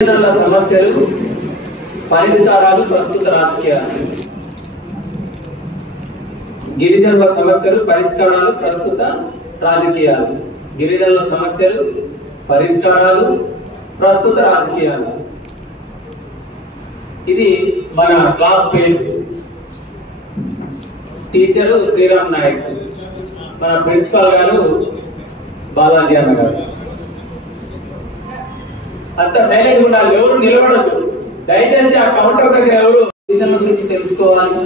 సమస్యలు పరిష్కారాలు ప్రస్తుత రాజకీయాలు. గిరిజనుల సమస్యలు పరిష్కారాలు ప్రస్తుత రాజకీయాలు. గిరిజనుల సమస్యలు పరిష్కారాలు ప్రస్తుత రాజకీయాలు. ఇది మన క్లాస్ పేరు. టీచరు శ్రీరామ్ నాయక్, మన ప్రిన్సిపాల్ గారు బాలాజీ అన్న గారు. అంత సైలెంట్ ఉండాలి, ఎవరు నిలబడదు. దయచేసి ఆ కౌంటర్ దగ్గర ఎవరు గిరిజనుల గురించి తెలుసుకోవాలి,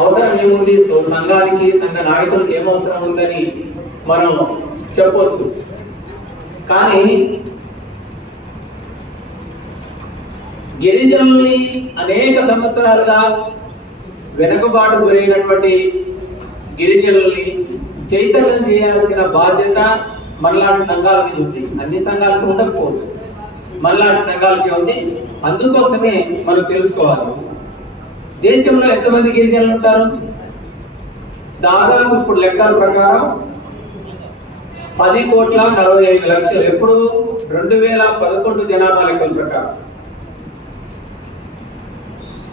అవసరం ఏముంది, సంఘానికి సంఘ నాయకులకు ఏం అవసరం ఉందని మనం చెప్పవచ్చు. కానీ గిరిజనుల్ని అనేక సంవత్సరాలుగా వెనుకబాటు గురైనటువంటి గిరిజనుల్ని చైతన్యం చేయాల్సిన బాధ్యత మనలాంటి సంఘాల మీద ఉంది. అన్ని సంఘాలకు ఉండకపోవచ్చు, మనలాంటి సంఘాలకి ఉంది. అందుకోసమే మనం తెలుసుకోవాలి, దేశంలో ఎంతమంది గిరిజనులు ఉంటారు. దాదాపు ఇప్పుడు లెక్కల ప్రకారం 10,45,00,000. ఎప్పుడు 2011 జనాభా లెక్కల ప్రకారం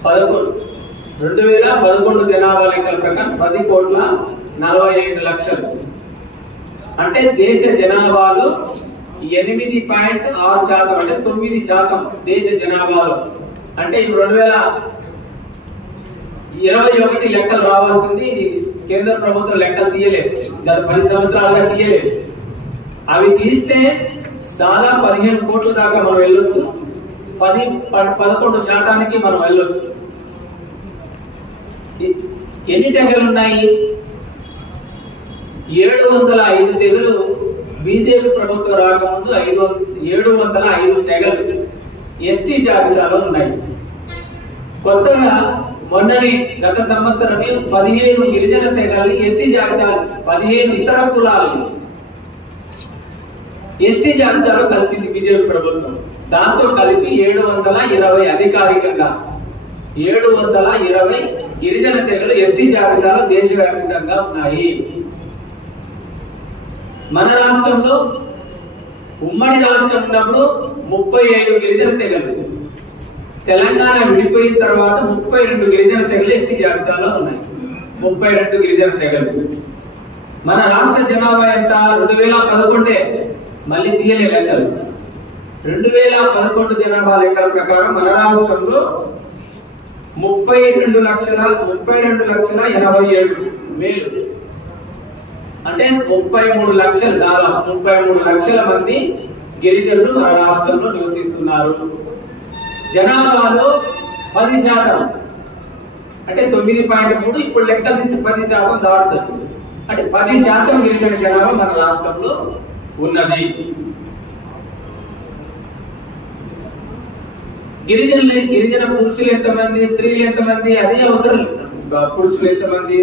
2011 జనాభా లెక్కల ప్రకారం 10,45,00,000. అంటే దేశ జనాభాలో 8.6%, అంటే 9% దేశ జనాభాలో. అంటే ఇప్పుడు 2021 లెక్కలు రావాల్సింది. ఇది కేంద్ర ప్రభుత్వం లెక్కలు తీయలేదు, గత 10 సంవత్సరాలుగా తీయలేదు. అవి తీస్తే దాదాపు 15 కోట్ల దాకా మనం వెళ్ళొచ్చు. 11% మనం వెళ్ళొచ్చు. ఎన్ని తెగలు ఉన్నాయి? 705 తెగలు. బీజేపీ ప్రభుత్వం రాకముందు 705 తెగలు ఎస్టీ జాబితాలో ఉన్నాయి. కొత్తగా మొన్ననే గత సంవత్సరమే 15 గిరిజన తెగల్ని ఎస్టీ జాబితా, 15 ఇతర కులాలను ఎస్టీ జాబితాలో కలిపింది బీజేపీ ప్రభుత్వం. దాంతో కలిపి 720 అధికారికంగా 720 గిరిజన తెగలు ఎస్టీ జాబితాలో దేశవ్యాప్తంగా ఉన్నాయి. మన రాష్ట్రంలో ఉమ్మడి రాష్ట్రం ఉన్నప్పుడు 35 గిరిజన తెగలు. తెలంగాణ విడిపోయిన తర్వాత 32 గిరిజన తెగలు ఎస్టీ జాబితాలో ఉన్నాయి. 32 గిరిజన తెగలు. మన రాష్ట్ర జనాభా ఎంత? 2011. మళ్ళీ తీయలే లెక్కలు. 2011 జనాభా లెక్కల ప్రకారం మన రాష్ట్రంలో 32,80,000. అంటే 33 లక్షలు, దాదాపు 33 లక్షల మంది గిరిజనులు మన రాష్ట్రంలో నివసిస్తున్నారు. జనాభాలో 10%, అంటే 9.3. ఇప్పుడు లెక్కలు తీస్తే 10% దాటుతుంది. అంటే 10% గిరిజన జనాభా మన రాష్ట్రంలో ఉన్నది. గిరిజన పురుషులు ఎంతమంది, స్త్రీలు ఎంతమంది, అది అవసరం. పురుషులు ఎంతమంది?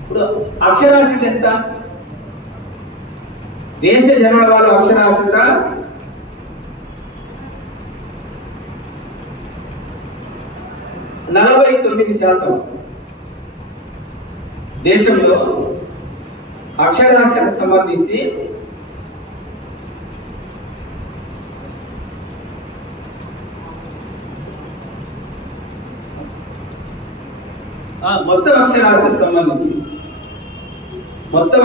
ఇప్పుడు అక్షరాస్యత ఎంత? దేశ జనాభాలో అక్షరాస్యత 49%. దేశంలో అక్షరాస్యత సంబంధించి మొత్తం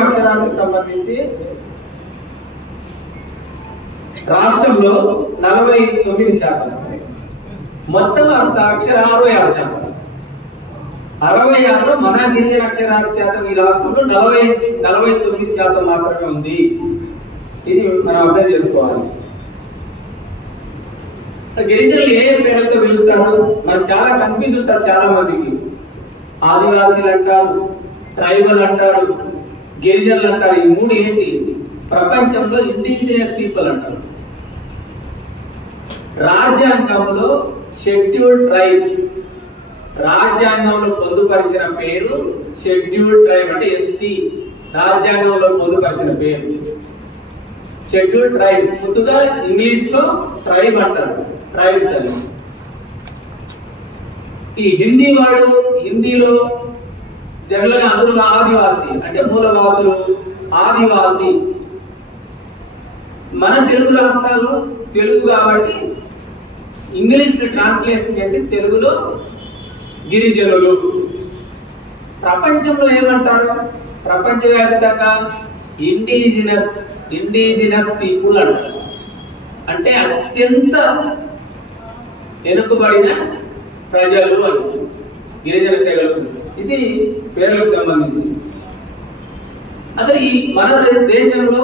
అక్షరాస్యత సంబంధించి రాష్ట్రంలో 49%. మొత్తం అంత అక్షర 66%. 66లో మన గిరిజన అక్షరాస్యత ఈ రాష్ట్రంలో 49% మాత్రమే ఉంది. ఇది మనం అర్థం చేసుకోవాలి. గిరిజనులు ఏ పేరుతో పిలుస్తారు? మనకు చాలా కన్ఫ్యూజ్ ఉంటారు చాలా మందికి. ఆదివాసీలు అంటారు, ట్రైబల్ అంటారు, గిరిజనులు అంటారు. ఈ మూడు ఏంటి? ప్రపంచంలో ఇండిజినియస్ పీపుల్ అంటారు. రాజ్యాంగంలో షెడ్యూల్డ్ ట్రైబ్, రాజ్యాంగంలో పొందుపరిచిన పేరు షెడ్యూల్డ్ ట్రైబ్, అంటే ఎస్టీ. రాజ్యాంగంలో పొందుపరిచిన పేరు షెడ్యూల్డ్ ట్రైబ్. ముందుగా ఇంగ్లీష్ లో ట్రైబ్ అంటారు, ట్రైబ్స్ అని. ఈ హిందీలో జనరల్ గా అందరూ ఆదివాసి, అంటే మూలవాసులు, ఆదివాసి. మన తెలుగు రాష్ట్రాలు తెలుగు కాబట్టి ఇంగ్లీష్ ట్రాన్స్లేషన్ చేసి తెలుగులో గిరిజనులు. ప్రపంచంలో ఏమంటారు? ప్రపంచవ్యాప్తంగా ఇండిజినస్ పీపుల్ అంటారు. అంటే అత్యంత వెనుకబడిన ప్రజలు అని, గిరిజన తెగలు. ఇది పేర్లకు సంబంధించింది. అసలు ఈ మన దేశంలో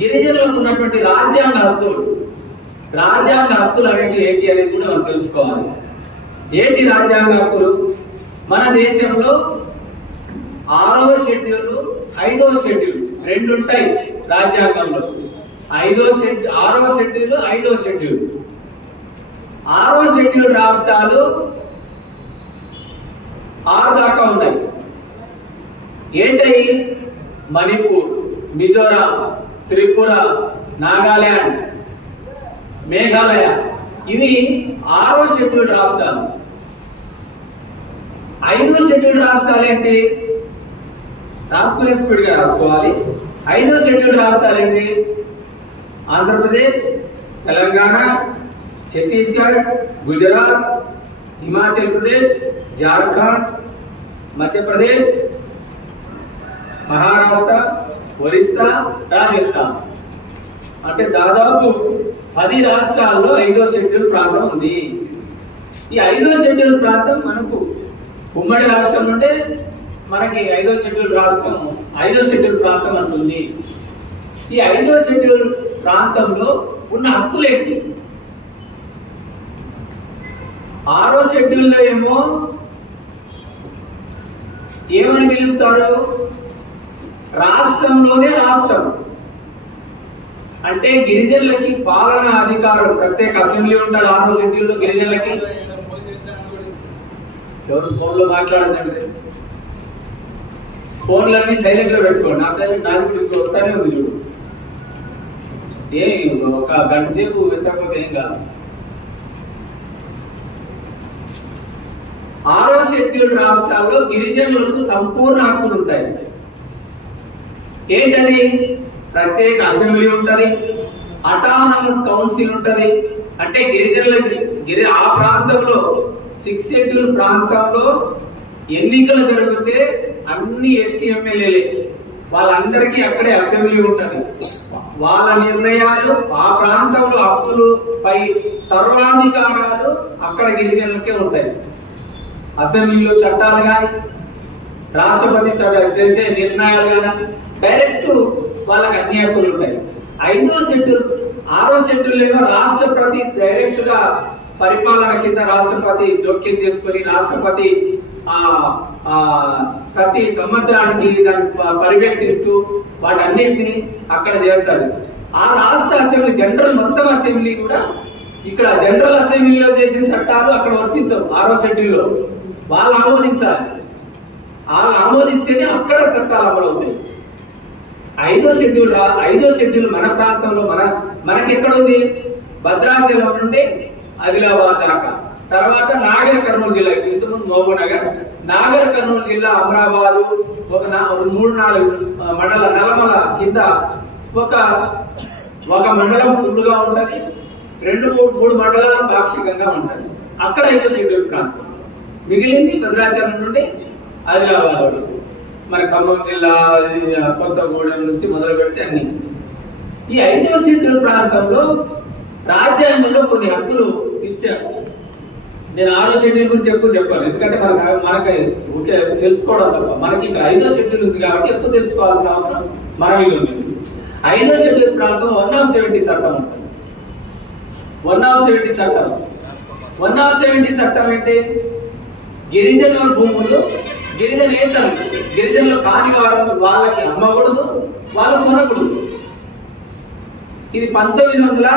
గిరిజనులకు ఉన్నటువంటి రాజ్యాంగ హక్కులు అనేది ఏంటి అనేది కూడా మనం తెలుసుకోవాలి. ఏంటి రాజ్యాంగ హక్కులు? మన దేశంలో 6వ షెడ్యూల్ 5వ షెడ్యూల్ రెండు ఉంటాయి రాజ్యాంగంలో. 6వ షెడ్యూల్ 5వ షెడ్యూల్. 6వ షెడ్యూల్ రాష్ట్రాలు 6 దాకా ఉన్నాయి. ఏంటయి? మణిపూర్, మిజోరాం, త్రిపుర, నాగాలాండ్, మేఘాలయ. ఇవి 6వ షెడ్యూల్ రాష్ట్రాలు. 5వ షెడ్యూల్ రాష్ట్రాలు ఏంటి? రాసుకునే స్పీడ్గా రాసుకోవాలి. 5వ షెడ్యూల్ రాష్ట్రాలు ఏంటి? ఆంధ్రప్రదేశ్, తెలంగాణ, ఛత్తీస్గఢ్, గుజరాత్, హిమాచల్ ప్రదేశ్, జార్ఖండ్, మధ్యప్రదేశ్, మహారాష్ట్ర, ఒరిస్సా, రాజస్థాన్. అంటే దాదాపు 10 రాష్ట్రాల్లో 5వ షెడ్యూల్ ప్రాంతం ఉంది. ఈ 5వ షెడ్యూల్ ప్రాంతం మనకు ఉమ్మడి రాష్ట్రం నుండే మనకి 5వ షెడ్యూల్ ప్రాంతం అంటుంది. ఈ 5వ షెడ్యూల్ ప్రాంతంలో ఉన్న హక్కులు ఏంటి? 6వ షెడ్యూల్లో ఏమో ఏమని పిలుస్తారు? రాష్ట్రంలోనే రాష్ట్రం. అంటే గిరిజనులకి పాలనా అధికారం, ప్రత్యేక అసెంబ్లీ ఉంటుంది 6వ షెడ్యూల్లో గిరిజనులకి. ఎవరు ఫోన్లో మాట్లాడదండి? ఫోన్లన్నీ సైలెంట్ లో పెట్టుకోండి. నా సైలెంట్ నాకు వస్తానే ఉంది చూడు. ఒక గంట సేపు వెతకపోతే ఏం కాదు. 6వ షెడ్యూల్ రాష్ట్రాల్లో గిరిజనులకు సంపూర్ణ హక్కులు ఉంటాయి. ఏంటది? ప్రత్యేక అసెంబ్లీ ఉంటది, అటానమస్ కౌన్సిల్ ఉంటది. అంటే గిరిజనులకి ఆ ప్రాంతంలో 6th షెడ్యూల్ ప్రాంతంలో ఎన్నికలు జరిగితే అన్ని ఎస్టీ ఎమ్మెల్యేలే, వాళ్ళందరికీ అక్కడే అసెంబ్లీ ఉంటది. వాళ్ళ నిర్ణయాలు, ఆ ప్రాంతంలో హక్కులపై సర్వాధికారాలు అక్కడ గిరిజనులకే ఉంటాయి. అసెంబ్లీలో చట్టాలు కానీ, రాష్ట్రపతి చేసే నిర్ణయాలు కానీ డైరెక్ట్ వాళ్ళకి అన్ని హక్కులు ఉంటాయి. 5వ షెడ్యూల్ 6వ షెడ్యూల్ ఏమో రాష్ట్రపతి డైరెక్ట్ గా పరిపాలన కింద రాష్ట్రపతి జోక్యం చేసుకుని రాష్ట్రపతి ప్రతి సంవత్సరానికి దాన్ని పర్యవేక్షిస్తూ వాటన్నిటిని అక్కడ చేస్తారు. ఆ రాష్ట్ర అసెంబ్లీ మొత్తం అసెంబ్లీ కూడా ఇక్కడ జనరల్ అసెంబ్లీలో చేసిన చట్టాలు అక్కడ వర్తించవు. 6వ షెడ్యూల్లో వాళ్ళు ఆమోదించాలి. వాళ్ళు ఆమోదిస్తేనే అక్కడ చట్టాలు అమలవుతాయి. 5వ షెడ్యూల్ మన ప్రాంతంలో మనకి ఎక్కడ ఉంది? భద్రాచలం నుండి ఆదిలాబాద్ దాకా, తర్వాత నాగర్ కర్నూలు జిల్లా, ఇంతకుముందు మహబూబ్నగర్, నాగర్ కర్నూలు జిల్లా, అమరాబాదు, ఒక 3-4 మండల, నల్లమల కింద ఒక మండలం ఫుల్గా ఉంటది, 2-3 మండలాలు పాక్షికంగా ఉంటది. అక్కడ 5వ షెడ్యూల్ ప్రాంతం. మిగిలింది భద్రాచలం నుండి ఆదిలాబాద్ వరకు, మన ఖమ్మం జిల్లా, కొత్తగూడెం నుంచి మొదలు పెడితే అన్ని. ఈ 5వ షెడ్యూల్ ప్రాంతంలో రాజ్యాంగంలో కొన్ని హక్కులు ఇచ్చారు. నేను 6వ షెడ్యూల్ గురించి ఎక్కువ చెప్పాను, ఎందుకంటే మనకి తెలుసుకోవడం తప్ప. మనకి ఇంకా 5వ షెడ్యూల్ ఉంది కాబట్టి ఎక్కువ తెలుసుకోవాల్సిన అవసరం మన మీద ఉంది. 5వ షెడ్యూల్ ప్రాంతం 170 చట్టం ఉంటుంది. 170 చట్టం ఏంటి? గిరిజనుల భూములు గిరిజనులు కాని వాళ్ళకి అమ్మకూడదు, వాళ్ళు కొనకూడదు. ఇది 1970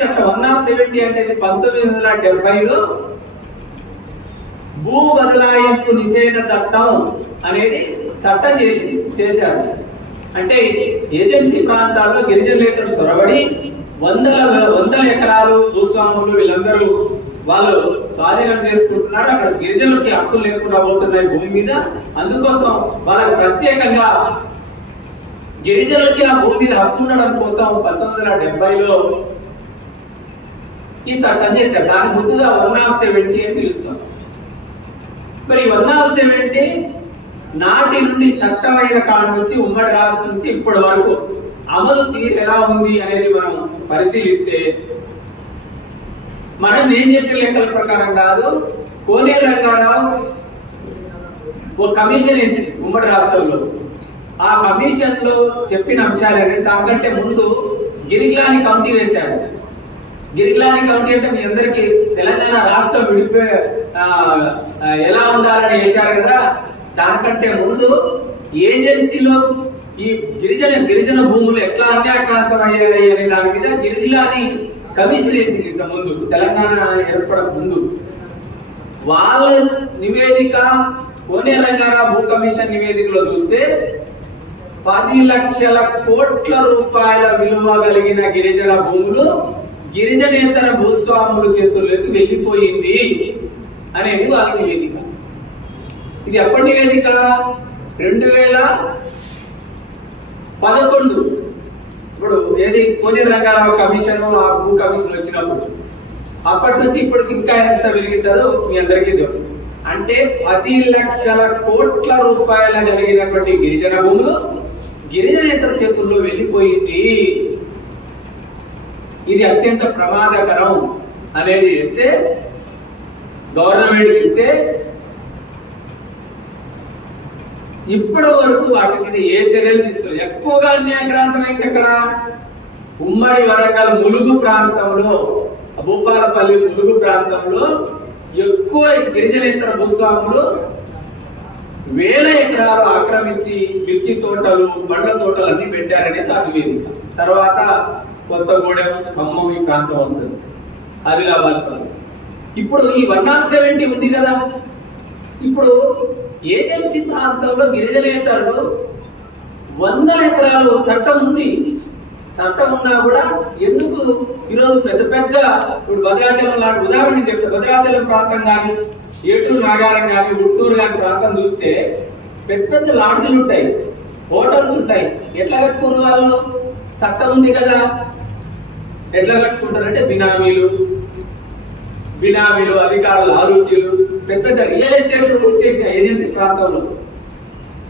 చట్టం. 170 అంటే 1970లో భూ బదలాయింపు నిషేధ చట్టం అనేది చట్టం చేశారు. అంటే ఏజెన్సీ ప్రాంతాల్లో గిరిజనులు చొరబడి వందల ఎకరాలు భూస్వాములు వీళ్ళందరూ వాళ్ళు స్వాధీనం చేసుకుంటున్నారు. అక్కడ గిరిజనులకి హక్కులు లేకుండా పోతున్నాయి భూమి మీద. అందుకోసం వాళ్ళకి ప్రత్యేకంగా గిరిజనులకి ఆ భూమి మీద హక్కు ఉండడం కోసం 1970లో ఈ చట్టం చేశారు. దాని ముందుగా 1/70 అని పిలుస్తాం. మరి 1/70 నాటి నుండి చట్టమైన కాడి నుంచి ఉమ్మడి రాష్ట్రం నుంచి ఇప్పటి వరకు అమలు తీరు ఎలా ఉంది అనేది మనం పరిశీలిస్తే, మనం నేను చెప్పిన లెక్కల ప్రకారం కాదు, కోనేరు రంగారావు ఒక కమిషన్ వేసింది ఉమ్మడి రాష్ట్రంలో. ఆ కమిషన్ లో చెప్పిన అంశాలు ఏంటంటే, దానికంటే ముందు గిరిగిలాని కమిటీ వేశారు. గిరిగిలాని కమిటీ అంటే మీ అందరికి తెలంగాణ రాష్ట్రం విడిపోయి ఎలా ఉండాలని వేశారు కదా. దానికంటే ముందు ఏజెన్సీలో ఈ గిరిజన భూములు ఎట్లా అన్యాక్రాంతం అయ్యాయి అనే దాని మీద గిరిగిలాని కమిషన్ వేసింది. ఇంత ముందు తెలంగాణ ఏర్పడక ముందు వాళ్ళ నివేదిక, కోనేరు రంగారావు భూ కమిషన్ నివేదికలో చూస్తే 10 లక్షల కోట్ల రూపాయల విలువ కలిగిన గిరిజన భూములు గిరిజనేతర భూస్వాముల చేతుల్లోకి వెళ్ళిపోయింది అనేది వాళ్ళ నివేదిక. ఇది ఎప్పటి నివేదిక? 2011. ఇప్పుడు ఏది కోనేరు రంగారావు కమిషన్, ఆ భూ కమిషన్ వచ్చినప్పుడు అప్పటి నుంచి ఇప్పటికి ఇంకా ఎంత వెలిగింటారో మీ అందరికీ తెలుసు. అంటే 10 లక్షల కోట్ల రూపాయల కలిగినటువంటి గిరిజన భూములు గిరిజనేతర చేతుల్లో వెళ్ళిపోయింది. ఇది అత్యంత ప్రమాదకరం అనేది ఇస్తే, గవర్నమెంట్ ఇస్తే, ఇప్పటి వరకు వాటి మీద ఏ చర్యలు తీసుకోలేదు. ఎక్కువగా అన్యాక్రాంతమైంది ఎక్కడ? ఉమ్మడి వరంగల్ ములుగు ప్రాంతంలో, భూపాలపల్లి ములుగు ప్రాంతంలో ఎక్కువ గిరిజనేతర భూస్వాములు వేల ఎకరాలు ఆక్రమించి మిర్చి తోటలు, పండ్ల తోటలు అన్ని పెట్టారనేది అది వేదిక. తర్వాత కొత్తగూడెం, ఖమ్మం ఈ ప్రాంతం వస్తుంది, ఆదిలాబాద్. ఇప్పుడు ఈ 1/70 ఉంది కదా. ఇప్పుడు ఏజెన్సీ ప్రాంతంలో గిరిజనేతరులు 100 ఎకరాలు చట్టం ఉంది. చట్టం ఉన్నా కూడా ఎందుకు ఈరోజు పెద్ద పెద్ద, ఇప్పుడు భద్రాచలం లాంటి ఉదాహరణ చెప్తే, భద్రాచలం ప్రాంతం కానీ, ఏటూరు నాగారం కానీ, గుంటూరు కానీ ప్రాంతం చూస్తే పెద్ద పెద్ద లాడ్జీలు ఉంటాయి, హోటల్స్ ఉంటాయి. ఎట్లా కట్టుకున్న వాళ్ళు? చట్టం ఉంది కదా. ఎట్లా కట్టుకుంటారంటే బినామీలు, అధికారుల ఆలోచనలు, పెద్ద పెద్ద రియల్ ఎస్టేట్ వచ్చేసిన ఏజెన్సీ ప్రాంతంలో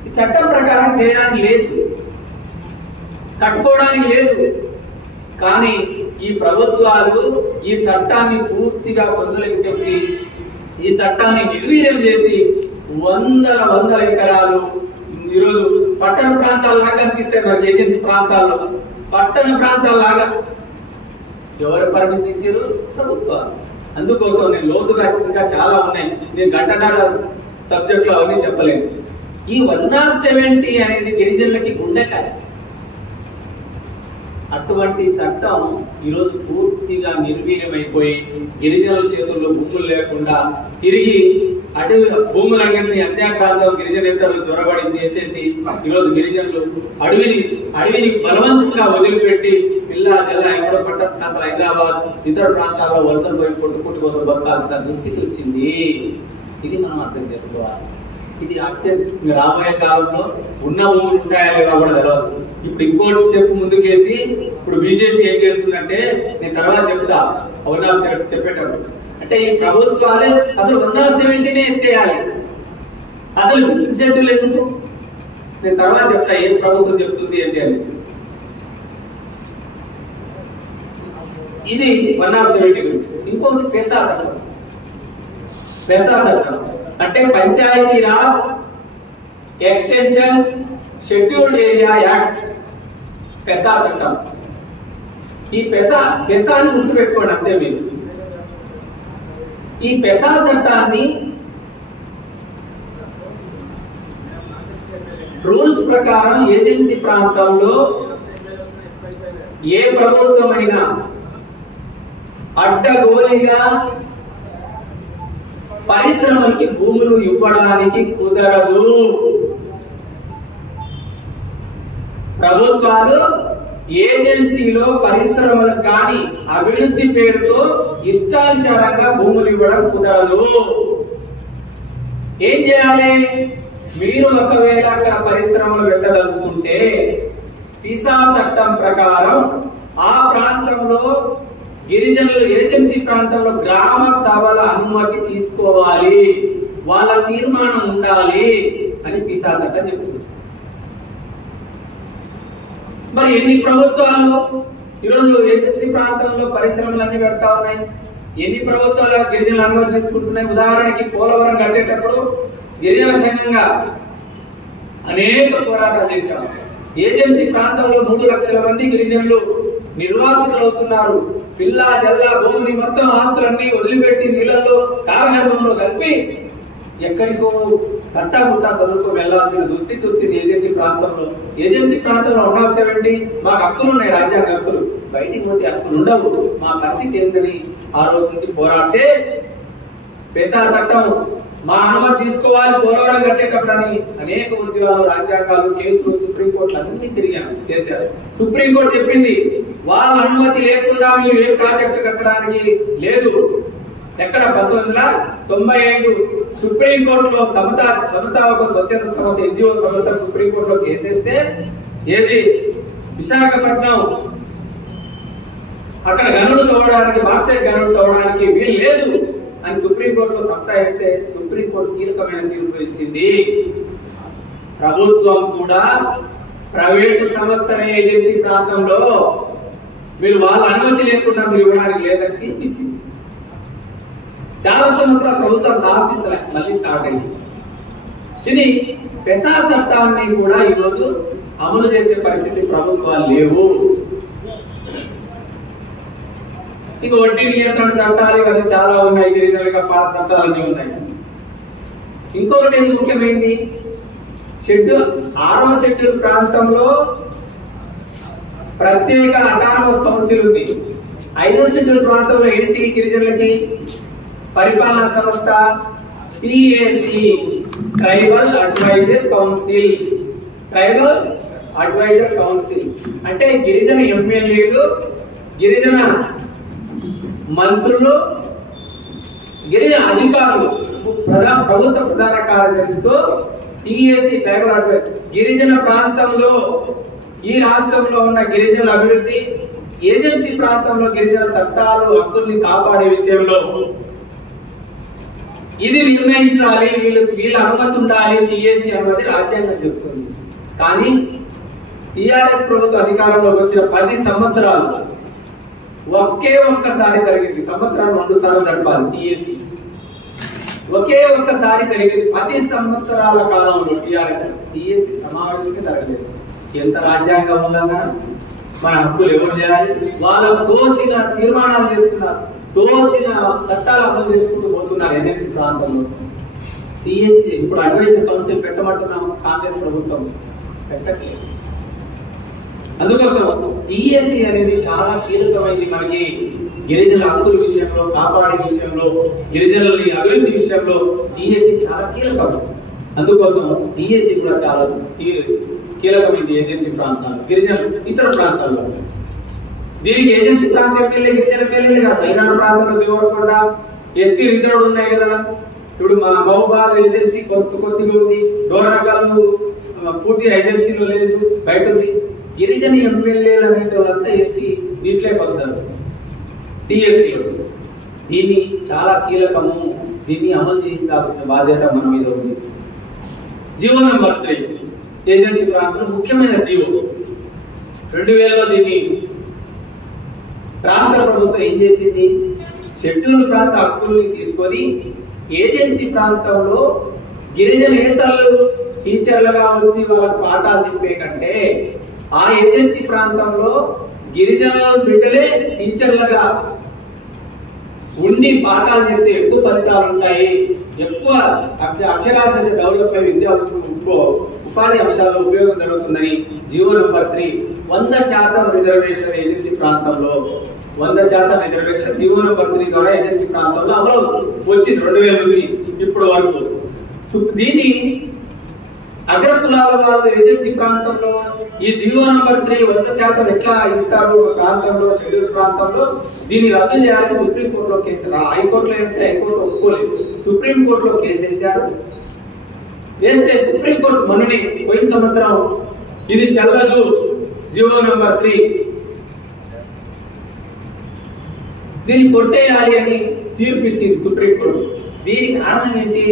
ఈ చట్టం ప్రకారం చేయడానికి లేదు, కట్టుకోవడానికి లేదు. కానీ ఈ ప్రభుత్వాలు ఈ చట్టాన్ని పూర్తిగా పొందలేక పెట్టి, ఈ చట్టాన్ని నిర్వీర్యం చేసి వందల ఎకరాలు ఈరోజు పట్టణ ప్రాంతాలలాగా కనిపిస్తాయి మనకి. ఏజెన్సీ ప్రాంతాల్లో పట్టణ ప్రాంతాలలాగా ఎవరు పర్మిషన్ ఇచ్చారు? ప్రభుత్వాలు. అందుకోసం నేను లోతుగా ఇంకా చాలా ఉన్నాయి, నేను గంటన్నర సబ్జెక్ట్ లో అవన్నీ చెప్పలేను. ఈ 1/70 అనేది గిరిజనులకి గుండెకాయ. అటువంటి చట్టం ఈరోజు పూర్తిగా నిర్వీర్యమైపోయి గిరిజనుల చేతుల్లో భూములు లేకుండా తిరిగి అటవీ భూములన్నింటినీ అన్యాక్రాంతం గిరిజనేతరులు త్వరబడి చేసేసి ఈరోజు గిరిజనులు అడవిని బలవంతంగా వదిలిపెట్టి జిల్లా ఎక్కడో పట్టణ ప్రాంతాలు, హైదరాబాద్ ఇతర ప్రాంతాల్లో వలసలు పోయి కొట్టుకుంటు కోసం బతకాల్సిన దుస్థితి వచ్చింది. ఇది మనం అర్థం చేసుకోవాలి. ఇది అత్యంత రాబోయే కాలంలో ఉన్న భూములు ఉంటాయా లేవా కూడా తెలవదు. ఇప్పుడు ఇంకోటి స్టెప్ ముందుకేసి ఇప్పుడు బీజేపీ ఏం చేస్తుందంటే, నేను తర్వాత చెప్తా 1/70 చెప్పేటప్పుడు, అంటే ఈ ప్రభుత్వాలే అసలు 1/70 ఎత్తేయాలి. అసలు షెడ్యూల్ ఎందుకు నేను తర్వాత చెప్తా, ఏం ప్రభుత్వం చెప్తుంది ఏంటి అని. ఇది 1/70 గురించి. ఇంకొకటి పెసా చట్టం. పెసా చట్టం అంటే Panchayati Raj extension scheduled area act, పెసా చట్టం. ఈ పెసాని గుర్తుపెట్టుకోండి అంతే మీరు. ఈ పెసా చట్టాన్ని రూల్స్ ప్రకారం ఏజెన్సీ ప్రాంతంలో ఏ ప్రభుత్వమైనా అడ్డగోలిగా పరిశ్రమలకి భూములు ఇవ్వడానికి కుదరదు. ప్రభుత్వాలు ఏజెన్సీలో పరిశ్రమలకు కానీ అభివృద్ధి పేరుతో ఇష్టానుసారంగా భూములు ఇవ్వడం కుదరదు. ఏం చేయాలి? మీరు ఒకవేళ అక్కడ పరిశ్రమలు పెట్టదలుచుకుంటే పిసా చట్టం ప్రకారం ఆ ప్రాంతంలో గిరిజనులు ఏజెన్సీ ప్రాంతంలో గ్రామ సభల అనుమతి తీసుకోవాలి, వాళ్ళ తీర్మానం ఉండాలి అని పీసా చట్టం చెప్తుంది. మరి ఎన్ని ప్రభుత్వాలు ఈరోజు ఏజెన్సీ ప్రాంతంలో పరిశ్రమలన్నీ పెడతా ఉన్నాయి, ఎన్ని ప్రభుత్వాలు గిరిజనులు అనుమతి తీసుకుంటున్నాయి. ఉదాహరణకి పోలవరం కట్టేటప్పుడు గిరిజన సంఘంగా అనేక పోరాటాలు చేశారు. ఏజెన్సీ ప్రాంతంలో 3 లక్షల మంది గిరిజనులు నిర్వాసితులవుతున్నారు. పిల్ల జల్ల భూమిని మొత్తం ఆస్తులన్నీ వదిలిపెట్టి నీళ్ళల్లో కారగర్భంలో కలిపి ఎక్కడికో కట్టాముట్టా చదువుకొని వెళ్లాల్సిన దుస్థితి వచ్చింది ఏజెన్సీ ప్రాంతంలో. ఏజెన్సీ ప్రాంతంలో ఉండాల్సేవంటి, మాకు హక్కులు ఉన్నాయి, రాజ్యాంగ హక్కులు, బయటికి పోతే హక్కులు ఉండవు, మా పరిస్థితి ఏంటని ఆ రోజు నుంచి పోరాడితే పెసా చట్టం మా అనుమతి తీసుకోవాలి పోలవరం కట్టేటప్పుడని అనేక ఉద్యోగాలు, రాజ్యాంగాలు, కేసులు, సుప్రీంకోర్టులు అన్ని తిరిగాను చేశారు. సుప్రీంకోర్టు చెప్పింది వాళ్ళ అనుమతి లేకుండా మీరు ఏ ప్రాజెక్టు కట్టడానికి లేదు. ఎక్కడ 1995 సుప్రీంకోర్టులో సమతా ఒక స్వచ్ఛంద సంస్థ ఎన్జిఓ సంస్థ సుప్రీంకోర్టులో కేసేస్తే ఏది విశాఖపట్నం అక్కడ గనులు తవ్వడానికి, బాక్సైట్ గనులు తవ్వడానికి వీలు లేదు అని సుప్రీంకోర్టులో సత్తా వేస్తే సుప్రీంకోర్టు కీలకమైన తీర్పు ఇచ్చింది. ప్రభుత్వం కూడా ప్రైవేటు సంస్థల ఏజెన్సీ ప్రాంతంలో మీరు వాళ్ళ అనుమతి లేకుండా మీరు ఇవ్వడానికి లేదని తీర్పిచ్చింది. చాలా సంవత్సరాల ప్రభుత్వం సాహసించలే, మళ్ళీ స్టార్ట్ అయింది. ఇది పెసా చట్టాన్ని కూడా ఈరోజు అమలు చేసే పరిస్థితి ప్రభుత్వాలు లేవు. ఇక వడ్డీ నియంత్రణ చట్టాలు ఇవన్నీ చాలా ఉన్నాయి, గిరిజనులుగా పాత చట్టాలన్నీ ఉన్నాయి. ఇంకొకటి ముఖ్యమైనది షెడ్యూల్ 6వ షెడ్యూల్ ప్రాంతంలో ప్రత్యేక అటానమస్ కౌన్సిల్ ఉంది. 5వ షెడ్యూల్ ప్రాంతంలో ఏంటి గిరిజనులకి పరిపాలనా సంస్థ TAC, tribal advisor council. Tribal advisor council అంటే గిరిజన ఎమ్మెల్యేలు, గిరిజన మంత్రులు, గిరిజన అధికారులు, ప్రభుత్వ ప్రధాన కార్యదర్శితో టిఎసి ట్రైబల్ అడ్వైజర్ గిరిజన ప్రాంతంలో ఈ రాష్ట్రంలో ఉన్న గిరిజనుల అభివృద్ధి, ఏజెన్సీ ప్రాంతంలో గిరిజన చట్టాలు హక్కుల్ని కాపాడే విషయంలో ఇది నిర్ణయించాలి, వీళ్ళ అనుమతి ఉండాలి, టిఎసి అనుమతి రాజ్యాంగం చెప్తుంది. కానీ టిఆర్ఎస్ ప్రభుత్వ అధికారంలోకి వచ్చిన 10 సంవత్సరాలు ఒక్కసారి జరిగింది. సంవత్సరాలు 2 సార్లు జరపాలి టిఎసి, ఒక్కసారి జరిగింది 10 సంవత్సరాల కాలంలో టిఎసి సమావేశమే జరగలేదు. ఎంత రాజ్యాంగం ఉందన్నా మన హక్కులు ఎవరు చేయాలి, వాళ్ళకు తోచిన తీర్మానాలు చేస్తున్నారు, తోచిన చట్టాలు అమలు చేసుకుంటూ పోతున్నారు ఏజెన్సీ ప్రాంతంలో. టిఎసి ఇప్పుడు అడ్వైజర్ కౌన్సిల్ పెట్టమంటున్నాము, కాంగ్రెస్ ప్రభుత్వం పెట్టట్లేదు. అందుకోసం టిఎసి అనేది చాలా కీలకమైంది మనకి గిరిజనుల హక్కుల విషయంలో, కాపాడే విషయంలో, గిరిజనుల అభివృద్ధి విషయంలో టిఎసి చాలా కీలకమైంది. అందుకోసం టిఎసి కూడా చాలా కీలకమైంది ఏజెన్సీ ప్రాంతాలు, గిరిజనులు ఇతర ప్రాంతాల్లో. దీనికి ఏజెన్సీ ప్రాంతం ఎమ్మెల్యే గిరిజన ఎమ్మెల్యేలు కదా, పైనాడు ప్రాంతంలో దేవరకొండ ఎస్టీ రిజర్వ్డ్ ఉన్నాయి కదా. ఇప్పుడు మా మహబూబాద్ ఏజెన్సీ కొద్దిగా ఉంది, డోర్నకల్ పూర్తి ఏజెన్సీలో లేదు, బయట ఉంది. గిరిజన ఎమ్మెల్యేలు అనే వాళ్ళంతా ఎస్టీ దీంట్లోకి వస్తారు టిఎస్సీలో. దీన్ని చాలా కీలకము, దీన్ని అమలు చేయించాల్సిన బాధ్యత మన మీద ఉంది. జీవో నెంబర్ 3 ఏజెన్సీ ప్రాంతంలో ముఖ్యమైన జీవో 2000లో దీన్ని రాష్ట్ర ప్రభుత్వం ఏం చేసింది, షెడ్యూల్ ప్రాంత హక్కుల్ని తీసుకొని ఏజెన్సీ ప్రాంతంలో గిరిజనేతలు టీచర్లుగా వచ్చి వాళ్ళకి పాఠాలు చెప్పే కంటే ఆ ఏజెన్సీ ప్రాంతంలో గిరిజన బిడ్డలే టీచర్లుగా ఉండి పాఠాలు చెప్తే ఎక్కువ ఫలితాలు ఉంటాయి, ఎక్కువ అక్షరాస్యత డెవలప్ అయ్యి విద్యార్థులకు ఉపాధి అంశాల్లో ఉపయోగం జరుగుతుందని జీవో నెంబర్ 3 100% రిజర్వేషన్ ఏజెన్సీ ప్రాంతంలో 100% రిజర్వేషన్ జీవో నెంబర్ 3 ద్వారా ఏజెన్సీ ప్రాంతంలో అమలు వచ్చింది 2000 నుంచి ఇప్పటి వరకు. దీన్ని అగ్రకులాల వాళ్ళు ఏజెన్సీ ప్రాంతంలో ఈ జీవో నెంబర్ 3 100% ఎట్లా ఇస్తారు ప్రాంతంలో, షెడ్యూల్ ప్రాంతంలో దీన్ని రద్దు చేయాలని సుప్రీంకోర్టులో కేసు, హైకోర్టులో వేస్తే హైకోర్టు ఒప్పుకోలేదు, సుప్రీంకోర్టులో కేసు వేశారు. వేస్తే సుప్రీంకోర్టు మొన్ననే పోయిన సంవత్సరం ఇది చెల్లదు జీవో నెంబర్ 3 దీన్ని కొట్టేయాలి అని తీర్పిచ్చింది సుప్రీంకోర్టు. దీనికి కారణం ఏంటి?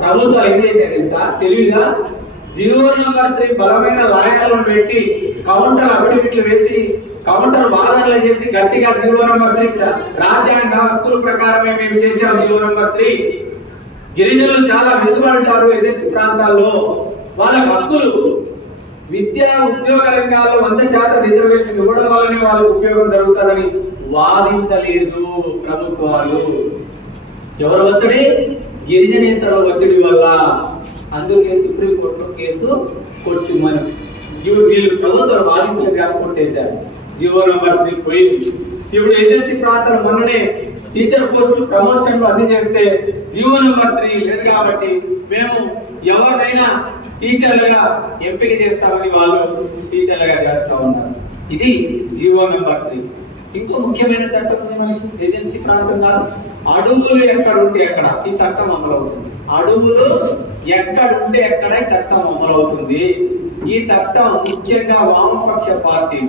ప్రభుత్వాలు ఏం చేశారు తెలుసా? తెలివిగా జీవో నెంబర్ 3 బలమైన లాయర్లను పెట్టి కౌంటర్ అఫిడవిట్లు వేసి కౌంటర్ వాదనలు చేసి గట్టిగా జీవో నెంబర్ 3 రాజ్యాంగ హక్కుల ప్రకారమే మేము చేసాం. జీవో నెంబర్ 3 గిరిజనులు చాలా వెనుకబడ్డారు ఏజెన్సీ ప్రాంతాల్లో, వాళ్ళకి హక్కులు విద్యా ఉద్యోగ రంగాల్లో 100% రిజర్వేషన్ ఇవ్వడం వల్లనే వాళ్ళకి ఉపయోగం జరుగుతుందని వాదించలేదు ప్రభుత్వాలు. ఎవరు ఒత్తిడి? గిరిజనేతల ఒత్తిడి వల్ల. అందుకే సుప్రీంకోర్టులో కేసు కొట్టుమని వీళ్ళు ప్రభుత్వాలు వాదింపులు గ్యాప్ కొట్టేశారు. జీవో నెంబర్ 3 పోయింది. ఇప్పుడు ఏజెన్సీ ప్రాంతాలు మొన్ననే టీచర్ పోస్టులు ప్రమోషన్లు అన్ని చేస్తే జీవో నెంబర్ 3 లేదు కాబట్టి మేము ఎవరినైనా టీచర్లుగా ఎంపిక చేస్తామని వాళ్ళు టీచర్లుగా చేస్తా ఉన్నారు. ఇది జీవో నెంబర్ 3. ఇంకో ముఖ్యమైన చట్టం ఉంది మనకి ఏజెన్సీ ప్రాంతం కాదు. అడుగులు ఎక్కడ ఉంటే ఎక్కడ ఈ చట్టం అమలవుతుంది. అడుగులు ఎక్కడ ఉంటే ఎక్కడ చట్టం అమలవుతుంది. ఈ చట్టం ముఖ్యంగా వామపక్ష పార్టీ,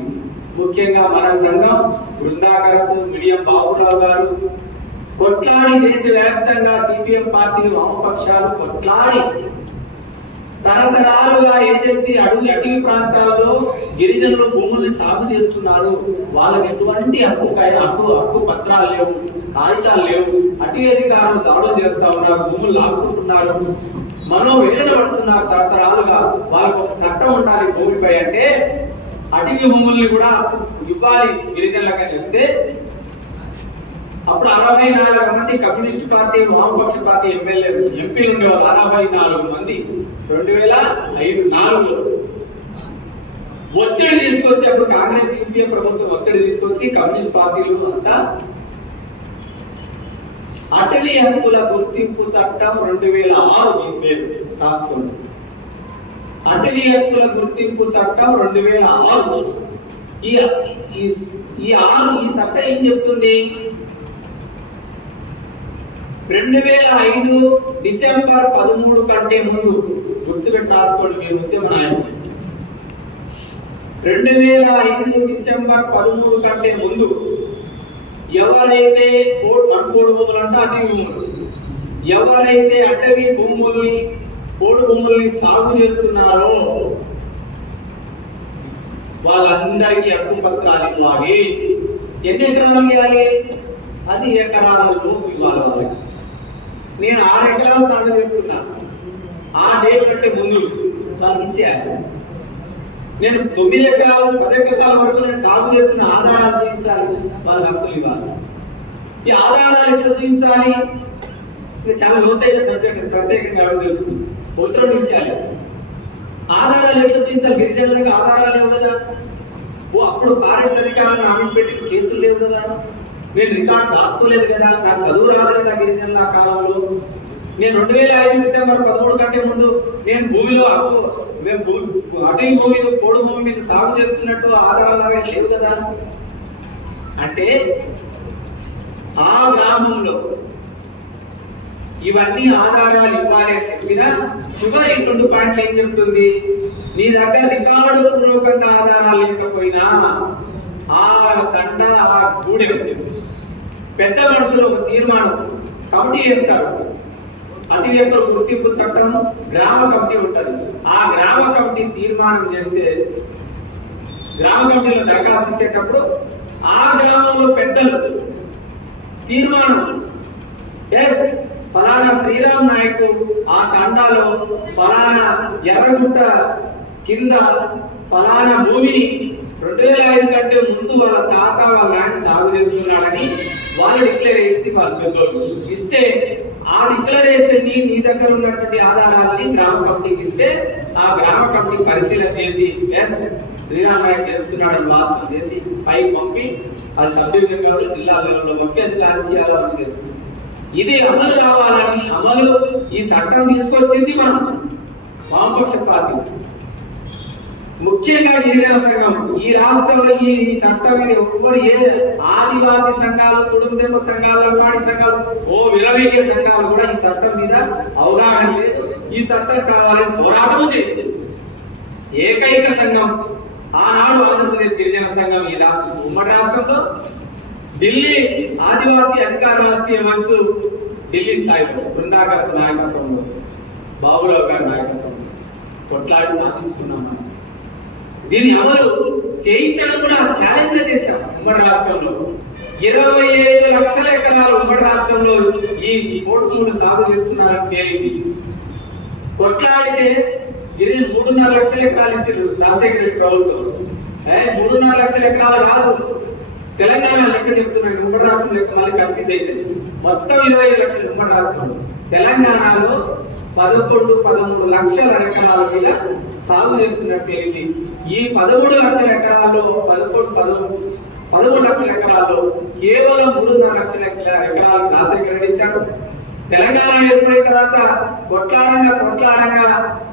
ముఖ్యంగా మన సంఘం బృందాకరపు మిడియం బాబురావు గారు కొట్లాడి దేశవ్యాప్తంగా సిపిఎం పార్టీ వామపక్షాలు కొట్లాడి తరతరాలుగా ఏజెన్సీ అటవీ ప్రాంతాల్లో గిరిజనులు భూముల్ని సాగు చేస్తున్నారు. వాళ్ళకి ఎటువంటి హక్కు పత్రాలు లేవు, కాగితాలు లేవు. అటవీ అధికారులు దాడులు చేస్తా ఉన్నారు, భూములు లాక్కుంటున్నారు, మనోవేదన పడుతున్నారు తరతరాలుగా. వాళ్ళకు ఒక చట్టం ఉండాలి భూమిపై అంటే అటవీ భూముల్ని కూడా ఇవ్వాలి గిరిజనులుగా చేస్తే అప్పుడు 64 మంది కమ్యూనిస్ట్ పార్టీ వామపక్ష పార్టీ ఎంపీలు ఉండేవాళ్ళు. 64 మంది 2005-4లో ఒత్తిడి తీసుకొచ్చి అప్పుడు కాంగ్రెస్ యూపీఏ ప్రభుత్వం ఒత్తిడి తీసుకొచ్చి కమ్యూనిస్ట్ పార్టీలు అంతా అటవీ హక్కుల గుర్తింపు చట్టం 2006 రాసుకోండి. అటవీ హక్కుల గుర్తింపు చట్టం 2006. ఈ చట్టం ఏం చెప్తుంది? 2005 డిసెంబర్ 13 కంటే ముందు గుర్తుపెట్టి రాసుకోండి మీరు ఉద్యమ నాయకులు. 2005 డిసెంబర్ 13 కంటే ముందు ఎవరైతే పోడు భూములు అంటే అటవీ భూములు, ఎవరైతే అటవీ భూముల్ని పోడు భూముల్ని సాగు చేస్తున్నారో వాళ్ళందరికీ హక్కు పత్రాలు ఇవ్వాలి. ఎన్ని ఎకరాలు ఇవ్వాలి? 10 ఎకరాలలో ఇవ్వాలి వాళ్ళకి. నేను 6 ఎకరాలు సాగు చేస్తున్నాను, ఆ డేట్ కంటే ముందు వాళ్ళకి ఇచ్చేయాలి. నేను 9 ఎకరాలు 10 ఎకరాల వరకు నేను సాగు చేస్తున్న ఆధారాలు చూపించాలి, వాళ్ళకి హక్కులు ఇవ్వాలి. ఈ ఆధారాలు ఎట్లా చూపించాలి? చాలా లోతైన సబ్జెక్ట్, ప్రత్యేకంగా తెలుస్తుంది. 2 విషయాలు. ఆధారాలు ఎట్లా చూపించాలి? గిరిజనులకు ఆధారాలు లేవు కదా. అప్పుడు ఫారెస్ట్ అధికారులను ఆమె పెట్టి కేసులు లేవు కదా. నేను రికార్డు దాచుకోలేదు కదా, నాకు చదువు రాదు కదా గిరిజనుల కాలంలో. నేను 2005 డిసెంబర్ 13 కంటే ముందు నేను భూమిలో అటవీ భూమి పోడు భూమి మీద సాగు చేస్తున్నట్టు ఆధారాలు లేవు కదా. అంటే ఆ గ్రామంలో ఇవన్నీ ఆధారాలు ఇవ్వాలి అని చెప్పిన చివరి 2 పాయింట్లు ఏం చెప్తుంది? నీ దగ్గర రికార్డు పూర్వకంగా ఆధారాలు లేకపోయినా ఆ దండ ఆ గూడెం పెద్ద మనుషులు ఒక తీర్మానం కమిటీ చేస్తారు. అటవీ హక్కుల గుర్తింపు చట్టం గ్రామ కమిటీ ఉంటుంది. ఆ గ్రామ కమిటీ తీర్మానం చేస్తే గ్రామ కమిటీలో దరఖాస్తు ఇచ్చేటప్పుడు ఆ గ్రామంలో పెద్దలు తీర్మానం ఫలానా శ్రీరామ్ నాయకు ఆ తండాలో ఫలానా ఎర్రగుట్ట కింద ఫలానా భూమిని 2005 కంటే ముందు వాళ్ళ తాత వాళ్ళ ల్యాండ్ సాగు చేస్తున్నాడని వాళ్ళ డిక్లరేషన్ వాళ్ళ పెద్దలు ఇస్తే ఆ డిక్లరేషన్ ని నీ దగ్గర ఉన్నటువంటి ఆధారాలని గ్రామ కమిటీకి ఇస్తే ఆ గ్రామ కమిటీ పరిశీలన చేసి శ్రీరామ్ నాయక్ చేస్తున్నాడని వాస్తవం చేసి పైకి పంపి అది సబ్ డివిజన్ కావాలి జిల్లాలలో పంపి అది రాజకీయాలు చేస్తుంది. ఇది అమలు కావాలని ఈ చట్టం తీసుకొచ్చింది మనం వామపక్ష పార్టీ, ముఖ్యంగా గిరిజన సంఘం. ఈ రాష్ట్రంలో ఈ చట్టం మీద ఎవ్వరు ఆదివాసీ సంఘాలు, కుటుంబ సంఘాలు, లంబాడి సంఘాలు, విరవీగే సంఘాలు కూడా ఈ చట్టం మీద అవగాహన లేదు. ఈ చట్టం కావాలని పోరాటం చేయలేదు. ఏకైక సంఘం ఆనాడు ఆంధ్రప్రదేశ్ గిరిజన సంఘం. ఈ ఉమ్మడి రాష్ట్రంలో ఢిల్లీ ఆదివాసీ అధికార రాష్ట్రీయ మంచు ఢిల్లీ స్థాయిలో బృందాకర్ నాయకత్వంలో, బాబురావు గారి నాయకత్వంలో కొట్లాడి సాధించుకున్నాం. దీన్ని అమలు చేయించడం కూడా ఛాలెంజ్ గా చేశాం. ఉమ్మడి రాష్ట్రంలో 25 లక్షల ఎకరాలు ఉమ్మడి రాష్ట్రంలో ఈ 3 సాగు చేస్తున్నారని తేలింది. కొట్లాడితే ఇది 3.5 లక్షల ఎకరాలు ఇచ్చారు రాజశేఖర రెడ్డి ప్రభుత్వం. 3.5 లక్షల ఎకరాలు కాదు, తెలంగాణ లెక్క చెప్తున్నాను, ఉమ్మడి రాష్ట్రం లెక్క మళ్ళీ కన్ఫ్యూజ్ అయితే మొత్తం 25 లక్షలు ఉమ్మడి రాష్ట్రంలో. తెలంగాణలో 11-13 లక్షల ఎకరాల మీద సాగు చేస్తున్నట్టు తేలింది. ఈ 13 లక్షల ఎకరాల్లో 13 లక్షల ఎకరాల్లో కేవలం 3.5 లక్షల ఎకరాలు రాజశేఖర రెడ్డి ఇచ్చాడు. తెలంగాణ ఏర్పడిన తర్వాత కొట్లాడంగా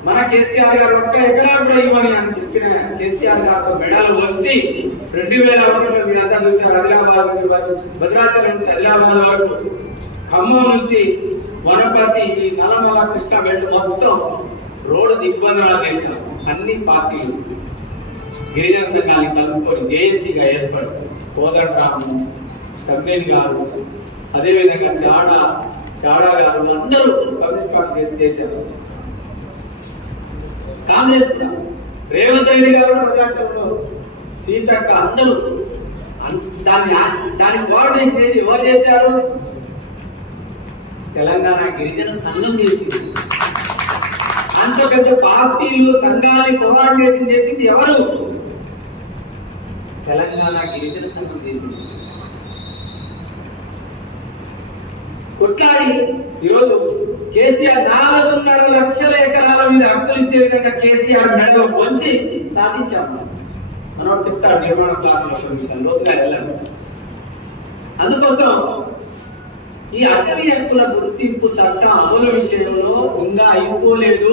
మన కేసీఆర్ గారు 1 ఎకరా కూడా ఇవ్వని అని చెప్పిన కేసీఆర్ గారితో మెడలు వచ్చి 2001లో మీరంతా చూశారు. ఆదిలాబాద్ నుంచి భద్రాచలం నుంచి ఆదిలాబాద్ వరకు, ఖమ్మం నుంచి వనపర్తి, ఈ నల్లమల కృష్ణ బెల్ట్ మొత్తం రోడ్డు దిగ్బంధనాలు చేశారు. అన్ని పార్టీలు గిరిజన సంఘాన్ని కలుపుకొని జేఏసీగా ఏర్పడి కోదండరాము, కమ్రేని గారు, అదేవిధంగా చాడా గారు అందరూ కమ్యూనిస్ట్ పార్టీ చేశారు. కాంగ్రెస్ కూడా రేవంత్ రెడ్డి గారు కూడా భద్రాచలంలో, సీతక్క అందరూ దాన్ని కోఆర్డినేషన్ ఎవరు చేశారు? తెలంగాణ గిరిజన సంఘం చేసింది. అంత పెద్ద పార్టీలు సంఘాన్ని కోఆర్డినేషన్ చేసింది ఎవరు? తెలంగాణ గిరిజన సంఘం చేసింది. కొట్లాడి ఈరోజు కేసీఆర్ 4.5 లక్షల ఎకరాల మీద హక్కులు ఇచ్చే విధంగా కేసీఆర్ మెడలో వంచి సాధించాము. మనోడు చెప్తాడు నిర్మాణ క్లాసులో లోతుగా వెళ్ళాడు. అందుకోసం ఈ అటవీ హక్కుల గుర్తింపు చట్టం అమలు విషయంలో ఇంకా అయిపోలేదు.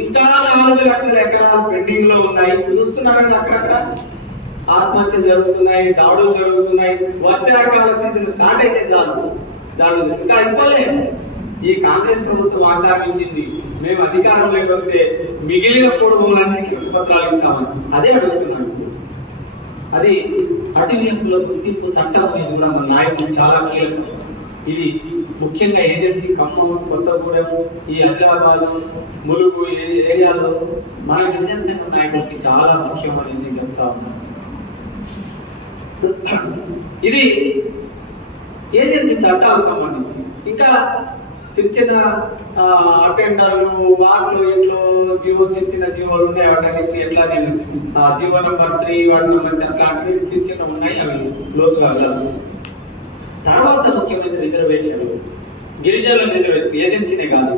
ఇంకా 4 లక్షల ఎకరాలు పెండింగ్ లో ఉన్నాయి. చూస్తున్నారు అక్కడక్కడ ఆత్మహత్యలు జరుగుతున్నాయి, దాడులు జరుగుతున్నాయి. వర్షాకాల సీజన్ స్టార్ట్ అయితే దాడులు ఇంకా అయిపోలేదు. ఈ కాంగ్రెస్ ప్రభుత్వం వాగ్దానం ఇచ్చింది, మేము అధికారంలోకి వస్తే మిగిలిన పొడవులన్నింటికి పత్రాలు ఇస్తామని. అదే అడుగుతున్నాను. అది అటవీ హక్కుల గుర్తింపు చట్టం అనేది కూడా మన నాయకులు చాలా కీలకం. ఇది ముఖ్యంగా ఏజెన్సీ ఖమ్మం, కొత్తగూడెం, ఈ ఆదిలాబాద్, ములుగు ఏరియాలో మన గిరిజన సంఘం నాయకులకి చాలా ముఖ్యమని నేను చెప్తా ఉన్నాను. ఇది ఏజెన్సీ చట్టాలకు సంబంధించి ఇంకా చిన్న అటెండర్లు, వాటిలో ఇంట్లో చిన్న జీవోలు ఉన్నాయి. వాటి ఎట్లా జీవో నెంబర్ 3 వాటికి సంబంధించి అట్లాంటివి చిన్న ఉన్నాయి. అవి లోతుగా తర్వాత ముఖ్యమైన రిజర్వేషన్, గిరిజనుల రిజర్వేషన్ ఏజెన్సీనే కాదు.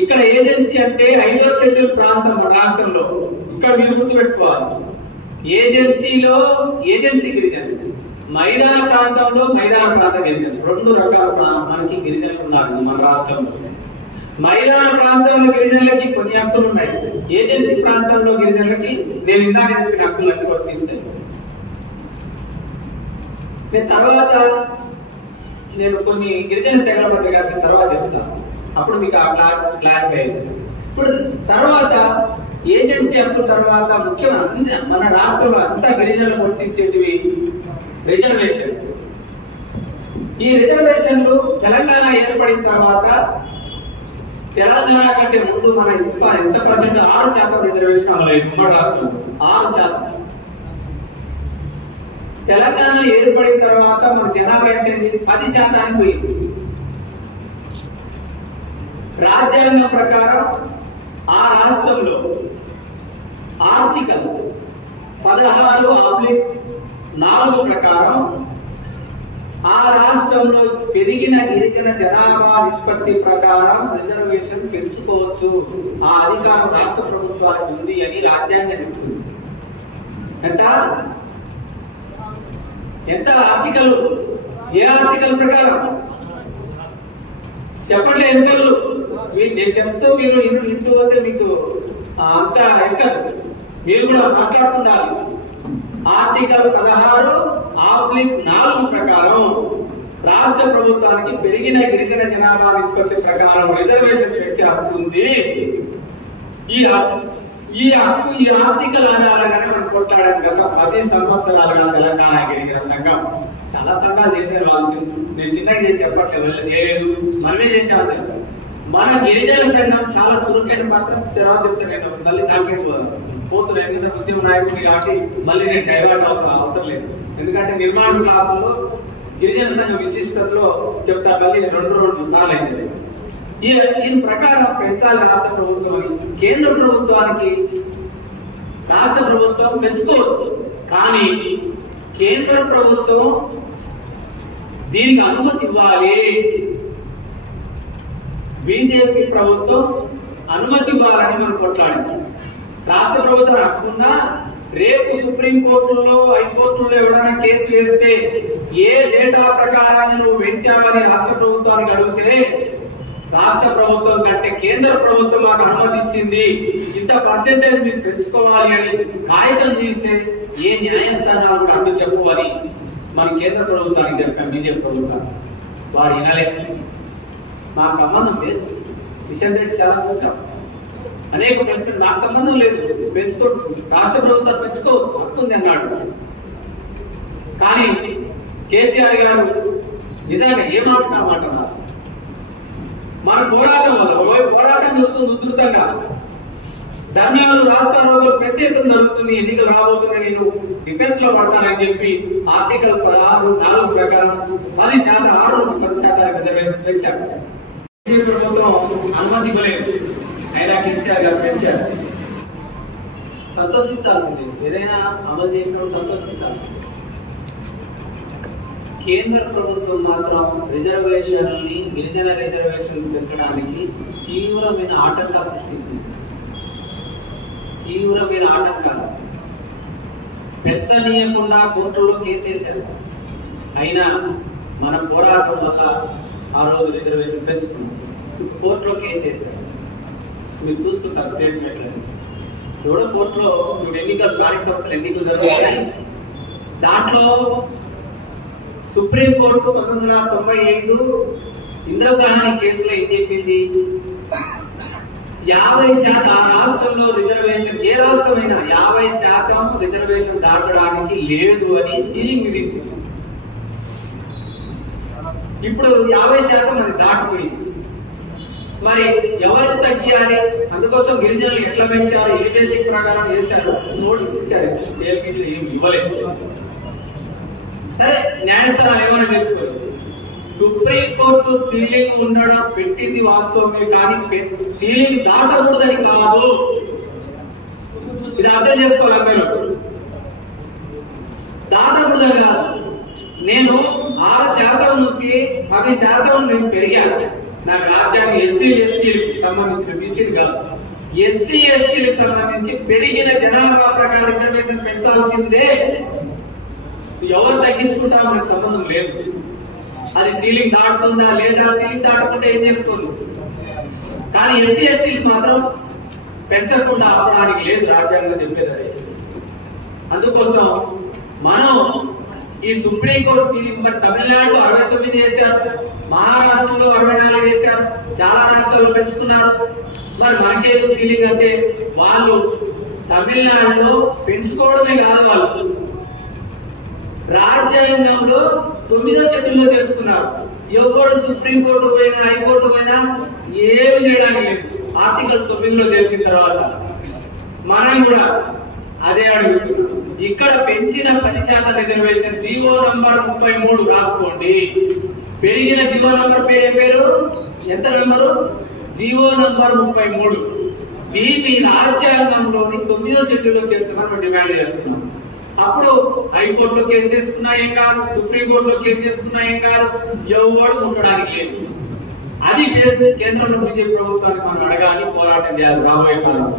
ఇక్కడ ఏజెన్సీ అంటే 5వ షెడ్యూల్ ప్రాంతం మన రాష్ట్రంలో. ఇక్కడ మీరు గుర్తుపెట్టుకోవాలి, ఏజెన్సీలో ఏజెన్సీ గిరిజనులు, మైదాన ప్రాంతంలో మైదాన ప్రాంత గిరిజనులు, 2 రకాల మనకి గిరిజనులు ఉన్నారు మన రాష్ట్రంలో. మైదాన ప్రాంతంలో గిరిజనులకి కొన్ని హక్కులు ఉన్నాయి. ఏజెన్సీ ప్రాంతంలో గిరిజనులకి నేను ఇందాక చెప్పిన హక్కులన్నీ వర్తిస్తాయి. తర్వాత నేను కొన్ని గిరిజన తెగల మధ్య కలిసిన తర్వాత చెప్తాను, అప్పుడు మీకు క్లారిఫై అయింది. ఇప్పుడు తర్వాత ఏజెన్సీ హక్కు తర్వాత ముఖ్యమైన మన రాష్ట్రంలో అంతా గిరిజనులు వర్తించేటివి రిజర్వేషన్. ఈ రిజర్వేషన్లు తెలంగాణ ఏర్పడిన తర్వాత తెలంగాణ కంటే ముందు మన ఎంత పర్సెంట్ 6% రిజర్వేషన్ అమలైంది ఉమ్మడి రాష్ట్రంలో. 6%. తెలంగాణ ఏర్పడిన తర్వాత మన జనాభా ఎంత 10% పోయింది. రాజ్యాంగం ప్రకారం ఆ రాష్ట్రంలో ఆర్టికల్ 16(4) ప్రకారం ఆ రాష్ట్రంలో పెరిగిన గిరిజన జనాభా నిష్పత్తి ప్రకారం రిజర్వేషన్ పెంచుకోవచ్చు. ఆ అధికారం రాష్ట్ర ప్రభుత్వానికి ఉంది అని రాజ్యాంగం చెప్తుంది. ఎంత ఆర్టికల్? ఏ ఆర్టికల్ ప్రకారం చెప్పండి. ఎన్నికలు నేను చెప్తూ మీరు ఇంటూ పోతే మీకు అంత ఎక్కదు. మీరు కూడా మాట్లాడుతుండాలి. ఆర్టికల్ 16(4) ప్రకారం రాష్ట్ర ప్రభుత్వానికి పెరిగిన గిరిజన జనాభా నిష్పత్తి ప్రకారం రిజర్వేషన్ పెంచే హక్కు ఉంది. ఈ హక్కు ఈ ఆర్థిక ఆధారంగానే మనం కొట్లాడాం. గత 10 సంవత్సరాలుగా తెలంగాణ గిరిజన సంఘం చాలా సంఘాలు చేశారు. వాళ్ళు నేను చిన్నగా చేసి చెప్పట్లేదు, చేయలేదు, మనమే చేసాము. మన గిరిజన సంఘం చాలా చురుకైన పాత్ర. తర్వాత చెప్తే నేను మళ్ళీ దానికి పోతున్నాను. ఉద్యమ నాయకుడిని కాబట్టి మళ్ళీ నేను డైవర్ట్ అవసరం లేదు. ఎందుకంటే నిర్మాణ క్లాసుల్లో గిరిజన సంఘ విశిష్టతలో చెప్తా. మళ్ళీ రెండు సార్లు అయితే దీని ప్రకారం పెంచాలి రాష్ట్ర ప్రభుత్వం అని. కేంద్ర ప్రభుత్వానికి రాష్ట్ర ప్రభుత్వం పెంచుకోవచ్చు, కానీ కేంద్ర ప్రభుత్వం దీనికి అనుమతి ఇవ్వాలి. బీజేపీ ప్రభుత్వం అనుమతి ఇవ్వాలని మనం కొట్లాడాం. రాష్ట్ర ప్రభుత్వం రాకుండా రేపు సుప్రీంకోర్టులో హైకోర్టులో ఎవరైనా కేసు వేస్తే ఏ డేటా ప్రకారాన్ని నువ్వు పెంచామని రాష్ట్ర ప్రభుత్వానికి అడిగితే రాష్ట్ర ప్రభుత్వం కంటే కేంద్ర ప్రభుత్వం మాకు అనుమతి ఇచ్చింది, ఇంత పర్సెంటేజ్ మీరు పెంచుకోవాలి అని కాగితం చూస్తే ఏ న్యాయస్థానాలు కూడా అడ్డు చెప్పుకోవాలి మనం కేంద్ర ప్రభుత్వానికి చెప్పాం. బీజేపీ ప్రభుత్వం వారు వినలే. నాకు సంబంధం లేదు. కిషన్ రెడ్డి చాలా చూసాం, అనేక ప్రశ్నలు నాకు సంబంధం లేదు, పెంచుకో రాష్ట్ర ప్రభుత్వాలు పెంచుకోవచ్చు, వస్తుంది అన్నాడు. కానీ కేసీఆర్ గారు నిజంగా ఏ మాట కామాటన్నారు. మన పోరాటం వల్ల పోరాటం జరుగుతుంది ఉధృతంగా, ధర్నాలు రాష్ట్ర రోగులు ప్రత్యేకం జరుగుతుంది, ఎన్నికలు రాబోతున్నాయి, నేను డిఫెన్స్ లో పడతానని చెప్పి ఆర్టికల్ 16(4) ప్రకారం 10% 10% రిజర్వేషన్ పెంచారు. ప్రభుత్వం అనుమతి ఇవ్వలేదు, అయినా కేసీఆర్ గారు పెంచారు. సంతోషించాల్సింది, ఏదైనా అమలు చేసినప్పుడు సంతోషించాల్సింది. కేంద్ర ప్రభుత్వం మాత్రం రిజర్వేషన్లని గిరిజన రిజర్వేషన్లు పెంచడానికి తీవ్రమైన ఆటంకాలు సృష్టించింది. తీవ్రమైన ఆటంకాలు పెంచనీయకుండా కోర్టులో కేసేశారు. అయినా మన పోరాటం వల్ల ఆ రోజు రిజర్వేషన్ పెంచుకున్నాం. కోర్టులో కేసేశారు. మీరు చూస్తుంటారు స్టేట్మెంట్ ఎవడో కోర్టులో ఎన్నికలు స్థానిక సంస్థలు ఎన్నికలు జరుగుతాయి. దాంట్లో సుప్రీంకోర్టు 1995 ఇంద్రసహాని కేసులో ఏం చెప్పింది? 50% ఆ రాష్ట్రంలో రిజర్వేషన్, ఏ రాష్ట్రమైనా 50% రిజర్వేషన్ దాటడానికి లేదు అని సీలింగ్ విధించింది. ఇప్పుడు 50% మరి దాటిపోయింది. మరి ఎవరు తగ్గియాలి? అందుకోసం గిరిజనులు ఎట్లా పెంచారు, ఏ బేసిక్ ప్రకారం చేశారు, నోటీస్ ఇచ్చారు. ఏం ఇవ్వలేదు. సరే, న్యాయస్థానాలు ఏమైనా చేసుకోరు. సుప్రీంకోర్టు సీలింగ్ ఉండడం పెట్టింది వాస్తవమే, కానీ సీలింగ్ దాటకూడదని కాదు. ఇది అర్థం చేసుకోవాలి అందరూ. దాటకూడదని కాదు. నేను 6% నుంచి 10% నేను పెరిగాను. నాకు రాజ్యాంగం ఎస్సీలు ఎస్టీలకు సంబంధించిన బీసీలు కాదు, ఎస్సీ ఎస్టీలకు సంబంధించి పెరిగిన జనాభా ప్రకారం రిజర్వేషన్ పెంచాల్సిందే. ఎవరు తగ్గించుకుంటా మనకు సంబంధం లేదు. అది సీలింగ్ దాటుతుందా లేదా, సీలింగ్ దాటకుండా ఏం చేసుకోండి. కానీ ఎస్సీ ఎస్టీలకు మాత్రం పెంచకుండా ఆపడానికి లేదు, రాజ్యాంగం చెప్పేది అదే. అందుకోసం మనం ఈ సుప్రీంకోర్టు సీలింగ్ మరి తమిళనాడు 69 చేశారు, మహారాష్ట్రలో 64 చేశారు, చాలా రాష్ట్రాల్లో పెంచుకున్నారు. మరి మనకేదో సీలింగ్ అంటే వాళ్ళు తమిళనాడులో పెంచుకోవడమే కాదు, వాళ్ళు రాజ్యాంగంలో 9వ షెడ్యూల్లో చేర్చుకున్నారు. ఎవరు సుప్రీంకోర్టు పోయినా హైకోర్టు పోయినా ఏమి చేయడానికి లేదు. ఆర్టికల్ 9లో చేర్చిన తర్వాత మనం కూడా అదే అడుగుతున్నాం. ఇక్కడ పెంచిన 10% రిజర్వేషన్ జీవో నంబర్ 33 రాసుకోండి. పెరిగిన జీవో నంబర్ పేరు ఎంత నంబరు? GO number 33. దీన్ని రాజ్యాంగంలోని 9వ షెడ్యూల్లో చేర్చమని డిమాండ్ చేస్తున్నాం. అప్పుడు హైకోర్టులో కేసు వేసుకున్నా ఏం కాదు, సుప్రీంకోర్టులో కేసు వేసుకున్నా ఏం కాదు, ఎవరు ఉండడానికి లేదు. అది కేంద్రంలో బీజేపీ ప్రభుత్వానికి మనం అడగాలి, పోరాటం చేయాలి రాబోయే కాలం.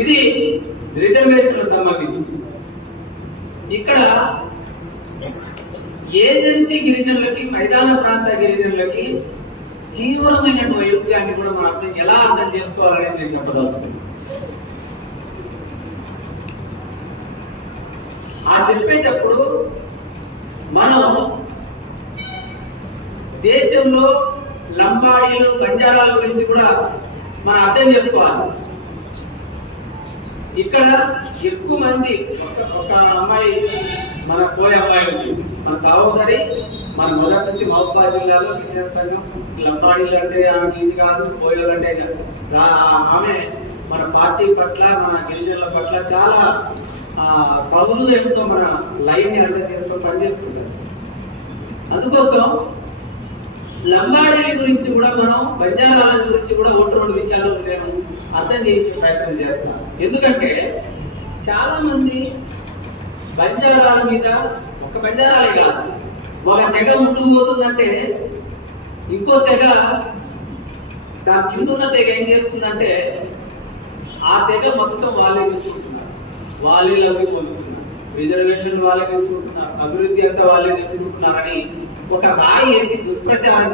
ఇది రిజర్వేషన్లకు సంబంధించి. ఇక్కడ ఏజెన్సీ గిరిజనులకి, మైదాన ప్రాంత గిరిజనులకి తీవ్రమైన వైరుధ్యాన్ని కూడా మనం ఎలా అర్థం చేసుకోవాలనేది నేను చెప్పదలుచుకున్నాను. ఆ చెప్పేటప్పుడు మనం దేశంలో లంబాడీలు బంజారాల గురించి కూడా మనం అర్థం చేసుకోవాలి. ఇక్కడ ఎక్కువ మంది ఒక అమ్మాయి, మన కోయ అమ్మాయి ఉంది, మన సహోదరి, మన మొదటి నుంచి మహబూబాబాద్ జిల్లాలో గిరిజన సంఘం. లంబాడీలు అంటే ఆమెకి ఇది కాదు, కోయలు అంటే ఆమె మన పార్టీ పట్ల, మన గిరిజనుల పట్ల చాలా సౌహృదయంతో మన లైన్ ని అర్థం చేసుకొని పనిచేస్తుంటారు. అందుకోసం లంబాడీల గురించి కూడా మనం, బంజారాల గురించి కూడా రెండు విషయాలు నేను అర్థం చేయించే ప్రయత్నం చేస్తాను. ఎందుకంటే చాలా మంది బంజారాల మీద, ఒక బంజారాలే కాదు, ఒక తెగ ముందుకు పోతుందంటే ఇంకో తెగ దాని కింద ఉన్న తెగ ఏం చేస్తుందంటే ఆ తెగ మొత్తం వాళ్ళే తీసుకుంటున్నారు, వాళ్ళే లబ్ధి పొందుతున్నారు, రిజర్వేషన్ వాళ్ళే తీసుకుంటున్నారు, అభివృద్ధి అంతా వాళ్ళే తీసుకుంటున్నారని ఒక రాయి వేసి దుష్ప్రచారం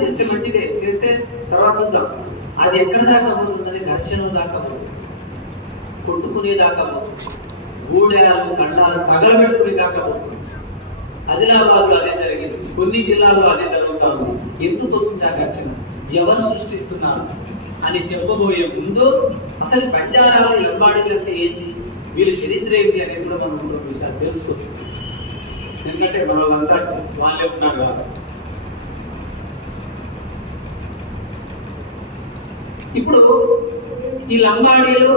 చేస్తే మంచిదే, చేస్తే తర్వాత ఉందాం. అది ఎక్కడ దాకా పోతుందని ఘర్షణ దాకా పోతుంది, కొట్టుకునే దాకా పోతుంది, గూడెలు కండాలు తగలబెట్టుకునే దాకా పోతుంది. ఆదిలాబాద్లో అదే జరిగింది, కొన్ని జిల్లాల్లో అదే జరుగుతా ఉంది. ఎందుకు వస్తుంది ఆ ఘర్షణ, ఎవరు సృష్టిస్తున్నారు అని చెప్పబోయే ముందు అసలు బంజారాలు, లంబాడీలు అంటే ఏంటి, వీళ్ళ చరిత్ర ఏంటి అనేది కూడా మనం కొన్ని విషయాలు తెలుసుకోవచ్చు. ఎందుకంటే మన వాళ్ళంతా వాళ్ళే ఉన్నారు కదా. ఇప్పుడు ఈ లంబాడీలు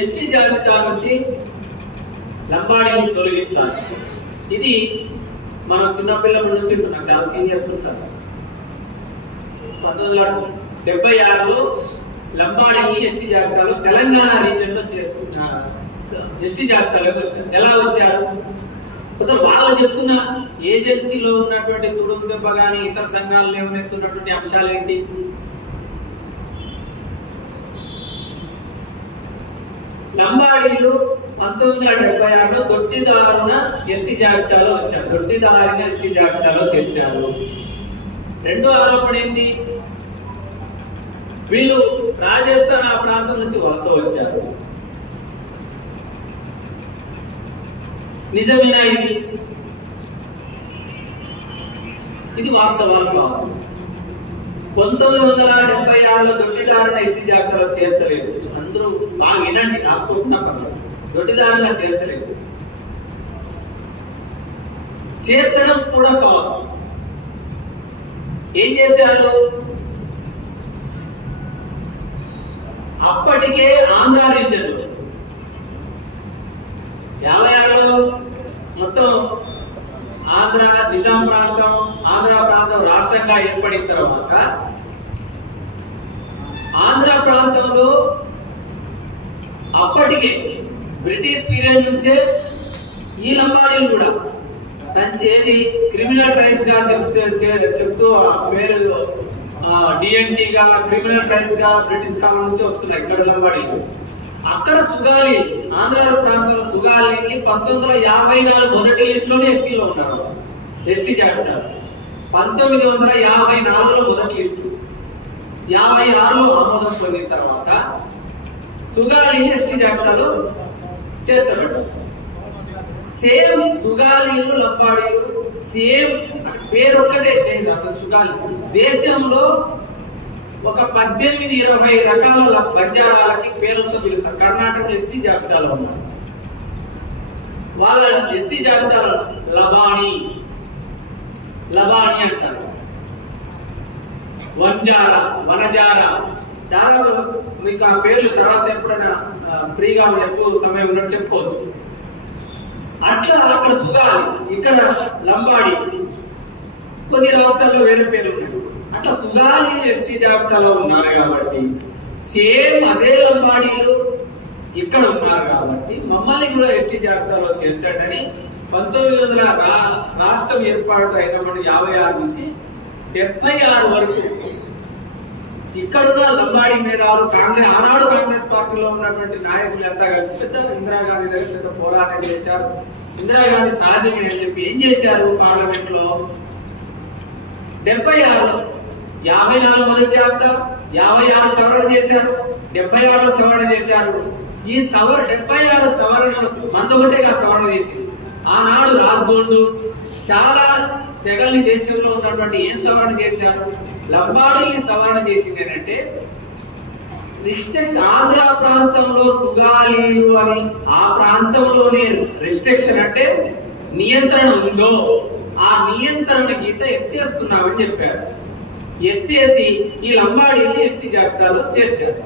ఎస్టీ జాబితా నుంచి లంబాడీని తొలగించాలి. ఇది మనం చిన్నపిల్లల నుంచి ఉంటున్నాం, చాలా సీనియర్స్ ఉంటారు. 1976లో లంబాడీని ఎస్టీ జాబితాలో తెలంగాణ రీజన్ లో ఎస్టీ జాబితాలోకి వచ్చారు. ఎలా వచ్చారు, అసలు వాళ్ళు చెప్తున్న ఏజెన్సీలో ఉన్నటువంటి కుటుంబ దెబ్బ కానీ ఇతర సంఘాలు లేవనెత్తున్నటువంటి అంశాలు ఏంటి? లంబాడీలు 1976లో దొడ్డిదారున ఎస్టీ జాబితాలో వచ్చారు, దొడ్డిదారిన ఎస్టీ జాబితాలో చేర్చారు. రెండో ఆరోపణ ఏంటి, వీళ్ళు రాజస్థాన్ ఆ ప్రాంతం నుంచి వలస వచ్చారు. నిజమేనా ఇది వాస్తవాలు కాదు. 1976లో దొడ్డిదారున ఎస్టీ జాబితాలో చేర్చలేదు. అందరూ బాగా వినండి, రాసుకోకుండా దొడ్డిదారున చేర్చలేదు. చేర్చడం కూడా కాదు, ఏం చేశారు, అప్పటికే ఆంధ్ర రీజన్ 56లో మొత్తం ఆంధ్ర, నిజాం ప్రాంతం, ఆంధ్ర ప్రాంతం రాష్ట్రంగా ఏర్పడిన తర్వాత ఆంధ్ర ప్రాంతంలో అప్పటికే బ్రిటిష్ పీరియడ్ నుంచే ఈ లంబాడీలు కూడా సంచేది క్రిమినల్ ట్రైబ్స్ గా చెప్తూ పేరు డిఎన్టీ గా క్రిమినల్ ట్రైబ్స్ గా బ్రిటిష్ కాలం నుంచి వస్తున్నాయి ఇక్కడ లంబాడీలు. అక్కడ సుగాలి, ఆంధ్ర ప్రాంతంలో సుగాలిని 1954 మొదటి లిస్ట్ లోనే ఎస్టీలో ఉన్నారు, ఎస్టీ జాబితా 1954లో మొదటి లిస్టు, 56లో ఆమోదం పొందిన తర్వాత సుగాలిని ఎస్టీ జాబితాలో చేర్చబడ్డారు. సేమ్ సుగాలీలు, లంబాడీలు సేమ్ పేరు ఒక్కటే చేంజ్. అసలు సుగాలి దేశంలో ఒక 18-20 రకాల బంజారాలకి పేర్లతో పిలుస్తారు. కర్ణాటకలో ఎస్సీ జాబితాలో ఉన్నారు, వాళ్ళ ఎస్సీ జాబితాలో లబాణి అంటారు, వనజారా. దాదాపు మీకు ఆ పేర్లు తర్వాత ఎప్పుడైనా ఫ్రీగా ఎక్కువ సమయం ఉన్నట్టు చెప్పుకోవచ్చు. అట్లా అక్కడ సుగాలి, ఇక్కడ లంబాడి, కొన్ని రాష్ట్రాల్లో వేరే పేర్లు ఉన్నాయి. అట్లా సుగాలి ఎస్టీ జాబితాలో ఉన్నారు కాబట్టి సేమ్ అదే లంబాడీలు ఇక్కడ ఉన్నారు కాబట్టి మమ్మల్ని కూడా ఎస్టీ జాబితాలో చేర్చటని 1900 రాష్ట్రం ఏర్పాటు అయినప్పుడు 56 నుంచి 76 వరకు ఇక్కడున్న లంబాడీ మేధావులు, ఆనాడు కాంగ్రెస్ పార్టీలో ఉన్నటువంటి నాయకులు అంతా కలిసి పెద్ద ఇందిరాగాంధీ దగ్గర పెద్ద పోరాటం చేశారు. ఇందిరాగాంధీ సహజమే అని చెప్పి ఏం చేశారు, పార్లమెంట్ లో 76లో 54 మొదటి జాబితా, 56 సవరణ చేశారు, 76లో సవరణ చేశారు. ఈ 76 సవరణలు మందొకటేగా సవరణ చేసింది. ఆనాడు రాజ్గోండ్ చాలా తెగల్ని దేశంలో ఉన్నటువంటి ఏం సవరణ చేశారు? లంబాడీని సవరణ చేసింది ఏంటంటే రిస్ట్రిక్షన్. ఆంధ్ర ప్రాంతంలో సుగాలీలు అని ఆ ప్రాంతంలోనే రిస్ట్రిక్షన్ అంటే నియంత్రణ ఉందో ఆ నియంత్రణ గీత ఎత్తేస్తున్నామని చెప్పారు. ఎత్తేసి ఈ లంబాడీని ఎస్టీ జాబితాలో చేర్చారు.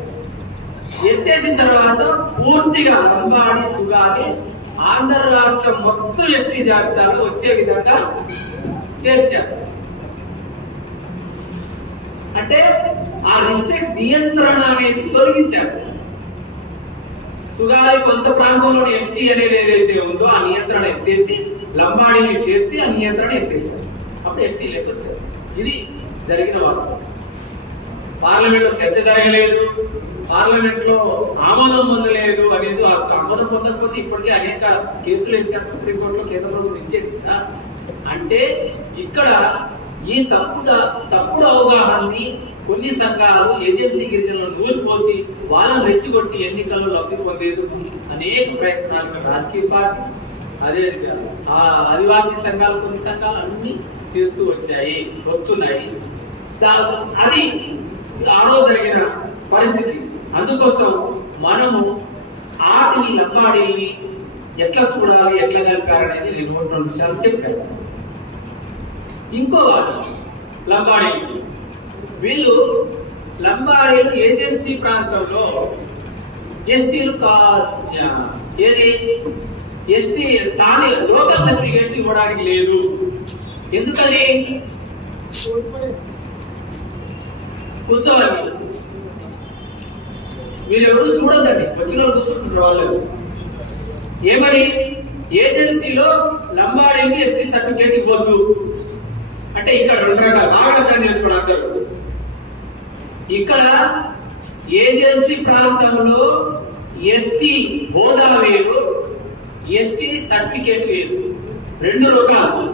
ఎత్తేసిన తర్వాత పూర్తిగా లంబాడి సుగాలి ఆంధ్ర రాష్ట్రం మొత్తం ఎస్టీ జాబితాలో వచ్చే విధంగా చేర్చారు. అంటే ఆ రిస్ట్రిక్ట్ నియంత్రణ అనేది తొలగించారు. సుగాలి కొంత ప్రాంతంలో ఎస్టీ అనేది ఏదైతే ఉందో ఆ నియంత్రణ ఎత్తేసి లంబాడీని చేర్చి ఆ నియంత్రణ ఎత్తేసారు. అప్పుడు ఎస్టీలోకి వచ్చారు. ఇది జరిగిన వాస్తవం. పార్లమెంట్ లో చర్చ జరగలేదు, పార్లమెంట్ లో ఆమోదం పొందలేదు అనేది వాస్తవం. ఆమోదం పొందకపోతే ఇప్పటికే అనేక కేసులు వేసారు సుప్రీంకోర్టులో, కేంద్ర ప్రభుత్వం ఇచ్చేది. అంటే ఇక్కడ ఈ తప్పుడు అవగాహనని కొన్ని సంఘాలు ఏజెన్సీ గిరిజనులను నూరిపోసి వాళ్ళని రెచ్చిగొట్టి ఎన్నికల్లో లబ్ధి పొందేందుకు అనేక ప్రయత్నాలు రాజకీయ పార్టీ అదే ఆదివాసీ సంఘాలు కొన్ని సంఘాలు అన్ని చేస్తూ వస్తున్నాయి. అది ఆ రోజు జరిగిన పరిస్థితి. అందుకోసం మనము ఆటిని లంబాడీల్ని ఎట్లా చూడాలి, ఎట్లా కలిపారనేది నేను 2 నిమిషాలు చెప్పాను. ఇంకో వాటి లంబాడీలు, వీళ్ళు లంబాడీలు ఏజెన్సీ ప్రాంతంలో ఎస్టీలు ఏది ఎస్టీ స్థానిక లోకల్ సర్టిఫికేట్ ఇవ్వడానికి లేదు. ఎందుకని? కూర్చోవాలి మీరు ఎవరు చూడొద్దండి, వచ్చిన వాళ్ళు కూర్చుంటున్నారు. వాళ్ళు ఏమని ఏజెన్సీలో లంబాడీకి ఎస్టీ సర్టిఫికేట్ ఇవ్వద్దు అంటే ఇక్కడ 2 రకాలు బాగా అర్థం చేసుకోవడం అందరూ. ఇక్కడ ఏజెన్సీ ప్రాంతంలో ఎస్టీ హోదా వేరు, ఎస్టీ సర్టిఫికేట్ వేరు, 2 రకాలు.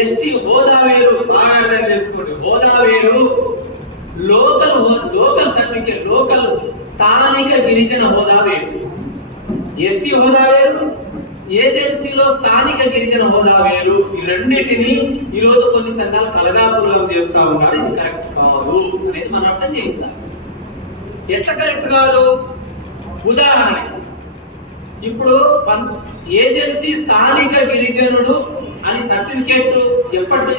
ఎస్టీ హోదా వేరు, బాగా అర్థం చేసుకోండి. హోదా వేరు, లోకల్ సర్టిఫికేట్, లోకల్ స్థానిక గిరిజన హోదా వేరు. ఎస్టీ హోదా వేరు, ఏజెన్సీలో స్థానిక గిరిజన హోదా వేరు. ఈ రెండింటిని ఈ రోజు కొన్ని సంఘాలు కలగాపురం చేస్తా ఉన్నారు. ఇది కరెక్ట్ కాదు అనేది మనం అర్థం చేయించాలి. ఎట్లా కరెక్ట్ కాదు? ఉదాహరణ, ఇప్పుడు ఏజెన్సీ స్థానిక గిరిజనుడు అని సర్టిఫికేట్ ఎప్పటి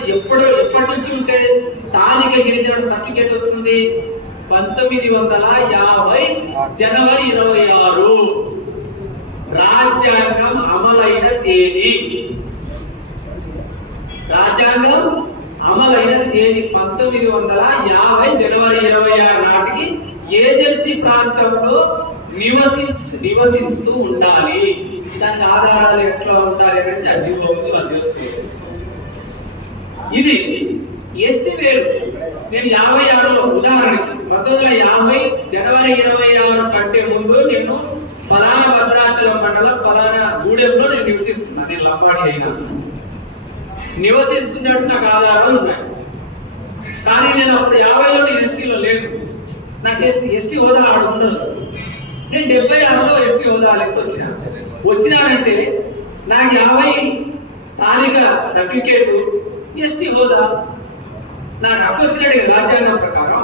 నుంచి ఉంటే స్థానిక గిరిజనుడు సర్టిఫికేట్ వస్తుంది? 1950 జనవరి 26 రాజ్యాంగం అమలైన తేదీ. రాజ్యాంగం అమలైన తేదీ 1950 జనవరి 26 నాటికి ఏజెన్సీ ప్రాంతంలో నివసిస్తూ ఉండాలి. దానికి ఆధారాలు ఎట్లా ఉండాలి అనేది అజీవో ఉంది, వాళ్ళు తెలుస్తుంది. ఇది ఎస్టీ వేరు. నేను 56లో ఉదాహరణకి 1950 జనవరి 26 కంటే ముందు నేను ఫలానా భద్రాచలం మండలం ఫలానా గూడెంలో నేను నివసిస్తున్నా, నేను లంబాడి అయినా నివసిస్తున్నట్టు నాకు ఆధారాలు ఉన్నాయి. కానీ నేను అప్పుడు 50లో నేను ఎస్టీలో లేదు, నాకు ఎస్టీ హోదా ఆడ ఉండదు. నేను 76లో ఎస్టీ హోదా వచ్చినానంటే నాకు 50 స్థానిక సర్టిఫికేట్, ఎస్టీ హోదా నాకు హక్కు వచ్చినట్టు రాజ్యాంగం ప్రకారం.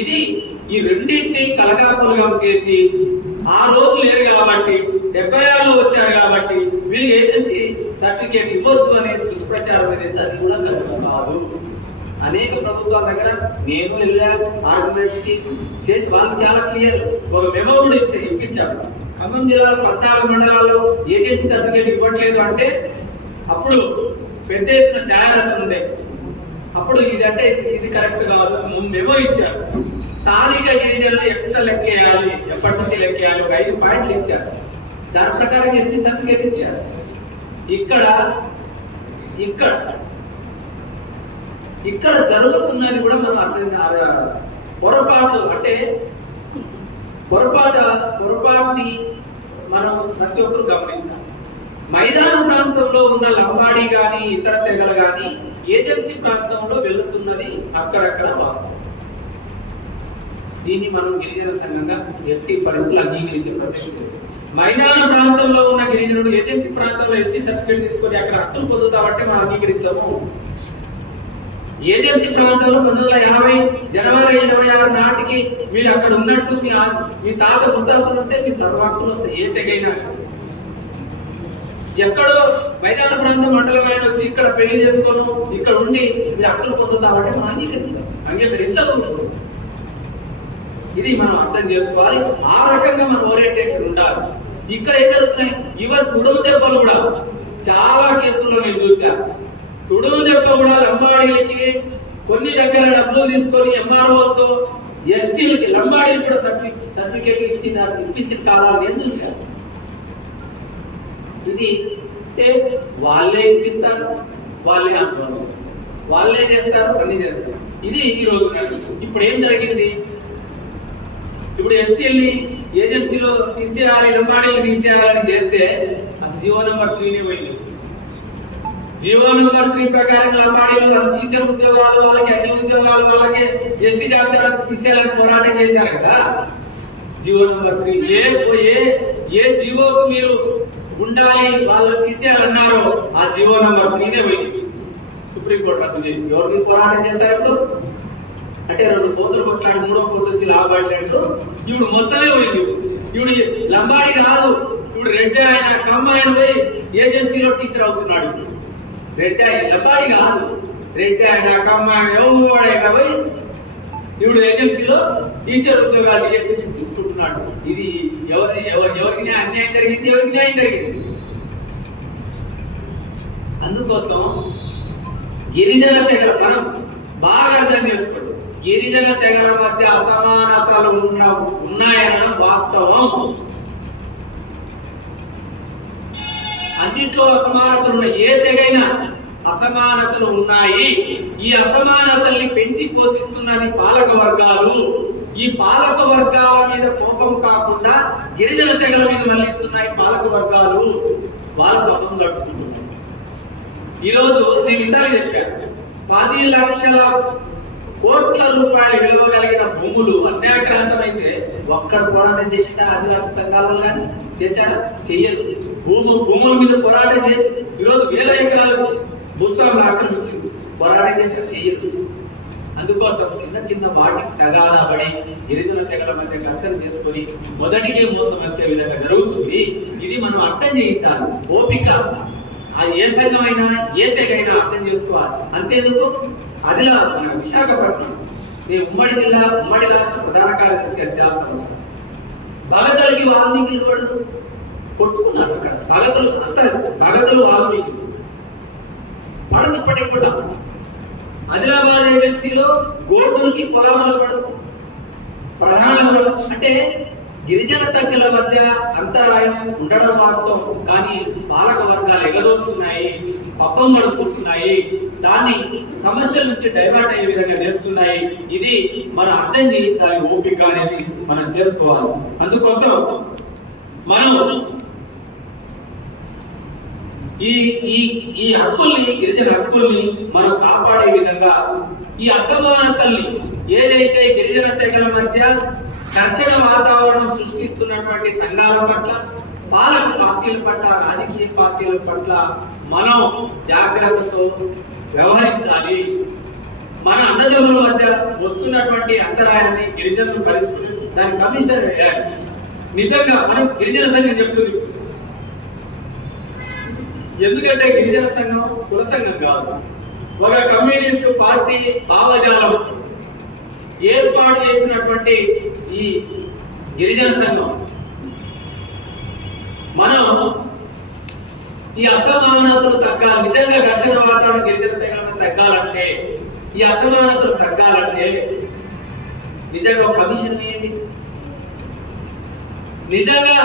ఇది ఈ రెండింటిని కలగాపులగం చేసి ఆ రోజు లేరు కాబట్టి 76లో వచ్చారు కాబట్టి వీళ్ళు ఏజెన్సీ సర్టిఫికేట్ ఇవ్వద్దు అనేది దుష్ప్రచారం అనేది అది కూడా కరెక్ట్ కాదు. అనేక ప్రభుత్వాల దగ్గర నేను వెళ్ళా ఆర్గ్యుమెంట్స్ కి చేసి వాళ్ళకి చాలా క్లియర్ ఒక మెమో కూడా ఇప్పించారు. ఖమ్మం జిల్లాలో 14 మండలాల్లో ఏజెన్సీ సర్టిఫికేట్ ఇవ్వట్లేదు అంటే అప్పుడు పెద్ద ఎత్తున ఛాయారథం ఉండే. అప్పుడు ఇది కరెక్ట్ కాదు మెమో ఇచ్చారు. స్థానిక గిరిజనులు ఎట్లా లెక్కేయాలి, ఎప్పటి నుంచి లెక్కేయాలి, 5 పాయింట్లు ఇచ్చారు. దాని ప్రకారం ఎస్టీ సర్టిఫికేట్ ఇచ్చారు. ఇక్కడ జరుగుతున్నది కూడా మనం అర్థం పొరపాటు అంటే పొరపాటుని మనం ప్రతి ఒక్కరు గమనించాలి. మైదాన ప్రాంతంలో ఉన్న లంబాడి గాని ఇతర తెగలు గాని ఏజెన్సీ ప్రాంతంలో వెళుతున్నది అక్కడక్కడ వాస్తవం. దీన్ని మనం గిరిజన సంఘంగా ఎట్టి పరిస్థితులు అంగీకరించే ప్రసక్తి లేదు. మైదాన ప్రాంతంలో ఉన్న గిరిజనుడు ఏజెన్సీ ప్రాంతంలో ఎస్టీ సర్టిఫికేట్ తీసుకొని అక్కడ హక్కులు పొందుతామంటే మనం అంగీకరించాము. ఏజెన్సీ ప్రాంతంలో 1950 జనవరి 26 నాటికి మీరు అక్కడ ఉన్నట్టు మీ తాత ముత్తాతలు ఉంటే మీ సర్వ హక్కులు వస్తాయి. ఏ తెగైనా ఎక్కడో మైదాన ప్రాంతం మండలమైన వచ్చి ఇక్కడ పెళ్లి చేసుకోను ఇక్కడ ఉండి మీరు హక్కులు పొందుతామంటే మనం అంగీకరించకూడదు. ఇది మనం అర్థం చేసుకోవాలి. ఆ రకంగా మన ఓరియంటేషన్ ఉండాలి. ఇక్కడ ఏం జరుగుతున్నాయి తుడుము దెబ్బలు కూడా చాలా కేసుల్లో నేను చూశాను. తుడుము దెబ్బ కూడా లంబాడీలకి కొన్ని దగ్గర డబ్బులు తీసుకొని ఎంఆర్ఓతో ఎస్టీలకి లంబాడీలు కూడా సర్టిఫికేట్ ఇప్పించిన కాలాలు నేను చూశాను. ఇది వాళ్ళే ఇప్పిస్తారు, వాళ్ళే అనుభవం, వాళ్ళే చేస్తారు, అన్ని చేస్తారు. ఇది ఈ రోజు. ఇప్పుడు ఏం జరిగింది? ఇప్పుడు ఎస్టీల్ని ఏజెన్సీలో తీసేయాలి, లంబాడీలు తీసేయాలని చేస్తే అసలు జీవో నెంబర్ 3 పోయింది. జీవో నెంబర్ 3 ప్రకారం లంబాడీలు టీచర్ ఉద్యోగాలు వాళ్ళకి, అన్ని ఉద్యోగాలు వాళ్ళకి ఎస్టీ జాబితా తీసేయాలని పోరాటం చేశారు కదా. జీవో నెంబర్ 3 ఏ జీవోకు మీరు ఉండాలి వాళ్ళని తీసేయాలన్నారో ఆ జీవో నెంబర్ 3 పోయింది. సుప్రీంకోర్టు రద్దు చేసింది. ఎవరికి పోరాటం చేస్తారు ఇప్పుడు? అంటే 2 కోతులు కొట్లాడి 3వ కోత వచ్చి లాభపడలేదు. ఇప్పుడు మొత్తమే పోయింది. ఇప్పుడు లంబాడి కాదు, ఇప్పుడు రెడ్డి ఆయన కమ్మ ఆయన పోయి ఏజెన్సీలో టీచర్ అవుతున్నాడు. రెడ్డి ఆయన లంబాడి కాదు, రెడ్డి ఆయన కమ్మ ఆయన ఎవరైనా పోయి ఇప్పుడు ఏజెన్సీలో టీచర్ ఉద్యోగాలు డిఎస్సీ తీసుకుంటున్నాడు. ఇది ఎవరికి అన్యాయం జరిగింది, ఎవరికి న్యాయం జరిగింది? అందుకోసం గిరిజన తెగల మనం బాగా అర్థం చేసుకోండి. గిరిజన తెగల మధ్య అసమానతలు ఉన్నాయనడం వాస్తవం. అన్నింటిలో అసమానతలు ఉన్నాయి. ఏ తెగైనా అసమానతలు ఉన్నాయి. ఈ అసమానతల్ని పెంచి పోషిస్తున్నది పాలక వర్గాలు. ఈ పాలక వర్గాల మీద కోపం కాకుండా గిరిజన తెగల మీద మళ్ళిస్తున్నాయి పాలక వర్గాలు. వాళ్ళ పాపం గడుపుతున్నారు. ఈరోజు నేను ఇందాక చెప్పాను, 10 లక్షల కోట్ల రూపాయలు విలువ కలిగిన భూములు అన్యాక్రాంతమైతే ఒక్కడ పోరాటం చేసిందా? ఆదివాసీ సంఘాల కానీ చేశాడా? చెయ్యరు. భూముల మీద పోరాటం చేసి ఈరోజు 1000 ఎకరాలు భూస్వాములు ఆక్రమించింది. పోరాటం చేసిన చెయ్యరు. అందుకోసం చిన్న వాటికి తగాదా పడి గిరిజన తెగల మధ్య ఘర్షణ చేసుకుని మొదటికే మోసం వచ్చే విధంగా జరుగుతుంది. ఇది మనం అర్థం చేయించాలి. ఓపిక ఏ సంఘమైనా ఏ తెగైనా అర్థం చేసుకోవాలి. అంతేందుకు ఆదిలాబాద్ విశాఖపట్నం నేను ఉమ్మడి రాష్ట్ర ప్రధాన కార్యదర్శి చేస్తాను. భగతులకి వాల్మీకి కొట్టుకున్నారు. అక్కడ భగతులు వాల్మీకి పడదు. ఇప్పటికి కూడా ఆదిలాబాద్ ఏజెన్సీలో గోడులకి పొలాలు పడదు. ప్రధానంగా అంటే గిరిజన తెగల మధ్య అంతరాయం ఉండడం వాస్తవం. కానీ పాలక వర్గాలు ఎగదోస్తున్నాయి, పప్పం గడుపుతున్నాయి, దాన్ని సమస్యల నుంచి డైవర్ట్ అయ్యే విధంగా చేస్తున్నాయి. ఇది మనం అర్థం చేయించాలి. ఓపిక అనేది మనం చేసుకోవాలి. అందుకోసం మనం ఈ హక్కుల్ని, గిరిజన హక్కుల్ని మనం కాపాడే విధంగా ఈ అసమానతల్ని ఏదైతే గిరిజన తెగల మధ్య ఘర్షణ వాతావరణం సృష్టిస్తున్నటువంటి సంఘాల పట్ల, పాలక పార్టీల పట్ల, రాజకీయ పార్టీల పట్ల మనం జాగ్రత్తతో వ్యవహరించాలి. మన అన్నదమ్ముల మధ్య వస్తున్నటువంటి అంతరాయాన్ని గిరిజనులు పరిస్థితులు దాని కమిషన్ వేయాలి. నిజంగా మనం గిరిజన సంఘం చెప్తుంది. ఎందుకంటే గిరిజన సంఘం కుల సంఘం కాదు. ఒక కమ్యూనిస్టు పార్టీ భావజాలం ఏర్పాటు చేసినటువంటి ఈ గిరిజన సంఘం మనం ఈ అసమానతలు తగ్గాలి. నిజంగా ఘర్షణ వాతావరణం గిరిజన తెగల తగ్గాలంటే, ఈ అసమానతలు తగ్గాలంటే నిజంగా ఒక కమిషన్ వేయండి. నిజంగా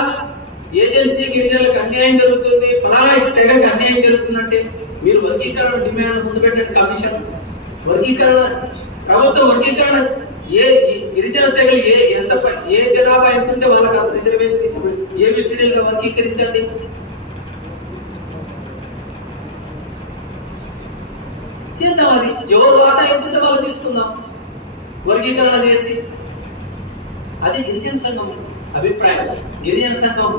ఏజెన్సీ గిరిజనులకు అన్యాయం జరుగుతుంది, ఫలానా తెగకి అన్యాయం జరుగుతుందంటే మీరు వర్గీకరణ డిమాండ్ ముందు పెట్టండి. కమిషన్ వర్గీకరణ, ప్రభుత్వ వర్గీకరణ. ఏ గిరిజన తెగలు ఏ జనాభా ఎంతుంటే వాళ్ళకి అంత రిజర్వేషన్ ఏబిసిడీలుగా వర్గీకరించండి. చేద్దాం. అది ఎవరు వాటా ఎంతుంటే వాళ్ళు తీసుకుందాం వర్గీకరణ చేసి. అది గిరిజన సంఘం అభిప్రాయం. గిరిజన సంఘం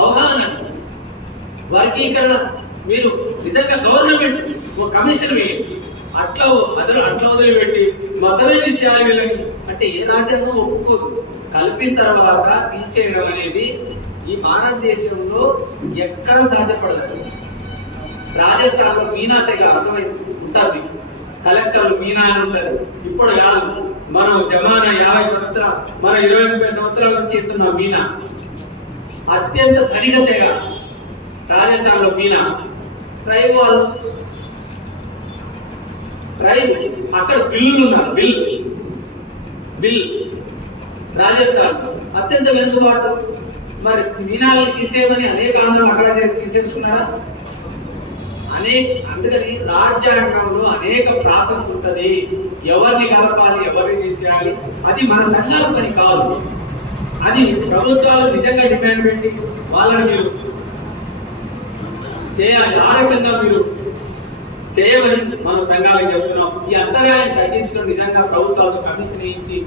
అవగాహన, వర్గీకరణ. మీరు నిజంగా గవర్నమెంట్ ఒక కమిషన్ వేయండి, అట్లా వదిలిపెట్టి మొత్తమే తీసేయాలి వీళ్ళని అంటే ఏ రాజ్యాంగం ఒప్పుకోదు. కలిపిన తర్వాత తీసేయడం అనేది ఈ భారతదేశంలో ఎక్కడ సాధ్యపడదు. రాజస్థాన్ లో మీనా తెగ అర్థమైంది ఉంటుంది, కలెక్టర్లు మీనా అని ఉంటారు. ఇప్పుడు కాదు, మనం జమానా 50 సంవత్సరాలు, మన 20-30 సంవత్సరాల నుంచి ఇస్తున్నాం మీనా. అత్యంత ధనిక తెగ రాజస్థాన్ లో మీనా ట్రైబ్ వాళ్ళు. ట్రైబ్ అక్కడ బిల్లులు ఉన్నారు, బిల్ రాజస్థాన్ అత్యంత వెనుకబాటు. మరి మీనాలను తీసేయమని అనేక ఆంధ్రం అక్కడ తీసేసుకున్నారా? అందుకని రాజ్యాంగంలో అనేక ప్రాసెస్ ఉంటది. ఎవరిని కలపాలి, ఎవరిని తీసేయాలి, అది మన సంఘాల పని కాదు. అది ప్రభుత్వాలు నిజంగా డిమాండ్ పెట్టి వాళ్ళని మీరు చేయాలి. ఆ రకంగా మీరు చేయమని మనం సంఘాలకు చెప్తున్నాం. ఈ అంతరాయాన్ని తగ్గించడం నిజంగా ప్రభుత్వాలకు కమిషన్ ఇచ్చి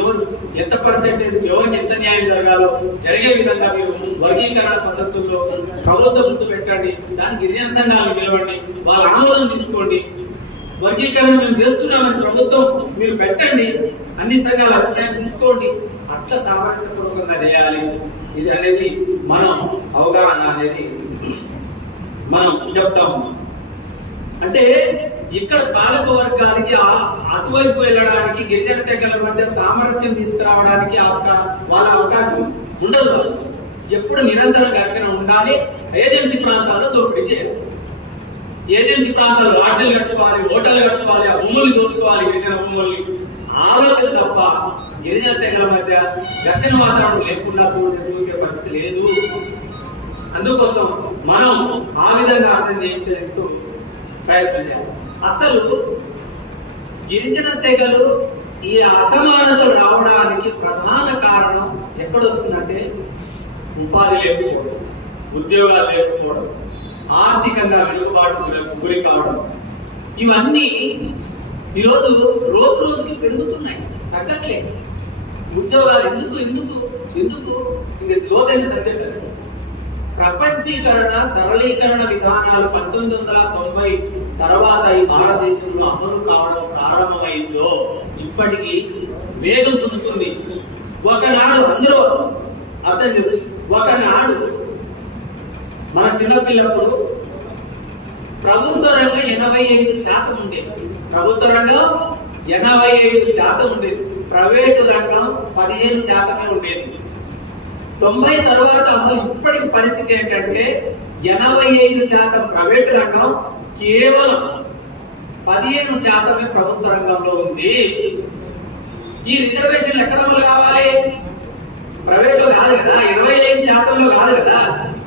ఎవరు ఎంత పర్సెంటేజ్, ఎవరికి ఎంత న్యాయం జరగాలో జరిగే విధంగా మీరు వర్గీకరణ పద్ధతుల్లో ప్రభుత్వం ముందు పెట్టండి. దానికి గిరిజన సంఘాలను నిలబడి వాళ్ళ ఆమోదం తీసుకోండి. వర్గీకరణ మేము చేస్తున్నామని ప్రభుత్వం మీరు పెట్టండి, అన్ని సంఘాల అభిప్రాయం తీసుకోండి. అట్లా సామరస్యపూర్వకంగా చేయాలి. ఇది అనేది మనం అవగాహన అనేది మనం చెప్తాము. అంటే ఇక్కడ పాలక వర్గాలకి అటువైపు వెళ్ళడానికి, గిరిజన తెగల మధ్య సామరస్యం తీసుకురావడానికి వాళ్ళ అవకాశం ఉండదు. ఎప్పుడు నిరంతర ఘర్షణ ఉండాలి. ఏజెన్సీ ప్రాంతాల్లో దోపిడీ చేయాలి. ఏజెన్సీ ప్రాంతాల్లో లాడ్జీలు కట్టుకోవాలి, హోటళ్లు కట్టుకోవాలి, ఆ భూములు దోచుకోవాలి, గిరిజన భూముల్ని. ఆలోచన తప్ప గిరిజన తెగల మధ్య ఘర్షణ వాతావరణం లేకుండా చూసే పరిస్థితి లేదు. అందుకోసం మనం ఆ విధంగా అర్థం చేయించేందుకు ప్రయత్నం చేయాలి. అసలు గిరిజన తెగలు ఈ అసమానత రావడానికి ప్రధాన కారణం ఎక్కడొస్తుందంటే ఉపాధి లేకపోవడం, ఉద్యోగాలు లేకపోవడం, ఆర్థికంగా వెనుకబాటుకు గురి కావడం. ఇవన్నీ ఈరోజు రోజు రోజుకి పెరుగుతున్నాయి, తగ్గట్లేదు. ఉద్యోగాలు ఎందుకు ఎందుకు ఎందుకు ఇంకా లోతైన సబ్జెక్ట్. ప్రపంచీకరణ సరళీకరణ విధానాలు 1990 తర్వాత ఈ భారతదేశంలో అమలు కావడం ప్రారంభమైందో ఇప్పటికీ వేగం పుంజుతుంది. ఒకనాడు అందరూ అర్థం చేసి, ఒకనాడు మన చిన్నపిల్లప్పుడు ప్రభుత్వ రంగం 85% ఉండేది. ప్రభుత్వ రంగం 85% ఉండేది, ప్రైవేటు రంగం 15% ఉండేది. 90 తర్వాత ఇప్పటికి పరిస్థితి ఏంటంటే 85% ప్రైవేటు రంగం, కేవలం 15% ప్రభుత్వ రంగంలో ఉంది. ఈ రిజర్వేషన్లు ఎక్కడ అమలు కావాలి? ప్రైవేట్లో కాదు కదా, 25%లో కాదు కదా,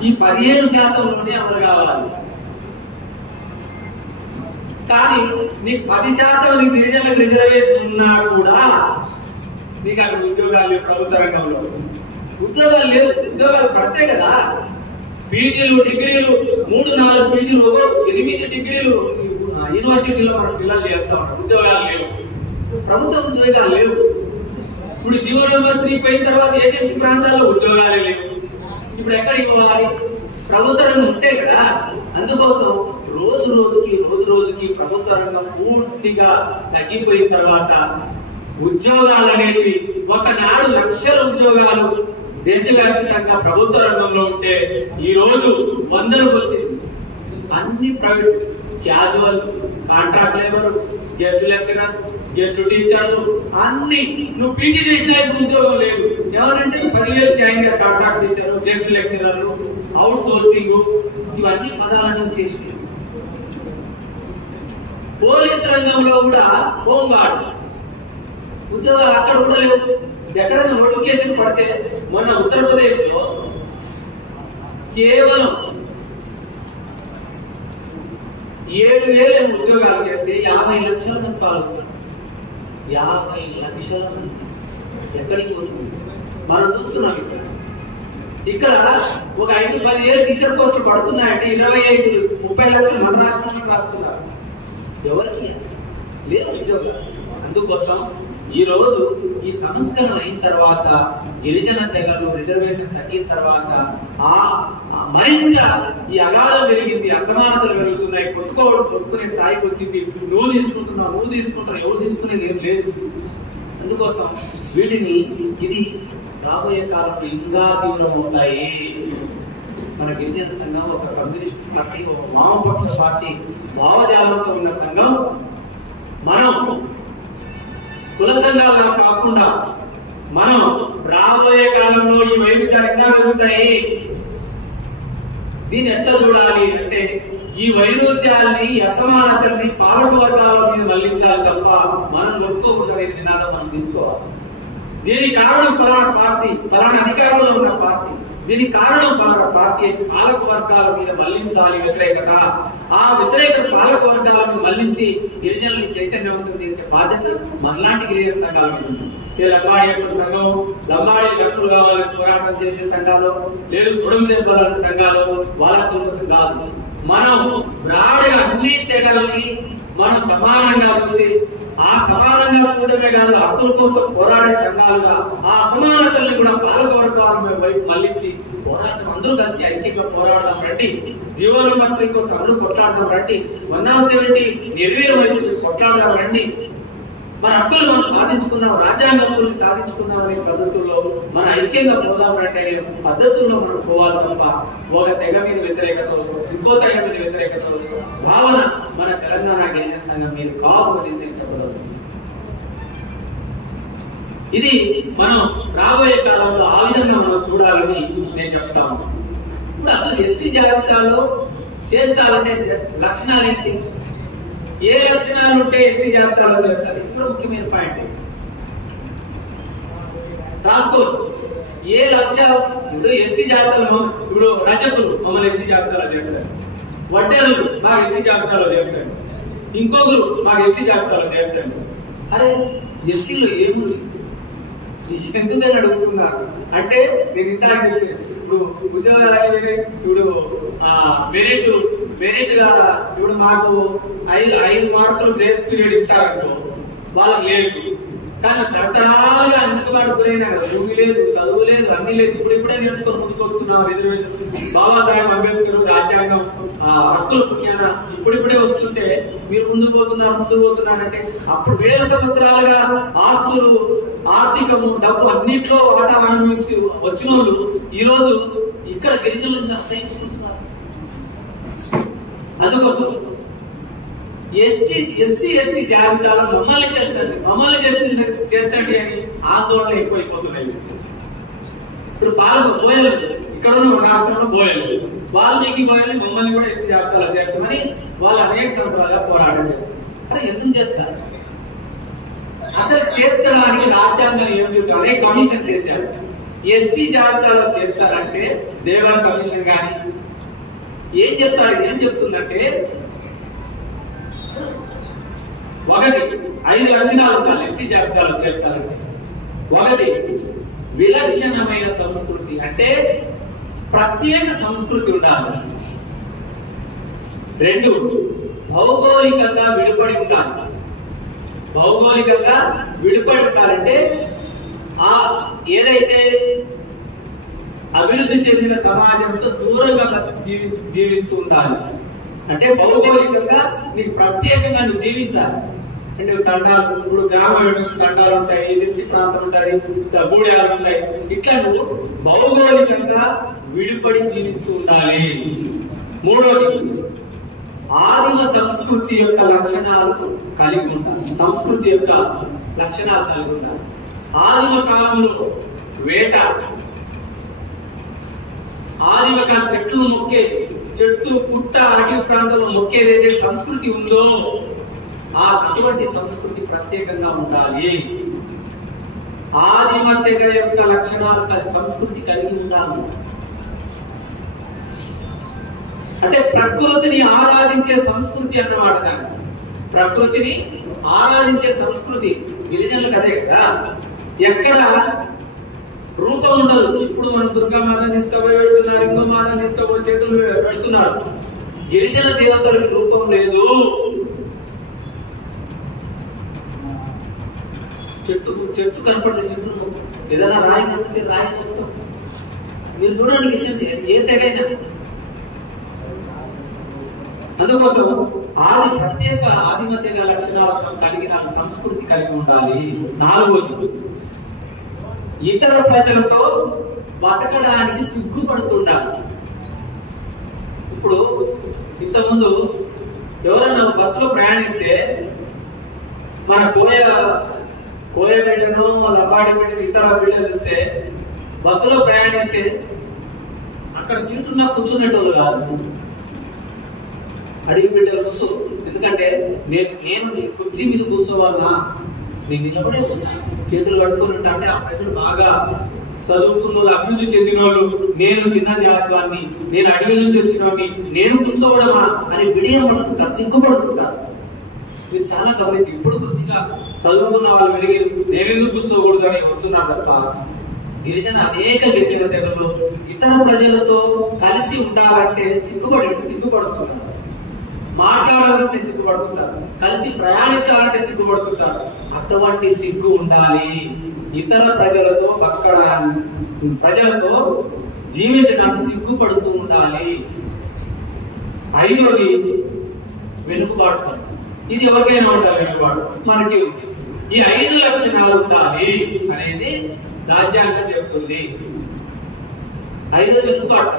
ఈ 15%లోనే అమలు కావాలి. కానీ నీకు 10% నీకు గిరిజనులకు రిజర్వేషన్ ఉన్నా కూడా నీకు అక్కడ ఉద్యోగాలు లేవు. ప్రభుత్వ రంగంలో ఉద్యోగాలు లేవు. ఉద్యోగాలు పడతాయి కదా, పీజీలు డిగ్రీలు 3-4 పీజీలు 8 డిగ్రీలు యూనివర్సిటీలో మన పిల్లలు చేస్తా ఉంటారు. ఉద్యోగాలు లేవు, ప్రభుత్వ ఉద్యోగాలు లేవు. ఇప్పుడు జీవో నెంబర్ 3 పోయిన తర్వాత ఏజెన్సీ ప్రాంతాల్లో ఉద్యోగాలే లేవు. ఇప్పుడు ఎక్కడికి పోవాలి? ప్రభుత్వ రంగం ఉంటే కదా. అందుకోసం రోజు రోజుకి ప్రభుత్వ రంగం పూర్తిగా తగ్గిపోయిన తర్వాత ఉద్యోగాలు అనేవి ఒకనాడు లక్షల ఉద్యోగాలు దేశవ్యాప్తంగా ప్రభుత్వ రంగంలో ఉంటే ఈ రోజు 100కు వచ్చింది. అన్ని private, casual, contract labour, guest lecturer, guest టీచర్లు అన్ని. నువ్వు పీజీ చేసినా ఉద్యోగం లేదు. ఎవరంటే 10,000 జాయిన్ గా కాంట్రాక్ట్ టీచర్, గెస్ట్ లెక్చరర్లు, అవుట్ సోర్సింగ్, ఇవన్నీ పదాలను చేసినాయి. పోలీస్ రంగంలో కూడా హోంగార్డ్ ఉద్యోగాలు అక్కడ కూడా లేవు. ఎక్కడైనా నోటిఫికేషన్ పడితే మొన్న ఉత్తరప్రదేశ్ లో కేవలం 7,000 ఉద్యోగాలు చేస్తే 50 లక్షల మంది పాల్గొన్నారు. 50 లక్షల మంది ఎక్కడికి వస్తుంది? మనం చూస్తున్నాం. ఇక్కడ ఒక 5-10 ఏళ్ళు టీచర్ పోస్టులు పడుతున్నాయంటే 25-30 లక్షలు మన రాష్ట్రంలో రాస్తున్నారు. ఎవరికి లేదు ఉద్యోగాలు. అందుకోసం ఈ రోజు ఈ సంస్కరణ అయిన తర్వాత గిరిజన తెగలు రిజర్వేషన్ తగ్గిన తర్వాత మరింత ఈ అగాధం పెరిగింది, అసమానతలు పెరుగుతున్నాయి, కొట్టుకునే స్థాయికి వచ్చింది. నువ్వు తీసుకుంటున్నావు, ఎవరు తీసుకునేది ఏం లేదు. అందుకోసం వీటిని ఇది రాబోయే కాలంలో ఇంకా తీవ్రమవుతాయి. మన గిరిజన సంఘం ఒక కమ్యూనిస్ట్ పార్టీ, ఒక వామపక్ష పార్టీ భావజాలంతో ఉన్న సంఘం. మనం కుల సంఘాలుగా కాకుండా మనం రాబోయే కాలంలో ఈ వైరుధ్యాలు ఇంకా పెరుగుతాయి. దీన్ని ఎట్లా చూడాలి అంటే ఈ వైరుధ్యాలని, అసమానతల్ని పాలక వర్గాల మీద మళ్లించాలి తప్ప మనం నొప్పుకోకూడదనే నినాదం మనం తీసుకోవాలి. దీనికి కారణం పలానా పార్టీ, పలానా అధికారంలో ఉన్న పార్టీ, దీనికి కారణం పలానా పార్టీ పాలక వర్గాల మీద మళ్లించాలి వ్యతిరేకత. ఆ వ్యతిరేక పాలక వర్గాలను మళ్లించి గిరిజనుల్ని చైతన్యవంతం చేసే బాధ్యత మనలాంటి గిరిజన సంఘాల మీద ఉంది. లంబాడి హక్కుల సంఘం, లంబాడి హక్కులు కావాలని పోరాటం చేసే సంఘాలు లేదు, గుడం చెప్పాలనే సంఘాలు వాళ్ళ కోసం కాదు. మనం బ్రాడ్గా అన్ని తెగల్ని మనం సమానంగా చూసి ఆ సమానంగా చూడటమే కాదు, హక్కుల కోసం పోరాడే సంఘాలుగా ఆ అసమానతల్ని కూడా పాలక వర్గాల వైపు మళ్లించి పోరాటం అందరూ కలిసి ఐక్యంగా పోరాడదాం రండి. జీవనోపాధి కోసం అందరూ కొట్లాడదాం రండి. 170 నెరవేరు వైపు కొట్లాడదాం రండి. మన హక్కులు మనం సాధించుకున్నాం, రాజ్యాంగ హక్కుల్ని సాధించుకున్నాం అనే పద్ధతుల్లో మన ఐక్యంగా పోదాం రండి అనే పద్ధతుల్లో మనం పోవాలి తప్ప ఒక తెగ మీద వ్యతిరేకత, ఇంకో తెగ మీద వ్యతిరేకత భావన మన తెలంగాణ గిరిజన సంఘం మీద కావాలి చెప్పడం. ఇది మనం రాబోయే కాలంలో ఆ విధంగా మనం చూడాలని నేను చెప్తాను. ఇప్పుడు అసలు ఎస్టీ జాబితాలో చేర్చాలంటే లక్షణాలు ఏంటి, ఏ లక్షణాలు ఉంటే ఎస్టీ జాబితాలో చేర్చాలి? ఇప్పుడు ముఖ్యమైన పాయింట్ రాసుకోండి. ఏ లక్ష్యాలు ఇప్పుడు ఎస్టీ జాబితాలో, ఇప్పుడు రజకులు మమ్మల్ని ఎస్టీ జాబితాలో చేర్చాలి, వడ్డెరులు మాకు ఎస్టీ జాబితాలో చేర్చండి, ఇంకొకరు మాకు ఎస్టీ జాబితాలో చేర్చండి. అరే ఎస్టీలో ఏముంది, ఎందుకని అడుగుతున్నారు అంటే నేను ఇంత చెప్తే ఇప్పుడు ఉద్యోగాలు అనేవి ఇప్పుడు మెరిట్ గా ఇప్పుడు మాకు 5 మార్కులు గ్రేస్ పీరియడ్ ఇస్తారనుకో, వాళ్ళకి లేదు. కానీ తరతరాలుగా ఎందుకు పడుకునేనా కదా, భూమి లేదు, చదువు లేదు, అన్ని లేదు. ఇప్పుడే నేర్చుకొని ముందుకొస్తున్నాం. రిజర్వేషన్, బాబాసాహెబ్ అంబేద్కర్ రాజ్యాంగం, హక్కుల ముఖ్యాన ఇప్పుడిప్పుడే వస్తుంటే మీరు ముందుకు పోతున్నారంటే అప్పుడు వేల సంవత్సరాలుగా ఆస్తులు, ఆర్థికము, డబ్బు అన్నింటిలో వాటా అనుభవించి వచ్చిన వాళ్ళు ఈ రోజు ఇక్కడ గిరిజనులను అసహించుకుంటున్నారు. అందుకోసం ఎస్సీ ఎస్టీ జాబితాలో మమ్మల్ని చేర్చండి అని ఆందోళన ఎక్కువైపోతున్నాయి. ఇప్పుడు బోయలు ఇక్కడ ఉన్న రాష్ట్రంలో బోయలు, వాల్మీకి బోయలు మమ్మల్ని కూడా ఎస్టీ జాబితాలో చేర్చమని వాళ్ళు అనేక సంవత్సరాలుగా పోరాటం చేస్తారు. అరే ఎందుకు చేస్తారు? అసలు చేర్చడానికి రాజ్యాంగం ఏం చెప్తారు? అనేక కమిషన్ చేశారు. ఎస్టీ జాబితాలో చేర్చాలంటే దేవర్ కమిషన్ కానీ ఏం చెప్తుందంటే 5 లక్షణాలు ఉండాలి ఎస్టీ జాబితాలో చేర్చాలంటే. 1 విలక్షణమైన సంస్కృతి, అంటే ప్రత్యేక సంస్కృతి ఉండాలి. 2 భౌగోళికంగా విడిపడి ఉండాలి. భౌగోళికంగా విడిపడి ఉండాలంటే ఏదైతే అభివృద్ధి చెందిన సమాజంతో దూరంగా జీవిస్తూ ఉండాలి. అంటే భౌగోళికంగా నీకు ప్రత్యేకంగా నువ్వు జీవించాలి. అంటే తండాలు, ఇప్పుడు గ్రామ తండాలు ఉంటాయి, ఎదిర్చి ప్రాంతం ఉంటాయి, గూడాలు ఉంటాయి. ఇట్లా నువ్వు భౌగోళికంగా విడిపడి జీవిస్తూ ఉండాలి. 3 ఆదిమ సంస్కృతి యొక్క లక్షణాలు కలిగి ఉండాలి. సంస్కృతి యొక్క లక్షణాలు కలిగి ఉండాలి. ఆదిమ కాలంలో వేట, ఆదిమ కాలం చెట్లు మొక్కేది, చెట్టు పుట్ట అటవీ ప్రాంతంలో మొక్కేదైతే సంస్కృతి ఉందో అటువంటి సంస్కృతి ప్రత్యేకంగా ఉండాలి. ఆదిమ తెగ యొక్క లక్షణాలు సంస్కృతి కలిగి ఉండాలి. అంటే ప్రకృతిని ఆరాధించే సంస్కృతి అన్నమాట. ప్రకృతిని ఆరాధించే సంస్కృతి గిరిజనులకు అదే కదా. ఎక్కడ రూపం ఉండదు. ఇప్పుడు మనం దుర్గామాతను తీసుకుపోయి పెడుతున్నారు, ఇంకో మాతను తీసుకుపోయి చేతులు పెడుతున్నారు. గిరిజన దేవతలకు రూపం లేదు. చెట్టు కనపడితే చెట్టు ఏదైనా రాయి కనపడితే రాయి మొత్తం మీరు చూడండి ఏ తెగైనా. అందుకోసం ప్రత్యేక ఆదిమ తెగ లక్షణాలు కలిగిన సంస్కృతి కలిగి ఉండాలి. 4, ఇతర ప్రజలతో బతకడానికి సిగ్గుపడుతుండాలి. ఇప్పుడు ఇంతకుముందు ఎవరైనా బస్సులో ప్రయాణిస్తే మన కోయ బిడ్డను లబాడి బిడ్డను ఇతర బిడ్డలు ఇస్తే బస్సులో ప్రయాణిస్తే అక్కడ సీటున్నా కూర్చునేటోళ్ళు కాదు, అడిగి బిడ్డలు కూర్చో. ఎందుకంటే నేను కుర్చీ మీద కూర్చోవాలన్నా నేను నిలబడే చేతులు కట్టుకుని అంటే ఆ ప్రజలు బాగా చదువుకున్న వాళ్ళు, అభివృద్ధి చెందిన వాళ్ళు, నేను చిన్న జాతివాన్ని, నేను అడవి నుంచి వచ్చినవాడిని, నేను కూర్చోవడమా అని బిడియం పడుతుంటారు, సిగ్గుపడుతుంటారు. మీరు చాలా గమనించి ఇప్పుడు కొద్దిగా చదువుకున్న వాళ్ళు మెరిగి నేనెందుకు కూర్చోకూడదు అని వస్తున్నారు తప్ప గిరిజన అనేక గిరిజన తెగలు ఇతర ప్రజలతో కలిసి ఉండాలంటే సిగ్గుపడుతున్నారు, మాట్లాడాలంటే సిగ్గుపడుతుంటారు, కలిసి ప్రయాణించాలంటే సిగ్గుపడుతుంటారు. అటువంటి సిగ్గు ఉండాలి. ఇతర ప్రజలతో జీవించడానికి సిగ్గుపడుతూ ఉండాలి. 5వది వెనుకబాటు. ఇది ఎవరికైనా ఉండాలి వెనుకబాటు, మనకి ఈ 5 లక్షణాలు ఉండాలి అనేది రాజ్యాంగం చెప్తుంది. 5 వెనుకబాటు,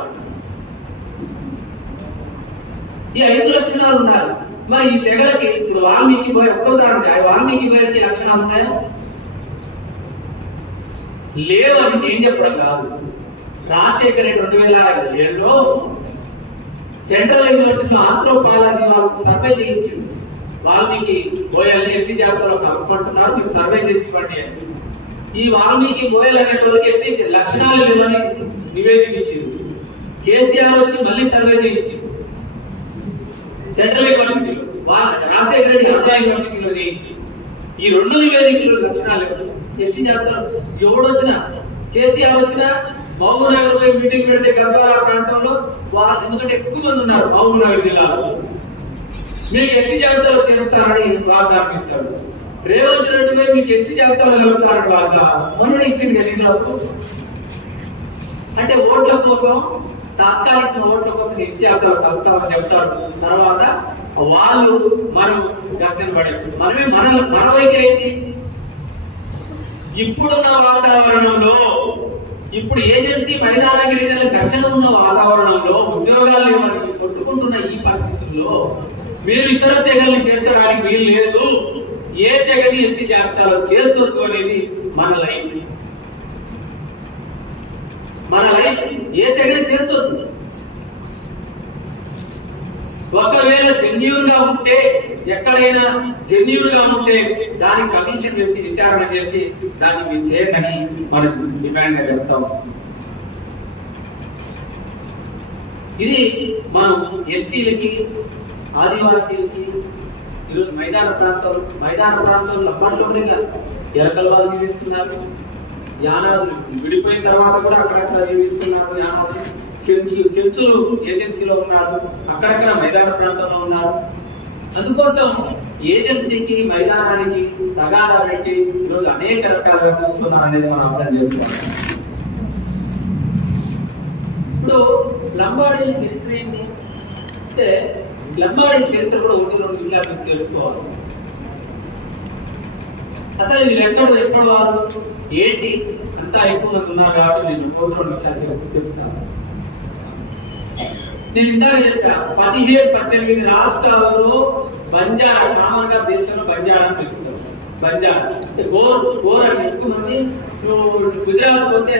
ఈ 5 లక్షణాలు ఉండాలి. మరి ఈ తెగలకి ఇప్పుడు వాల్మీకి వాల్మీకి లక్షణాలు ఉన్నాయా? లేవని నేను చెప్పడం కాదు. రాజశేఖర 2007లో సెంట్రల్ యూనివర్సిటీలో ఆంథ్రోపాలజీ వాళ్ళకి సర్వే చేయించింది. వాల్మీకి బోయల్ని ఎస్టీ జాబితాలో కనుక్కుంటున్నారు, మీరు సర్వే చేసి ఇవ్వండి. ఈ వాల్మీకి బోయల్ అనేటువంటి ఎస్టీ లక్షణాలు లేవని నివేదిక ఇచ్చింది. కేసీఆర్ వచ్చి మళ్ళీ సర్వే చేయించింది సెంట్రల్ యూనివర్సిటీలో, రాజశేఖర రెడ్డి ఆంధ్ర యూనివర్సిటీలో చేయించి ఈ 2 నివేదికలు లక్షణాలు ఎస్టీ జాబితాలో ఎవడొచ్చినా, కేసీఆర్ వచ్చినా మహబూబ్ నగర్ పోయి మీటింగ్ పెడితే గద్వాల ప్రాంతంలో వాళ్ళు, ఎందుకంటే ఎక్కువ మంది ఉన్నారు మహబూబ్ నగర్ జిల్లాలో, మీకు ఎస్టీ జాబితాలో చేరుతారని వాగ్దానం ఇస్తాడు. రేవంత్ రెడ్డి పోయి మీకు ఎస్టీ జాబితాలో కలుగుతారని వాగ్దానం మొన్న ఇచ్చింది గలీలో. అంటే ఓట్ల కోసం, తాత్కాలిక ఓట్ల కోసం ఎస్టీ జాబితాలో కలుగుతామని చెప్తారు. తర్వాత వాళ్ళు మనం ఘర్షణ పడారు. మన వైఖరి ఏంటి? ఇప్పుడున్న వాతావరణంలో, ఇప్పుడు ఏజెన్సీ మైదాన గిరిజనుల ఘర్షణ ఉన్న వాతావరణంలో, ఉద్యోగాలు లేవని కొట్టుకుంటున్న ఈ పరిస్థితుల్లో మీరు ఇతర తెగల్ని చేర్చడానికి వీలు లేదు. ఏ తెగని ఎస్టీ జాబితాలో చేర్చొద్దు అనేది మన లైఫ్. ఏ తెగని చేర్చొద్దు. ఒకవేళ జెన్యూన్ గా ఉంటే, ఎక్కడైనా జెన్యూన్ గా ఉంటే దానికి కమిషన్ వేసి విచారణ చేసి దాన్ని మీరు చేయదని మనం డిమాండ్ చెప్తాం. ఇది మనం ఎస్టీలకి, ఆదివాసీలకి ఈరోజు మైదాన ప్రాంతంలో అప్పట్లోనే ఎరకల వాళ్ళు జీవిస్తున్నారు. యానాదులు విడిపోయిన తర్వాత కూడా అక్కడక్కడ జీవిస్తున్నారు. యానాదులు చెంచులు ఏజెన్సీలో ఉన్నారు, అక్కడక్కడ మైదాన ప్రాంతంలో ఉన్నారు. అందుకోసం ఏజెన్సీకి, మైదానానికి తగాదా పెట్టి ఈరోజు అనేక రకాలుగా చూస్తున్నారు అనేది మనం అర్థం చేసుకోవాలి. ఇప్పుడు లంబాడీల చరిత్ర ఏంటి అంటే, లంబాడీ చరిత్ర కూడా 1-2 విషయాలు తెలుసుకోవాలి. అసలు వీళ్ళు ఎక్కడ వారు ఏంటి అంతా ఎక్కువ మంది ఉన్నారు కాబట్టి నేను 1-2 విషయాలు చెప్తాను. నేను ఇందాక చెప్పా 17-18 రాష్ట్రాలలో బంజారా, కామన్ గా దేశంలో బంజారా అని పిలుస్తారు. బంజారా అంటే గోర్ అని ఎక్కువ మంది. గుజరాత్ పోతే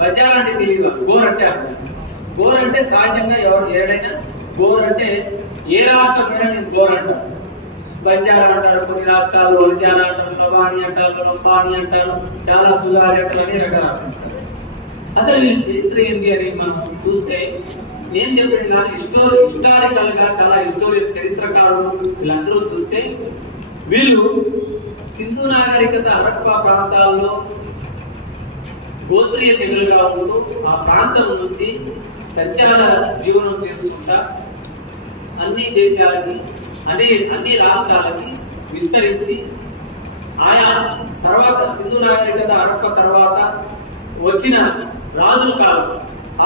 బంజారా అంటే తెలియదు, గోర్ అంటే సహజంగా ఏడైనా గోర్ అంటే ఏ రాష్ట్రం గోర్ అంటారు. బంజారా అంటారు, కొన్ని రాష్ట్రాలు ఒరిజానా అంటారు, లబాని అంటారు, లంబాని అంటారు, చాలా సుధారి అంటారు, అనే రకాలు. అసలు వీళ్ళ చరిత్ర ఏంటి అని మనం చూస్తే, నేను చెప్పిన కానీ హిస్టారికల్ గా చాలా చరిత్రకారులు వీళ్ళందరూ చూస్తే, వీళ్ళు సింధు నాగరికత హరప్పా ప్రాంతాల్లో గోత్రీయ తెగలుగా ఉంటూ ఆ ప్రాంతం నుంచి సంచార జీవనం చేసుకుంటా అన్ని దేశాలకి, అన్ని రాష్ట్రాలకి విస్తరించి ఆయా తర్వాత సింధు నాగరికత హరప్ప తర్వాత వచ్చిన రాజుల కాలం.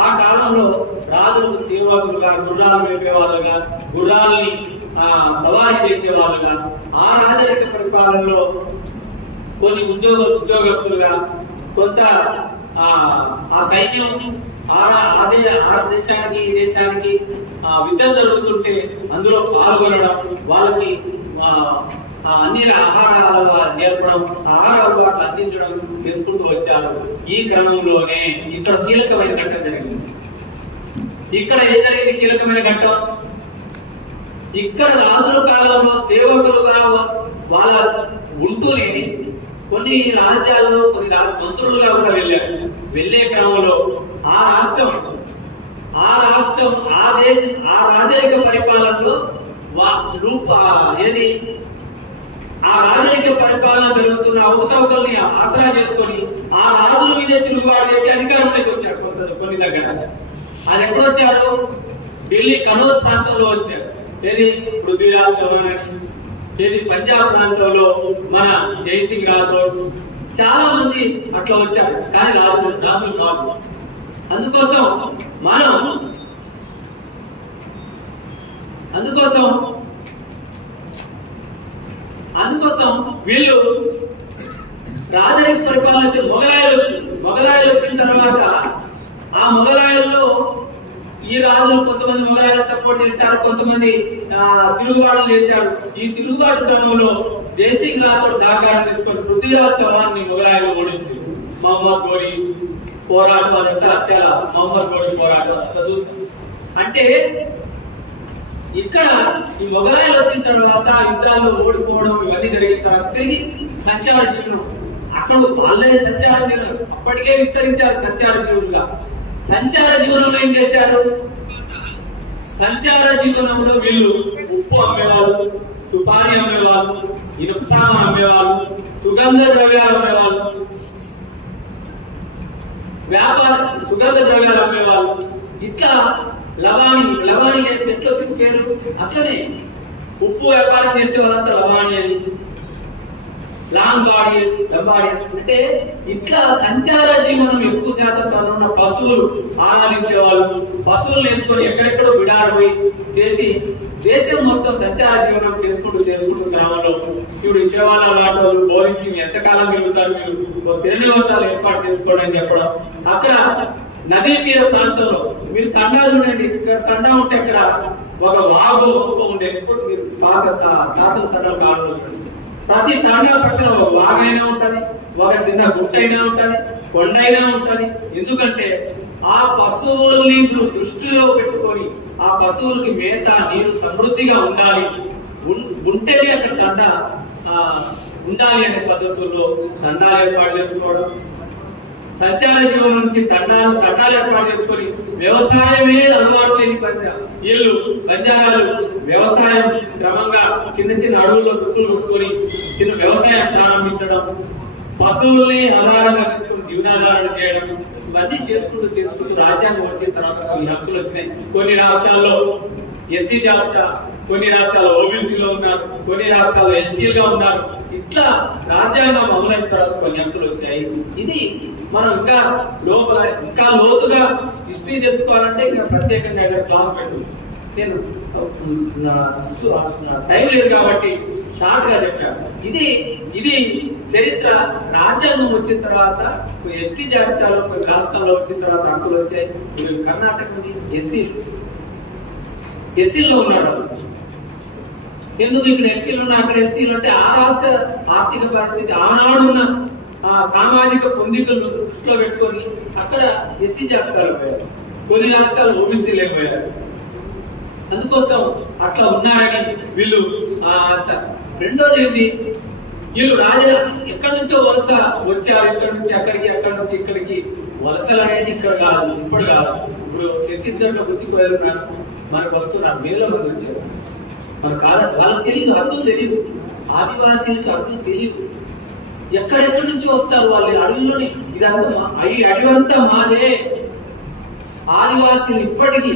ఆ కాలంలో రాజులకు సేవకులుగా, గుర్రాలు మేపేవాళ్ళుగా, గుర్రాలని సవారీ చేసేవాళ్ళుగా, ఆ రాజరిక పరిపాలనలో కొన్ని ఉద్యోగస్తులుగా, కొంత ఆ సైన్యం ఆ దేశానికి ఈ దేశానికి యుద్ధం జరుగుతుంటే అందులో పాల్గొనడం, వాళ్ళకి అన్ని ఆహారాలు నేర్పడం, ఆహార అలవాట్లు అందించడం చేసుకుంటూ వచ్చారు. ఈ క్రమంలోనే ఇక్కడ కీలకమైన ఘట్టం జరిగింది. ఇక్కడ ఏం జరిగింది? కీలకమైన ఘట్టం ఇక్కడ రాజుల కాలంలో సేవకులుగా వాళ్ళ ఉంటూనే కొన్ని రాజ్యాల్లో కొన్ని మంత్రులుగా కూడా వెళ్ళారు. వెళ్లే క్రమంలో ఆ రాష్ట్రం ఆ దేశం ఆ రాజరిక పరిపాలనలో ఏది ఆ రాజరిక పరిపాలన జరుగుతున్న అవకతవకల్ని ఆసరా చేసుకొని ఆ రాజుల మీద తిరుగుబాటు చేసి అధికారంలోకి వచ్చాడు. కొన్ని దగ్గర అది ఎప్పుడు వచ్చారు? ఢిల్లీ కనౌజ్ ప్రాంతంలో వచ్చారు. ఏది పృథ్వీరాజ్ చౌహాన్ అని, ఏది పంజాబ్ ప్రాంతంలో మన జైసింగ్ రాథోడ్, చాలా మంది అట్లా వచ్చారు. కానీ రాజులు కాదు. అందుకోసం వీళ్ళు రాజరిక పరిపాలన మొగలాయలు వచ్చిన తర్వాత ఆ మొగలాయల్లో ఈ రాజులు కొంతమంది మొగలాయలు సపోర్ట్ చేశారు, కొంతమంది తిరుగుబాట్లు చేశారు. ఈ తిరుగుబాటు క్రమంలో జైసింగ్ రాథోడ్ సహకారం తీసుకొని పృథ్వీరాజ్ చౌహాన్ ని మొగలాయలు ఓడించి మహమ్మద్ గోరీ పోరాటం అదంతా చాలా మహమ్మద్ గోరీ పోరాటం చూస్తాం. అంటే ఇక్కడ ఈ మొగలాయలు వచ్చిన తర్వాత యుద్ధాల్లో ఓడిపోవడం ఇవన్నీ జరిగిన తర్వాత తిరిగి సంచార జీవనం అక్కడ వాళ్ళే సంచార జీవనం అప్పటికే విస్తరించారు. సంచార జీవనంలో ఏం చేశారు? సంచార జీవనంలో వీళ్ళు ఉప్పు అమ్మేవాళ్ళు, సుపారీ అమ్మేవాళ్ళు, ఇనుప సామాన్ అమ్మేవాళ్ళు, సుగంధ ద్రవ్యాలు అమ్మేవాళ్ళు, సుగంధ ద్రవ్యాలు అమ్మేవాళ్ళు. ఇట్లా లవాణి ఎట్లా వచ్చిన పేరు అట్లనే ఉప్పు వ్యాపారం చేసే వాళ్ళంతా లవాణి అని, లంబాడి అంటే ఇట్లా సంచార జీవనం ఎక్కువ శాతం ఉన్న పశువులు ఆరాధించే వాళ్ళు, పశువులు వేసుకొని ఎక్కడెక్కడో విడారు చేసి దేశం మొత్తం సంచార జీవనం చేసుకుంటూ గ్రామంలో ఇప్పుడు ఇచ్చేవాళ్ళ ఆటోలు బోధించి ఎంతకాలం తిరుగుతారు మీరు స్థిర నివాసాలు ఏర్పాటు చేసుకోవడం చెప్పడం. అక్కడ నదీ తీర ప్రాంతంలో మీరు తండా చూడండి, ఇక్కడ తండా ఉంటే అక్కడ ఒక వాగు ఉండే, మీరు బాగా తాతల తండాలు కాదు. ప్రతి తండా పక్కన ఒక వాగైనా ఉంటది, ఒక చిన్న గుట్ట అయినా ఉంటది, కొండ అయినా ఉంటది. ఎందుకంటే ఆ పశువుల్ని దృష్టిలో పెట్టుకొని ఆ పశువులకి మేత నీరు సమృద్ధిగా ఉంటేనే అక్కడ తండా ఉండాలి అనే పద్ధతుల్లో తండాలు ఏర్పాటు చేసుకోవడం. సంచార జీవనం నుంచి తండాలు ఏర్పాటు చేసుకొని వ్యవసాయమే అలవాటు లేని వీళ్ళు బంజారాలు వ్యవసాయం క్రమంగా చిన్న అడవుల్లో దుక్కులు కొట్టుకొని చిన్న వ్యవసాయం ప్రారంభించడం, పశువుల్ని ఆధారంగా తీసుకుని జీవనాధారణ చేయడం, ఇవన్నీ చేసుకుంటూ రాజ్యాంగం వచ్చిన తర్వాత కొన్ని హక్కులు వచ్చినాయి. కొన్ని రాష్ట్రాల్లో ఎస్సీ జాబితా, కొన్ని రాష్ట్రాల్లో ఓబీసీలో ఉన్నారు, కొన్ని రాష్ట్రాల్లో ఎస్టీలుగా ఉన్నారు. ఇట్లా రాజ్యాంగం అమలైన తర్వాత కొన్ని హక్కులు వచ్చాయి. ఇది మనం ఇంకా లోతుగా హిస్టరీ తెలుసుకోవాలంటే ఇంకా ప్రత్యేకంగా క్లాస్ పెట్టవచ్చు. నేను టైం లేదు కాబట్టి షార్ట్ గా చెప్పాను. ఇది చరిత్ర. రాజ్యాంగం వచ్చిన తర్వాత ఎస్టీ జాబితాలో కొన్ని రాష్ట్రాల్లో వచ్చిన తర్వాత హక్కులు వచ్చాయి. కర్ణాటక ఎస్సీలో ఉన్నారు. ఎందుకు ఇక్కడ ఎస్టీలు ఉన్నా అక్కడ ఎస్సీలు అంటే ఆ రాష్ట్ర ఆర్థిక పరిస్థితి ఆనాడున్న సామాజిక పొందికలు దృష్టిలో పెట్టుకొని అక్కడ ఎస్సీ జాబితాలో పోయారు, కొన్ని రాష్ట్రాలు ఓబీసీ లేకపోయారు. అందుకోసం అట్లా ఉన్నారని వీళ్ళు. రెండోది ఏంటి, వీళ్ళు ఎక్కడి నుంచో వలస వచ్చారు, ఇక్కడి నుంచి అక్కడికి, అక్కడి నుంచి ఇక్కడికి. వలసలు అనేది ఇక్కడ కాదు, ఇప్పుడు కాదు. ఇప్పుడు ఛత్తీస్గఢ్ లో గుర్తిపోయారు, మనకు వస్తున్నారు, మేలో వచ్చారు. మన కాదు, వాళ్ళకి తెలియదు, హద్దులు తెలియదు. ఆదివాసీలకు హద్దులు తెలియదు. ఎక్కడెక్కడి నుంచి వస్తారు వాళ్ళు అడవిలోని. ఇదంతా ఈ అడవంతా మాదే. ఆదివాసీలు ఇప్పటికీ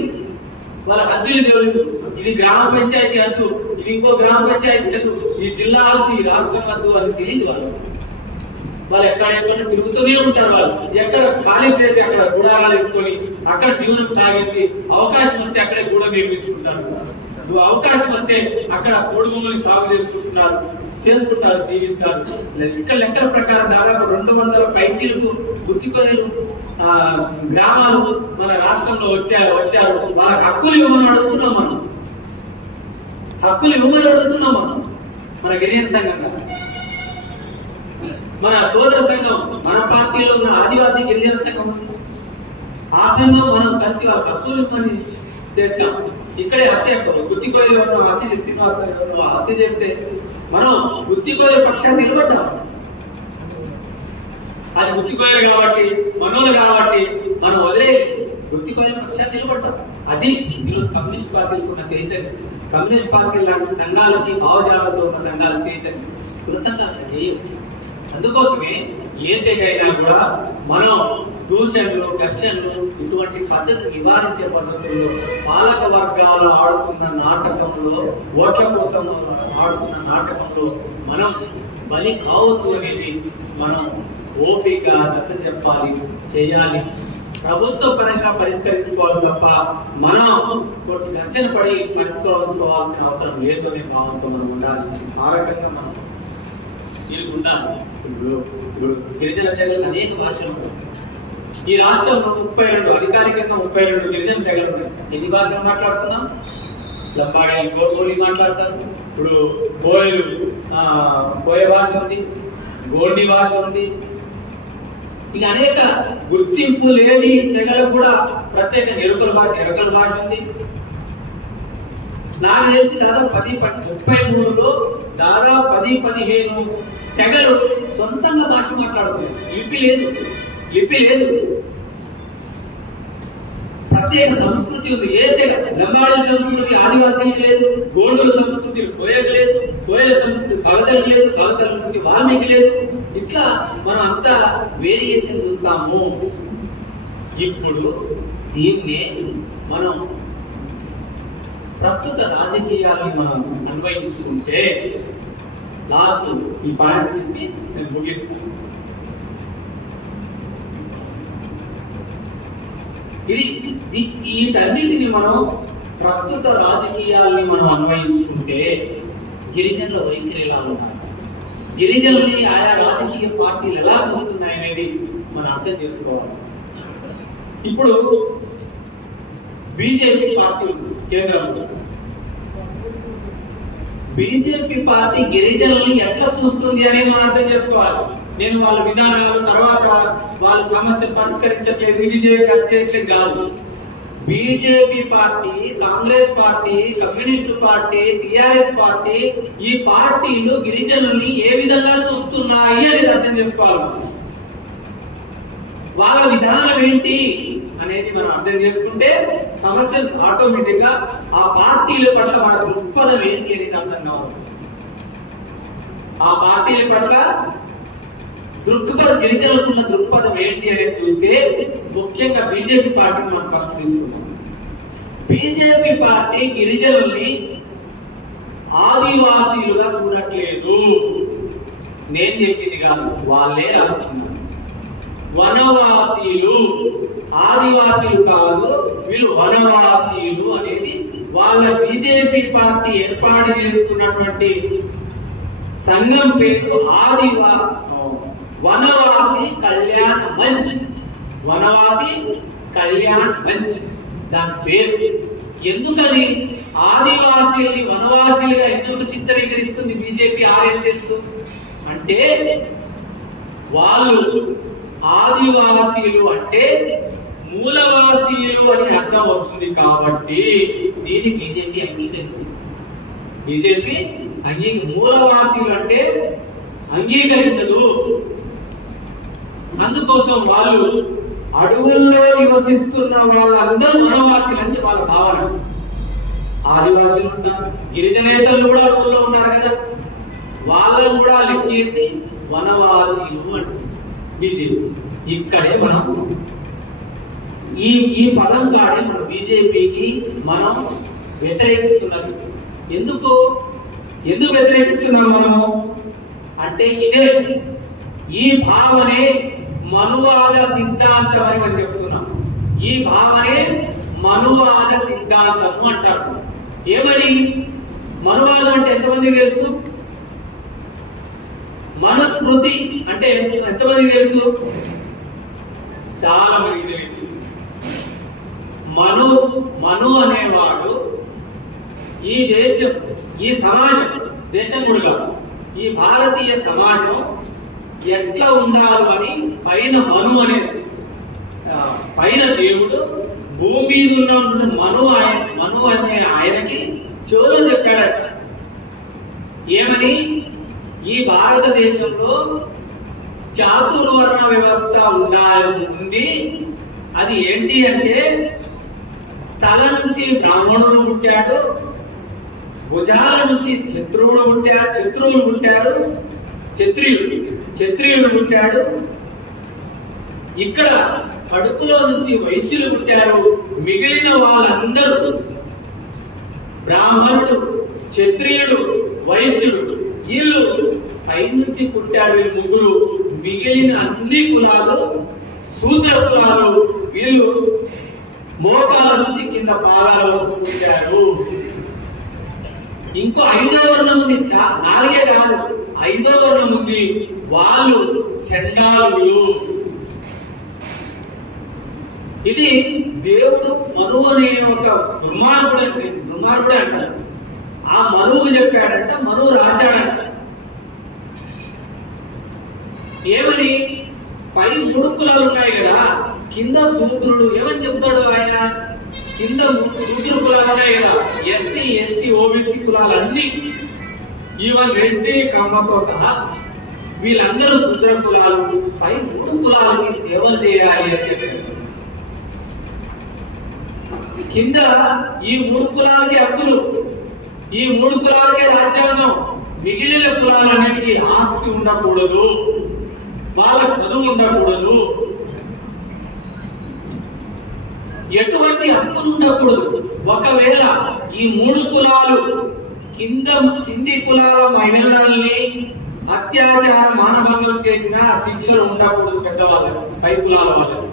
వాళ్ళ హద్దులు తెలియదు. ఇది గ్రామ పంచాయతీ హద్దు, ఇది ఇంకో గ్రామ పంచాయతీ హద్దు, ఈ జిల్లా హద్దు, ఈ రాష్ట్రం హద్దు అని తెలియదు వాళ్ళు. వాళ్ళు ఎక్కడెక్కడ తిరుగుతూనే ఉంటారు. వాళ్ళు ఎక్కడ ఖాళీ ప్లేస్ అక్కడ గూడాలు వేసుకొని అక్కడ జీవనం సాగించి అవకాశం వస్తే అక్కడే గూడ నిర్మించుకుంటారు. అవకాశం వస్తే అక్కడ కోడి భూములు సాగు చేసుకుంటారు, జీవిస్తారు. ఇక్కడ లెక్కల ప్రకారం దాదాపు 200 పైచీలకు గుర్తికొనేలు గ్రామాలు మన రాష్ట్రంలో వచ్చారు. వాళ్ళకి హక్కులు ఇవ్వమని అడుగుతున్నాం మనం. మన గిరిజన సంఘం కదా, మన సోదర సంఘం, మన పార్టీలో ఉన్న ఆదివాసీ గిరిజన సంఘం, ఆ సంఘం మనం కలిసి వాళ్ళకి హక్కులు ఇవ్వమని చేశాం. ఇక్కడే హత్య గుత్తికోయలు హత్య శ్రీనివాస హత్య చేస్తే మనం గుత్తికోయల పక్షాన్ని నిలబడ్డాం. అది గుత్తికోయలు కాబట్టి, మనోలు కాబట్టి మనం వదిలే గుత్తికోయల పక్షాన్ని నిలబడ్డాం. అది కమ్యూనిస్ట్ పార్టీలకు ఉన్న చైతన్యం. కమ్యూనిస్ట్ పార్టీ లాంటి సంఘాలకి భావజాలతో ఉన్న సంఘాల చైతన్యం కుల సంఘాలు చేయవచ్చు. అందుకోసమే ఏదైనా కూడా మనం దూషణలు, ఘర్షణలు ఇటువంటి పద్ధతి నివారించే పద్ధతుల్లో పాలక వర్గాలు ఆడుతున్న నాటకంలో, ఓట్ల కోసం ఆడుతున్న నాటకంలో మనం బలి కావద్దు అనేది మనం ఓపిక దశ చెప్పాలి, చేయాలి. ప్రభుత్వ పరంగా పరిష్కరించుకోవాలి తప్ప మనం ఘర్షణ పడి పరిష్కరించుకోవాల్సిన అవసరం లేదు అనే భావంతో మనం ఉండాలి. ఆ రకంగా మనం ఉండాలి. ఇప్పుడు గిరిజన తెగలకు అనేక భాషలు ఉంటాయి. ఈ రాష్ట్రంలో 32 అధికారికంగా 32 గిరిజన తెగలు ఉన్నాయి. ఎన్ని భాషలు మాట్లాడుతున్నాం? లంబాడీలు గోల్గోలి మాట్లాడతారు. ఇప్పుడు కోయ భాష ఉంది, గోండి భాష ఉంది. ఇక అనేక గుర్తింపు లేని తెగలకు కూడా ప్రత్యేక ఎరుకల భాష ఉంది. నాకు తెలిసి దాదాపు 33లో దాదాపు 10-15 తెగలు సొంతంగా భాష మాట్లాడుతుంది. లిపి లేదు, ప్రత్యేక సంస్కృతి ఉంది. ఏ తెగ లంబాడీల సంస్కృతి ఆదివాసీలకు లేదు, గోండుల సంస్కృతి కోయకు లేదు, కోయల సంస్కృతి భగతలకు లేదు, భగతల నుంచి వాల్మీకి లేదు. ఇట్లా మనం అంతా వేరియేషన్ చూస్తాము. ఇప్పుడు దీన్నే మనం ప్రస్తుత రాజకీయాలను మనం అన్వయించుకుంటే లాస్ట్ ఈ పాయింట్ చెప్పి నేను ముగిస్తాను. వీటన్నిటిని మనం ప్రస్తుత రాజకీయాల్ని మనం అన్వయించుకుంటే గిరిజనుల వైఖరి ఎలా ఉన్నారు, గిరిజనుల్ని ఆయా రాజకీయ పార్టీలు ఎలా చూస్తున్నాయి అనేది మనం అర్థం చేసుకోవాలి. ఇప్పుడు బీజేపీ పార్టీ కేంద్రంలో బీజేపీ పార్టీ గిరిజనుల్ని ఎట్లా చూస్తుంది అనేది మనం అర్థం చేసుకోవాలి. నేను వాళ్ళ విధానాలు తర్వాత వాళ్ళ సమస్యలు పరిష్కరించట్లేదు, ఇది చేయట్లేదు కాదు. BJP party, Congress party, communist party, TRS party, ఈ పార్టీలు గిరిజనుల్ని ఏ విధంగా చూస్తున్నాయి అనేది అర్థం చేసుకోవాలి. వాళ్ళ విధానం ఏంటి అనేది మనం అర్థం చేసుకుంటే సమస్యలు ఆటోమేటిక్ గా ఆ పార్టీల పట్ల మన దృక్పథం ఏంటి అనేది అర్థం కావాలి. ఆ పార్టీల పట్ల గిరిజనులకున్న దృక్పథం ఏంటి అనేది చూస్తే ముఖ్యంగా బీజేపీ పార్టీని మనం ఫస్ట్ తీసుకుంటాం. బీజేపీ పార్టీ గిరిజనుల్ని ఆదివాసీలుగా చూడట్లేదు. నేను చెప్పింది కాదు, వాళ్ళే రాస్తున్నారు. వనవాసీలు, ఆదివాసీలు కాదు, వీళ్ళు వనవాసీలు అనేది వాళ్ళ బీజేపీ పార్టీ ఏర్పాటు చేసుకున్నటువంటి సంఘం పేరు వనవాసి కళ్యాణ్ మంచ్. వనవాసి కళ్యాణ్ మంచ్ దాని పేరు. ఎందుకని ఆదివాసీల్ని వనవాసీలుగా ఎందుకు చిత్రీకరిస్తుంది బీజేపీ, ఆర్ఎస్ఎస్ అంటే వాళ్ళు ఆదివాసీలు అంటే మూలవాసీలు అని అర్థం వస్తుంది కాబట్టి దీన్ని బీజేపీ అంగీకరించింది. బీజేపీ మూలవాసీలు అంటే అంగీకరించదు. అందుకోసం వాళ్ళు అడవుల్లో నివసిస్తున్న వాళ్ళందరూ వనవాసీలు అంటే వాళ్ళ భావన. ఆదివాసీలు ఉంటారు, గిరిజనేతలు కూడా అడవుల్లో ఉన్నారు కదా, వాళ్ళని కూడా లెక్కేసి వనవాసీలు అంటారు బీజేపీ. ఇక్కడే మనం ఈ పదం కాడే మన బీజేపీకి మనం వ్యతిరేకిస్తున్నారు. ఎందుకు వ్యతిరేకిస్తున్నాం మనము అంటే ఇదే ఈ భావనే మనువాద సిద్ధాంతం అని మనం చెప్తున్నాం. ఈ భావనే మనువాద సిద్ధాంతము అంటారు. ఏమని మనువాదం అంటే ఎంతమందికి తెలుసు? మనుస్మృతి అంటే ఎంతమందికి తెలుసు? చాలా మందికి తెలుసు. మను అనేవాడు ఈ దేశం, ఈ సమాజం, దేశం కూడా ఈ భారతీయ సమాజం ఎట్లా ఉండాలి అని పైన మను అనే పైన దేవుడు భూమి మీద ఉన్న మను అనే ఆయనకి చెవులో చెప్పాడట. ఏమని? ఈ భారతదేశంలో చాతుర్వర్ణ వ్యవస్థ ఉంది. అది ఏంటి అంటే తల నుంచి బ్రాహ్మణుడు పుట్టాడు, భుజాల నుంచి క్షత్రువులు పుట్టారు, క్షత్రియుడు పుట్టాడు, ఇక్కడ కడుపులో నుంచి వైశ్యులు పుట్టారు. మిగిలిన వాళ్ళందరూ బ్రాహ్మణుడు, క్షత్రియుడు, వైశ్యుడు వీళ్ళు పైనుంచి పుట్టాడు. వీళ్ళు ముగ్గురు. మిగిలిన అన్ని కులాలు శూద్ర కులాలు. వీళ్ళు మోకాల నుంచి కింద పాదాల వరకు పుట్టారు. ఇంకో 5వ వర్ణం ఉంది, 4 కాదు 5వ వర్ణం ఉంది. వాళ్ళు చండాలులు. ఇది దేవుడు మనువు అనే ఒక దుర్మార్గుడే అంటారు. ఆ మనువుకు చెప్పాడంట, మనువు రాశాడంట. ఏమని? పై 3 కులాలు ఉన్నాయి కదా, కింద శూద్రుడు. ఏమని చెప్తాడు ఆయన? కింద శూద్ర కులాలు ఉన్నాయి కదా, ఎస్సీ, ఎస్టీ, ఓబీసీ కులాలన్నీ, ఈవెన్ రెడ్డి, కమ్మతో సహా వీళ్ళందరూ శూద్ర కులాలు. పై 3 కులాలకి సేవలు చేయాలి అని చెప్పారు. కింద ఈ 3 కులాలకి హక్కులు, ఈ 3 కులాలకే రాజ్యాంగం. మిగిలిన కులాలన్నిటికీ ఆస్తి ఉండకూడదు, వాళ్ళకి చదువు ఉండకూడదు, ఎటువంటి హక్కులు ఉండకూడదు. ఒకవేళ ఈ 3 కులాలు కింది కులాల మహిళల్ని అత్యాచార మానభంగం చేసిన శిక్షలు ఉండకూడదు పెద్దవాళ్ళకి, పై కులాల వాళ్ళకి.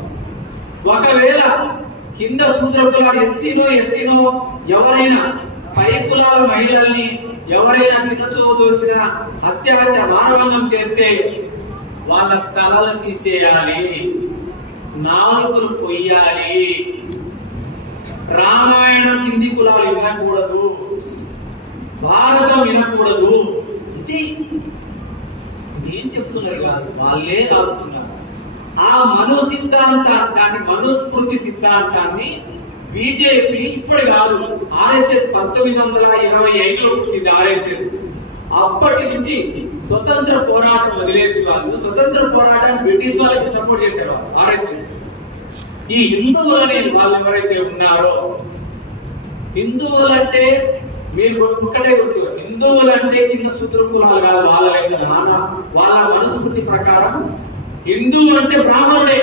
ఒకవేళ కింద శూద్ర కులాలు ఎస్సీనో ఎస్టీనో ఎవరైనా పై కులాల మహిళల్ని ఎవరైనా చిన్నచూపు దోసిన అత్యాచార మానభంగం చేస్తే వాళ్ళ తలలు తీసేయాలి, నాలుకలు కొయ్యాలి. రామాయణం కింది కులాలు వినకూడదు, భారతం వినకూడదు. ఇది ఏం చెప్తున్నారు కాదు, వాళ్ళే రాస్తున్నారు. ఆ మను సిద్ధాంతాన్ని, మనుస్మృతి సిద్ధాంతాన్ని బీజేపీ ఇప్పుడు కాదు, ఆర్ఎస్ఎస్ 1925లో పుట్టింది ఆర్ఎస్ఎస్. అప్పటి నుంచి స్వతంత్ర పోరాటం వదిలేసి వాళ్ళు స్వతంత్ర పోరాటాన్ని బ్రిటిష్ వాళ్ళకి సపోర్ట్ చేశారు ఆర్ఎస్ఎస్. ఈ హిందువులని వాళ్ళు ఎవరైతే ఉన్నారో, హిందువులంటే మీరు ఒక్కటే గుర్తు, హిందువులంటే కింద శూద్ర కులాలు కాదు. వాళ్ళ మనుస్మృతి ప్రకారం హిందువు అంటే బ్రాహ్మణుడే,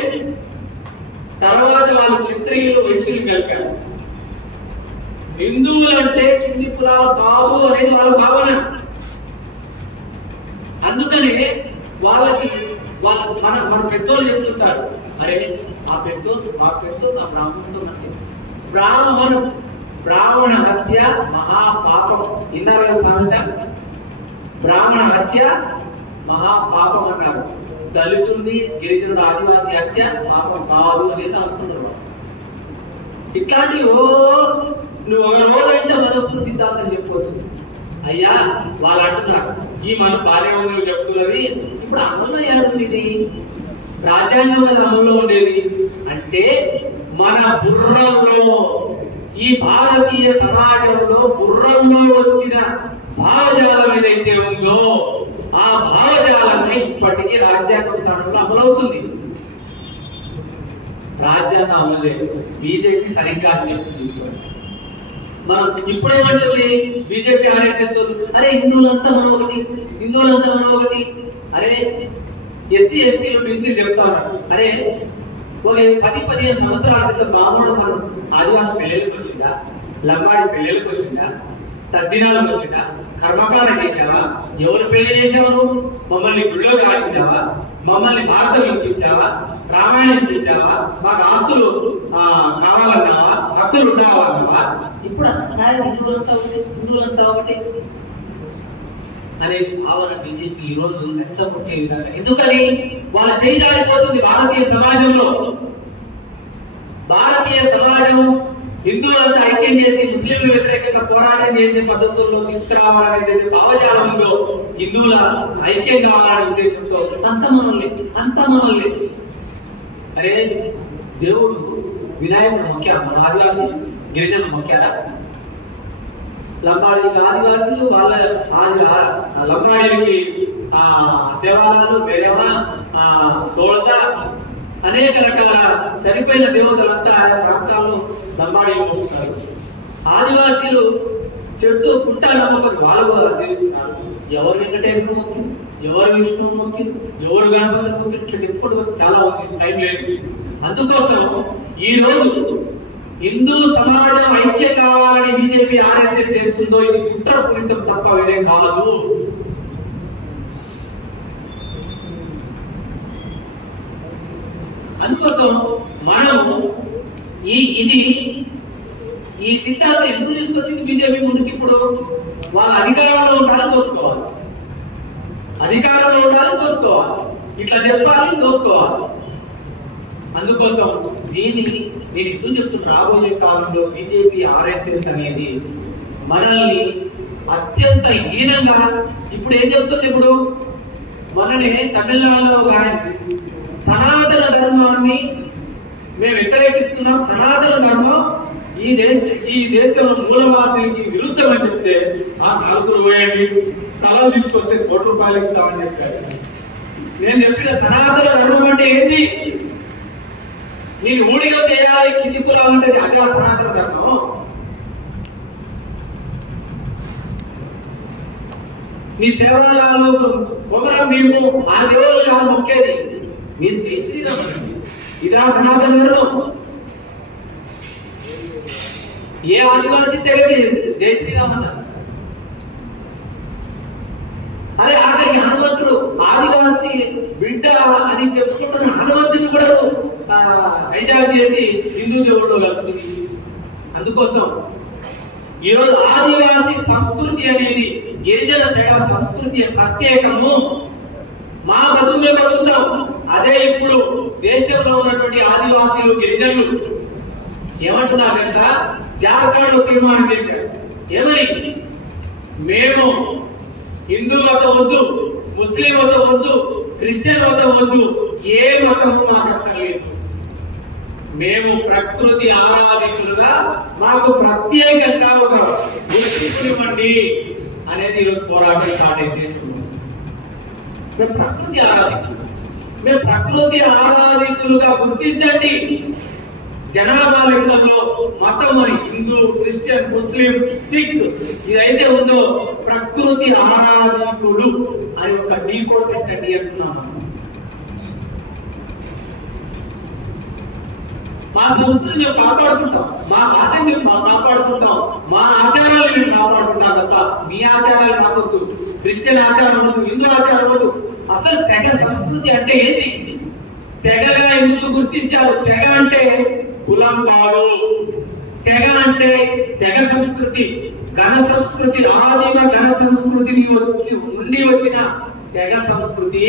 తర్వాత వాళ్ళు క్షత్రియులు, వైశ్యులు కలిపారు. హిందువులంటే కింది కులాలు కాదు అనేది వాళ్ళ భావన. అందుకనే వాళ్ళకి మన పెద్దోళ్ళు చెప్తుంటారు, అరే ఆ పెద్దోళ్ళు నా బ్రాహ్మణుడు అంటే బ్రాహ్మణ హత్య మహాపాపం. ఇన్నారా సామెత? బ్రాహ్మణ హత్య మహాపాపం అన్నారు. దళితుల్ని, గిరిజనుడు, ఆదివాసీ హత్య పాపం కాదు అనేది అనుకుంటున్నారు. ఇట్లాంటివి నువ్వు ఒక రోజు అయితే మనుస్మృతి సిద్ధాంతం చెప్పుకోవచ్చు. అయ్యా వాళ్ళు అంటున్నారు ఈ మన కార్యక్రమంలో చెప్తున్నది ఇప్పుడు అమల్లో ఏడుంది. ఇది రాజ్యాంగం అమల్లో ఉండేది అంటే మన బుర్రంలో, ఈ భారతీయ సమాజంలో బుర్రంలో వచ్చిన భావజాలం ఏదైతే ఉందో ఆ భావజాలమే ఇప్పటికీ రాజ్యాంగ స్థానంలో అమలవుతుంది. రాజ్యాంగం అమలు బీజేపీ సరిగ్గా మనం ఇప్పుడేమంటుంది బీజేపీ, ఆర్ఎస్ఎస్, అరే హిందువులంతా మనం ఒకటి. అరే ఎస్సీ, ఎస్టీలు, బీసీలు చెప్తా ఉన్నారు. అరే ఒక 10-15 సంవత్సరాల క్రితం బ్రాహ్మణుడు మనం ఆదివాసి పెళ్ళిళ్ళకి వచ్చిందా, లంబాడి పెళ్ళిళ్ళకి వచ్చిందా, తద్దినాలకు వచ్చిట, కర్మకాండ చేశావా, ఎవరు పెళ్లి చేశావు, నువ్వు మమ్మల్ని గుళ్ళో రాయించావా, మమ్మల్ని భారతం వినిపించావా, రామాయణం వినిపించావా, మాకు ఆస్తులు కావాలన్నావా, హక్కులు ఉండాలన్నావా, ఇప్పుడు హిందువులంతా ఒకటి అనే భావన బీజేపీ ఈ రోజు రెచ్చగొట్టే విధంగా. ఎందుకని వాళ్ళ చేయి జారిపోతుంది భారతీయ సమాజంలో. భారతీయ సమాజం హిందువులంతా ఐక్యం చేసి ముస్లింల వ్యతిరేకంగా పోరాటం చేసే పద్ధతుల్లో తీసుకురావాలనే భావజాలం ఉందో, హిందువుల ఐక్యం కావాలనే ఉద్దేశంతో అంతమనుల్ని అరే దేవుడు వినాయకుడు మొక్కారు, మన ఆదివాసి గిరిజనులు మొక్కారా? లంబాడి ఆదివాసులు వాళ్ళ లంబాడీలకి శివాలయాలు, వేరేవా, తోళస, అనేక రకాల చనిపోయిన దేవతలంతా ఆయా ప్రాంతాల్లో లంబాడీలు ఉంటారు. ఆదివాసీలు చెట్టు పుట్ట నమ్మకం వాళ్ళు తెలుస్తున్నారు. ఎవరు వెంకటేశ్వర మొక్కి, ఎవరు విష్ణువు మొక్కి, ఎవరు గణపతి మొక్కి, ఇట్లా చెప్పుకోవడం చాలా ఉంది, టైం లేదు. అందుకోసం ఈ రోజు హిందూ సమాజం ఐక్యం కావాలని బీజేపీ ఆర్ఎస్ఎస్ చేస్తుందో ఇది కుట్రపూరితం తప్ప వేరే కాదు. అందుకోసం మనం ఈ సిద్ధాంతం ఎందుకు తీసుకొచ్చింది బీజేపీ ముందుకు? ఇప్పుడు వాళ్ళ అధికారంలో ఉండాలని దోచుకోవాలి, ఇట్లా చెప్పాలి, దోచుకోవాలి. అందుకోసం దీన్ని నేను ఇప్పుడు చెప్తున్నా, రాబోయే కాలంలో బీజేపీ ఆర్ఎస్ఎస్ అనేది మనల్ని అత్యంత హీనంగా ఇప్పుడు ఏం చెప్తుంది. ఇప్పుడు మననే తమిళనాడులో కానీ సనాతన ధర్మాన్ని మేము వ్యతిరేకిస్తున్నాం, సనాతన ధర్మం ఈ దేశంలో మూలవాసులకి విరుద్ధం అని చెప్తే ఆ నాలుగురు పోయండి, స్థలం తీసుకొస్తే ₹1 ఇస్తామని చెప్పారు. నేను చెప్పిన సనాతన ధర్మం అంటే ఏంటి? నేను ఊడిగా చేయాలి, కింది కులాలంటే అదే సనాతన ధర్మం. నీ సేవలు పొగరం మేము ఆ దేవుళ్ళు కాదు మొక్కేది, మీరు జై శ్రీరామ్ ఇదా సనాతన ధర్మం. ఏ ఆదివాసీ తెగకి జై శ్రీరామ్ అన్నారు? అరే ఆఖరికి హనుమంతుడు ఆదివాసీ బిడ్డ అని చెప్పుకుంటున్న హనుమంతుని కూడా హైజాక్ చేసి హిందూ దేవుళ్ళు కలుపుతుంది. అందుకోసం ఈరోజు ఆదివాసీ సంస్కృతి అనేది గిరిజన తెగ సంస్కృతి ప్రత్యేకము. మా బతుకులే బతుకుతాం. అదే ఇప్పుడు దేశంలో ఉన్నటువంటి ఆదివాసీలు గిరిజనులు ఏమంటున్నారు తెలుసా? జార్ఖండ్ లో తీర్మానం చేశారు. ఏమని? మేము హిందూ మతం వద్దు, ముస్లిం మతం వద్దు, క్రిస్టియన్ మతం వద్దు, ఏ మతము మాకు అక్కర్లేదు, మేము ప్రకృతి ఆరాధికులుగా మాకు ప్రత్యేకంగా ఒక గుర్తింపునివ్వండి అనేది ఈరోజు పోరాటం స్టార్ట్ అయింది. మేము ప్రకృతి ఆరాధికులుగా గుర్తించండి. జనాభా లెక్కల్లో మతం అని హిందూ, క్రిస్టియన్, ముస్లిం, సిక్ ఇదైతే ఉందో ప్రకృతి ఆరాధికులు అని ఒక డీకోడ్ పెట్టండి అంటున్నాము. మా సంస్కృతిని మేము కాపాడుకుంటాం, మా భాషని మేము కాపాడుకుంటాం, మా ఆచారాలను మేము కాపాడుకుంటాం తప్ప మీ ఆచారాలు మాకొద్దు, క్రిస్టియన్ ఆచారం వద్దు, హిందూ ఆచారం వద్దు. అసలు తెగ సంస్కృతి అంటే ఏంటి? తెగగా ఎందుకు గుర్తించారు? తెగ అంటే కులం కాదు. తెగ అంటే తెగ సంస్కృతి, ఘన సంస్కృతి, ఆదిమ ఘన సంస్కృతిని ఉండి వచ్చిన తెగ సంస్కృతి.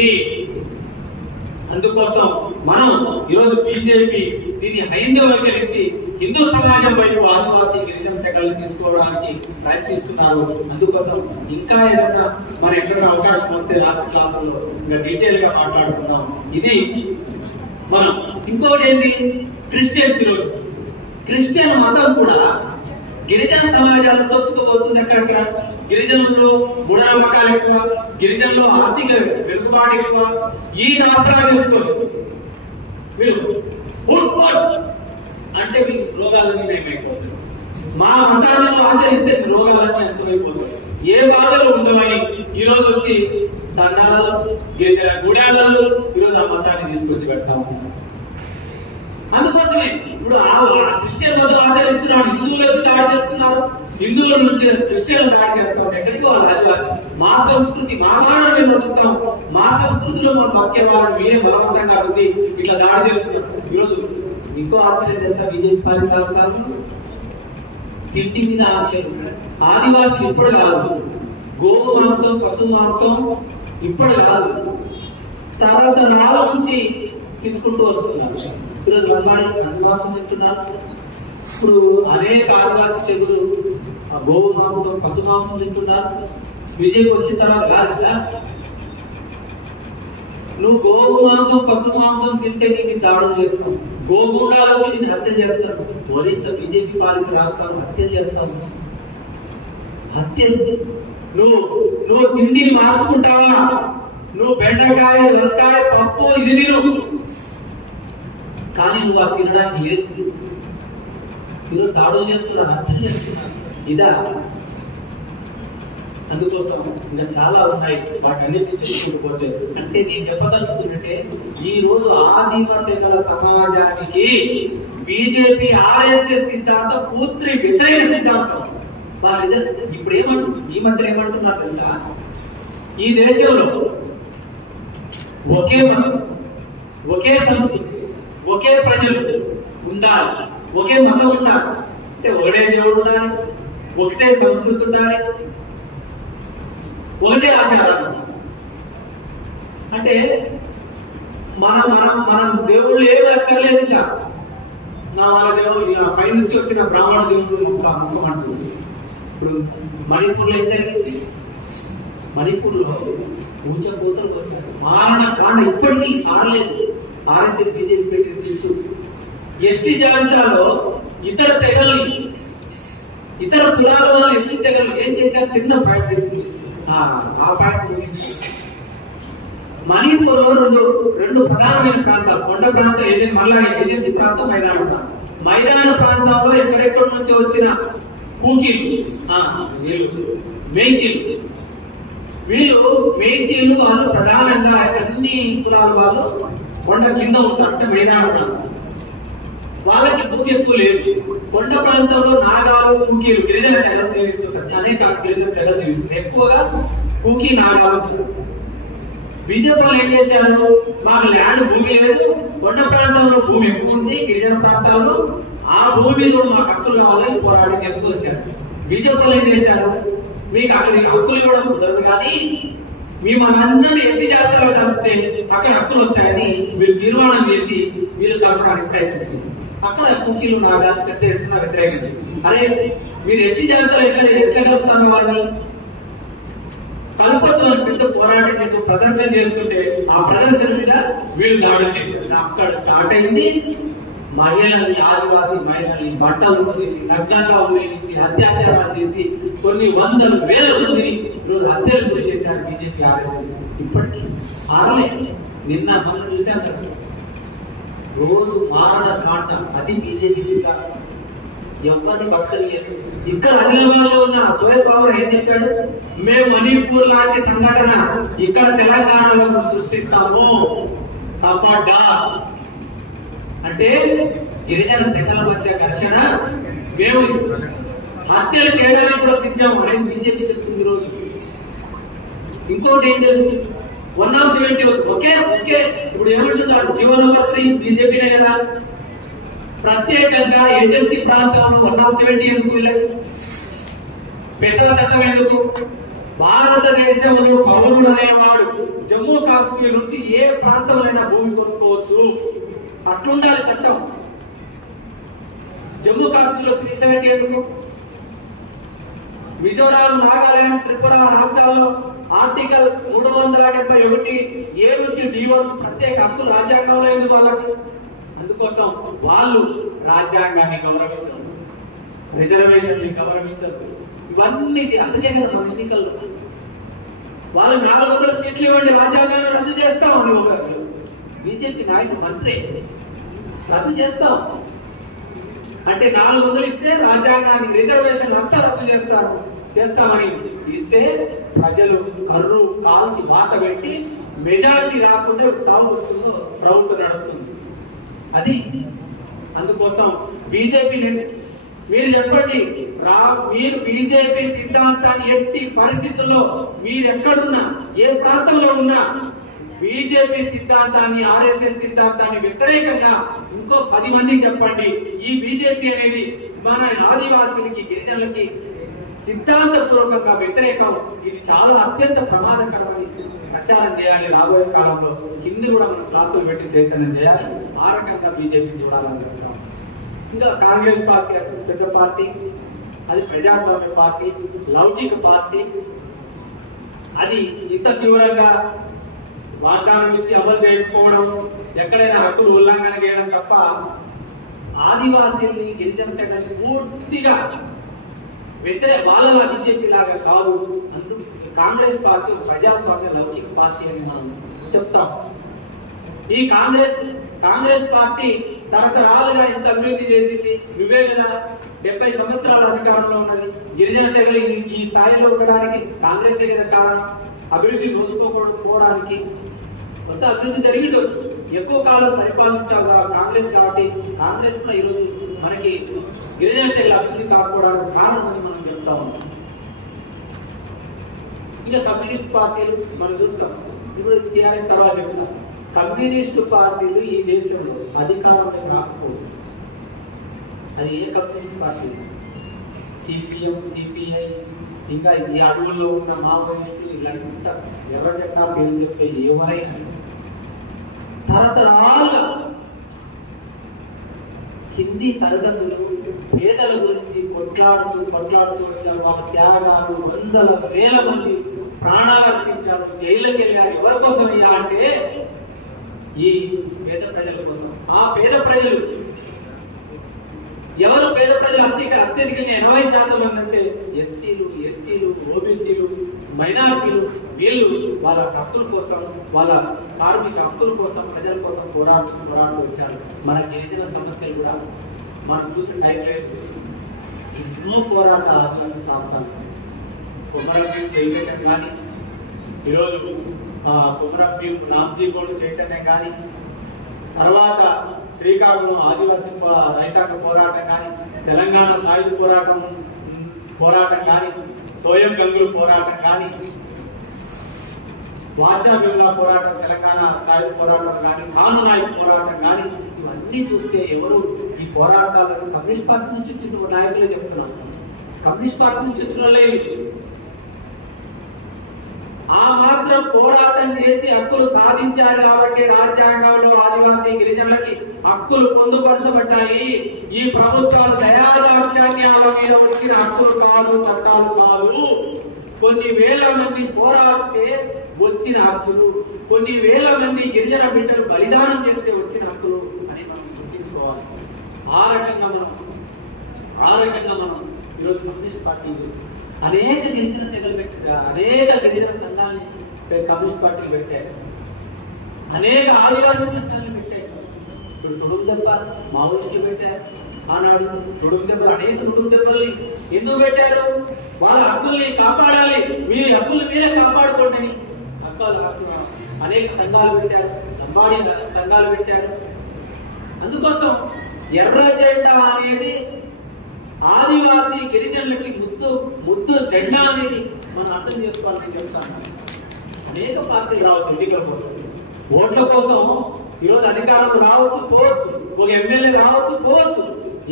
అందుకోసం మనం ఈరోజు బీజేపీ దీన్ని హైందవీకరించి హిందూ సమాజం వైపు ఆదివాసీ గిరిజన తెగలు తీసుకోవడానికి ప్రయత్నిస్తున్నారు. అందుకోసం ఇంకా ఏదైనా మన ఎక్కడ అవకాశం వస్తే లాస్ట్ క్లాసుల్లో ఇంకా డీటెయిల్ గా మాట్లాడుకుందాం. ఇది మనం ఇంకోటి ఏంటి? క్రిస్టియన్స్. ఈరోజు క్రిస్టియన్ మతం కూడా గిరిజన సమాజాలను చొచ్చుకోబోతుంది. ఎక్కడెక్కడ గిరిజనులు మూఢనమ్మకాలు ఎక్కువ, గిరిజనులు ఆర్థిక వెనుకబాటు ఎక్కువ. ఈ నాశనా చేసుకోలేదు మీరు అంటే మీకు రోగాలన్నీ మేమైపోతాయి. మా మతాలను ఆచరిస్తే రోగాలన్నీ అంతమైపోతాయి. ఏ బాధలు ఉండవని ఈరోజు వచ్చి దండాలలో, గుడాలలో ఈరోజు ఆ మతాన్ని తీసుకొచ్చి పెడతా ఉంటారు. అందుకోసమే ఇప్పుడు క్రిస్టియన్ మతం ఆచరిస్తున్నాడు, హిందువులు వచ్చి దాడి చేస్తున్నారు. హిందువుల నుంచి క్రిస్టియన్లు దాడి చేస్తాం, ఎక్కడికి వాళ్ళు ఆదివాసి. మా సంస్కృతి మా మానవ మేము బతుకుతాం, మా సంస్కృతిలో మనం బతికే వాళ్ళని మీరే బలవంతంగా ఉంది ఇట్లా దాడి చేస్తున్నాం. ఈరోజు ఇంకో ఆశ్చర్యం తెలుసా, బీజేపీ పాలిత రాష్ట్రాలు తిండి మీద ఆశ్చర్యం. ఆదివాసులు ఇప్పుడు కాదు, గోవు మాంసం పశువు మాంసం ఇప్పుడు కాదు, తరతరాల నుంచి తినుకుంటూ వస్తున్నారు. ఈరోజు ఆదివాసం తింటున్నారు. ఇప్పుడు అనేక ఆదివాసీ తెగులు గోవు మాంసం పశు మాంసం తింటున్నారు. బీజేపీ వచ్చిన తర్వాత కాదుగా, నువ్వు గోవు మాంసం పశు మాంసం తింటే నీకు దాడులు చేస్తావు, గోగుండాలు వచ్చి నేను హత్య చేస్తాను. ఒరిస్సా బీజేపీ పాలిత రాష్ట్రాలు హత్య చేస్తావు. హత్య నువ్వు తిండిని మార్చుకుంటావా? నువ్వు బెండకాయ వంకాయ పప్పు ఇది తిను, కానీ నువ్వు అది తినడానికి లేదు. ఈరోజు దాడులు చేస్తున్నారు, హత్యలు చేస్తున్నారు. ఇదా? అందుకోసం ఇంకా చాలా ఉన్నాయి, వాటన్నిటిని చెప్పుకుంటూ పోతే. అంటే నేను చెప్పదలుచుకున్నట్టే, ఈ రోజు ఆదిమతెగల సమాజానికి బీజేపీ ఆర్ఎస్ఎస్ సిద్ధాంతం పూర్తి వ్యతిరేక సిద్ధాంతం. ఇప్పుడు ఈ మధ్య ఏమంటున్నారు తెలుసా, ఈ దేశంలో ఒకే మతం, ఒకే సంస్కృతి, ఒకే ప్రజలు ఉండాలి, ఒకే మతం ఉండాలి. అంటే ఒకటే దేవుడు ఉండాలి, ఒకటే సంస్కృతి ఉండాలి, ఒకటే ఆచారాలు. అంటే మనం మనం మనం దేవుళ్ళు ఏమి అక్కర్లేదు. ఇంకా నా వాళ్ళ దేవుడు పై నుంచి వచ్చిన బ్రాహ్మణ దేవుడు ముఖమంటుంది. ఇప్పుడు మణిపూర్లో ఏం జరిగింది? మణిపూర్లో ఊచకోతలు వస్తారు, మారణ కాండ ఇప్పటికీ ఆరలేదు. ఆర్ఎస్ఎస్ బీజేపీ పెట్టి తెలుసు. ఎస్టీ జాబితాలో ఇతర తెగల్ని, ఇతర కులాల వాళ్ళు ఎస్టీ తెగలు ఏం చేశారు? చిన్న పాయింట్ ఆ పాయింట్ మణిపూర్లో రెండు ప్రధానమైన ప్రాంతాలు, కొండ ప్రాంతం ఏజెన్సీ, మళ్ళా ఏజెన్సీ ప్రాంతం, మైదాన ప్రాంతం. మైదాన ప్రాంతంలో ఎక్కడెక్కడి నుంచి వచ్చిన కూకీలు, మేకీలు, వీళ్ళు మేకీలు వాళ్ళు ప్రధానంగా అన్ని కులాల వాళ్ళు కొండ కింద ఉంటారు. అంటే మైదాన ప్రాంతం వాళ్ళకి భూమి ఎక్కువ లేదు. కొండ ప్రాంతంలో నాగాలు, కూకీలు, గిరిజన తెగలు జీవిస్తుంటారు. అనేక గిరిజన తెగలు జీవిస్తారు. ఎక్కువగా కూకీ నాగాలు. బీజేపీ వాళ్ళు ఏం చేశారు? మాకు ల్యాండ్ భూమి లేదు, కొండ ప్రాంతంలో భూమి ఎక్కువ ఉంది, గిరిజన ప్రాంతాల్లో ఆ భూమిలో మాకు హక్కులు కావాలని పోరాటం చేస్తూ వచ్చారు. బీజేపీ వాళ్ళు ఏం చేశారు? మీకు అక్కడికి హక్కులు ఇవ్వడం కుదరదు, కానీ మిమ్మల్ని ఎస్టీ జాబితాలో కలిపితే అక్కడ హక్కులు వస్తాయని మీరు తీర్మానం చేసి మీరు కలపడానికి ప్రయత్నించారు. అక్కడ కుకీలు నాగా వ్యతిరేకించారు. అరే మీరు ఎస్టీ జాబితాలో ఎట్లా కలుపుతారు వాళ్ళని? కలపొద్దు అని పెద్ద పోరాటం చేస్తూ ప్రదర్శన చేస్తుంటే ఆ ప్రదర్శన మీద వీళ్ళు దాడులు చేశారు. అక్కడ స్టార్ట్ అయింది. మహిళల్ని, ఆదివాసీ మహిళల్ని బట్టలు తీసి, నగ్నంగా ఉపయోగించి అత్యాచారాలు చేసి కొన్ని వందల వేల మందిని ఈరోజు హత్యలు గురి చేశారు బీజేపీ ఆర్ఎస్ఎస్. ఇప్పటికీ ఆరలేదు. నిన్న మనం చూసాం కదా, రోజు మారణ కాండ. అది బీజేపీ సిద్ధాంతం. ఎవరిని బతకనియరు. ఇక్కడ ఆదిలాబాద్ లో ఉన్న సోయల్ పవర్ ఏం చెప్పాడు? మేము మణిపూర్ లాంటి సంఘటన ఇక్కడ తెలంగాణలో సృష్టిస్తాము. తప్పడా? అంటే గిరిజన తెగల మధ్య ఘర్షణ, మేము హత్యలు చేయడానికి కూడా సిద్ధం అనేది బీజేపీ చెప్తుంది రోజు. ఇంకోటి ఏం తెలుసు? 170 ఒకే ఇప్పుడు ఏమంటున్నాడు? జీవో నంబర్ 3 బీజేపీనే కదా. ప్రత్యేకంగా ఏజెన్సీ ప్రాంతంలో 170 ఎందుకు వీళ్ళకి? పెసల చట్టం ఎందుకు? భారతదేశంలో పౌరుడు అనేవాడు జమ్మూ కాశ్మీర్ నుంచి ఏ ప్రాంతంలో భూమి కొనుక్కోవచ్చు, అట్లుండాలి చట్టం. జమ్మూ కాశ్మీర్ లో 370 ఎందుకు? మిజోరాం, నాగాలాండ్, త్రిపుర రాష్ట్రాల్లో ఆర్టికల్ 371 ఏ నుంచి డి వరకు ప్రత్యేక హక్కులు రాజ్యాంగంలో ఎందుకు వాళ్ళకి? అందుకోసం వాళ్ళు రాజ్యాంగాన్ని గౌరవించరు, రిజర్వేషన్ గౌరవించరు. ఇవన్నీ అందుకే కదా మన ఎన్నికల్లో వాళ్ళు 400 సీట్లు ఇవ్వండి, రాజ్యాంగాన్ని రద్దు చేస్తామని ఒక బీజేపీ నాయకుడు మంత్రి రద్దు చేస్తాం అంటే 400 ఇస్తే రాజ్యాంగాన్ని, రిజర్వేషన్ అంతా రద్దు చేస్తామని ఇస్తే ప్రజలు కర్రు కాల్చి మాట పెట్టి మెజారిటీ రాకుండా చావు వస్తుందో ప్రభుత్వం నడుస్తుంది. అది అందుకోసం బీజేపీ మీరు చెప్పండి, మీరు బీజేపీ సిద్ధాంతాన్ని ఎట్టి పరిస్థితుల్లో మీరు ఎక్కడున్నా ఏ ప్రాంతంలో ఉన్నా బీజేపీ సిద్ధాంతాన్ని ఆర్ఎస్ఎస్ సిద్ధాంతాన్ని వ్యతిరేకంగా ఇంకో 10 మందికి చెప్పండి. ఈ బీజేపీ అనేది మన ఆదివాసులకి గిరిజనులకి సిద్ధాంతపూర్వకంగా వ్యతిరేకం, ఇది చాలా అత్యంత ప్రమాదకరమని ప్రచారం చేయాలి. రాబోయే కాలంలో కింది కూడా మనం క్లాసులు పెట్టి చైతన్యం చేయాలి. ఆ రకంగా బీజేపీ చూడాలని చెప్తాం. ఇంకా కాంగ్రెస్ పార్టీ అసలు పెద్ద పార్టీ, అది ప్రజాస్వామ్య పార్టీ, లౌకిక పార్టీ. అది ఇంత తీవ్రంగా వాగ్దానం ఇచ్చి అమలు చేసుకోవడం, ఎక్కడైనా హక్కులు ఉల్లంఘన చేయడం తప్ప ఆదివాసీల్ని గిరిజన తెగల్ని పూర్తిగా వాళ్ళ బీజేపీ లాగా కాదు. అందుకు కాంగ్రెస్ పార్టీ ప్రజాస్వామ్య లౌకిక పార్టీ అని మనం చెప్తాం. ఈ కాంగ్రెస్ పార్టీ తరతరాలుగా ఎంత అభివృద్ధి చేసింది. నువ్వే కదా 70 సంవత్సరాల అధికారంలో ఉన్నది. గిరిజన తెగలు ఈ స్థాయిలో ఉండడానికి కాంగ్రెసే కదా కారణం. అభివృద్ధి దోచుకోకపోవడానికి కొంత అభివృద్ధి జరిగిండొచ్చు, ఎక్కువ కాలం పరిపాలించావు కాంగ్రెస్ కాబట్టి కాంగ్రెస్ కూడా ఈరోజు మనకి గిరిజన తెగల అభివృద్ధి కాకపోవడానికి కారణం అని మనం చెప్తా ఉన్నాం. ఇంకా కమ్యూనిస్ట్ పార్టీలు మనం చూస్తాం. ఇప్పుడు టీఆర్ఎస్ తర్వాత చెప్తాం. కమ్యూనిస్టు పార్టీలు ఈ దేశంలో అధికారంలో రాకపోవచ్చు. అది ఏ కమ్యూనిస్ట్ పార్టీ? సిపిఎం, సిపిఐ, ఇంకా ఈ అడవుల్లో ఉన్న మావోయిస్టులు ఇలాంటి ఎర్ర జెండా పేరు చెప్పే ఎవరైనా తరతరాలుగా కింది తరగతులు పేదల గురించి కొట్లాడుతూ వచ్చారు. వాళ్ళ త్యాగాలు, వందల వేల మంది ప్రాణాలు అర్పించారు, జైళ్ళకి వెళ్ళారు. ఎవరి కోసం అయ్యా అంటే ఈ పేద ప్రజల కోసం. ఆ పేద ప్రజలు ఎవరు? పేద ప్రజలు అత్యధికంగా 80% మంది అంటే ఎస్సీలు, ఎస్టీలు, ఓబీసీలు, మైనారిటీలు. వీళ్ళు వాళ్ళ హక్కుల కోసం, వాళ్ళ కార్మిక హక్కుల కోసం, ప్రజల కోసం పోరాడుతూ వచ్చారు. మన గిరిజన సమస్యలు కూడా మనం చూసిన టైంలో ఎన్నో పోరాటాలు ఆదివాసీ కొమరభీం చైతన్యం కానీ, ఈరోజు కొమరభీం నామ్జీగోడు చైతన్యం కానీ, తర్వాత శ్రీకాకుళం ఆదివాసీ రైతాంగ పోరాటం కానీ, తెలంగాణ సాయుధ పోరాటం కానీ, సోయం గంగుల పోరాటం కానీ, వాచా బిర్లా పోరాటం, తెలంగాణ సాయుధ పోరాటం కానీ, కాను నాయక్ పోరాటం కానీ, ఇవన్నీ చూస్తే ఎవరు ఈ పోరాటాలను కమ్యూనిస్ట్ పార్టీ నుంచి వచ్చిన నాయకులే చెప్తున్నారు. కమ్యూనిస్ట్ పార్టీ నుంచి వచ్చిన వాళ్ళే ఆ మాత్రం పోరాటం చేసి హక్కులు సాధించారు కాబట్టి రాజ్యాంగంలో ఆదివాసీ గిరిజనులకి హక్కులు పొందుపరచబడ్డాయి. ఈ ప్రభుత్వాలు దయాదాక్షాన్యాల మీద వచ్చిన హక్కులు కాదు, చట్టాలు కాదు. కొన్ని వేల మంది పోరాడితే వచ్చిన హక్కులు, కొన్ని వేల మంది గిరిజన బిడ్డలు బలిదానం చేస్తే వచ్చిన హక్కులు అని మనం గుర్తించుకోవాలి. ఆ రకంగా మనం ఈరోజు కమ్యూనిస్ట్ పార్టీ అనేక గిరిజన తెగలు పెట్టారు, అనేక గిరిజన సంఘాలని కమ్యూనిస్ట్ పార్టీలు పెట్టారు, అనేక ఆదివాసీ సంఘాలను పెట్టారు. ఇప్పుడు తుడుము దెబ్బ మావోయిస్టులు పెట్టారు. ఆనాడు తుడుము దెబ్బలు, అనేక తుడుము దెబ్బల్ని ఎందుకు పెట్టారు? వాళ్ళ హక్కుల్ని కాపాడాలి, మీ హక్కులు మీరే కాపాడుకోండి. అనేక సంఘాలు పెట్టారు, లంబాడీ సంఘాలు పెట్టారు. అందుకోసం ఎర్ర జెండా అనేది ఆదివాసీ గిరిజనులకి ముద్దు జెండా అనేది మనం అర్థం చేసుకోవాలని చెప్తాను. అనేక పార్టీలు రావచ్చు ఎన్నికల కోసం, ఓట్ల కోసం. ఈరోజు అధికారంలో రావచ్చు, పోవచ్చు, ఒక ఎమ్మెల్యే రావచ్చు, పోవచ్చు.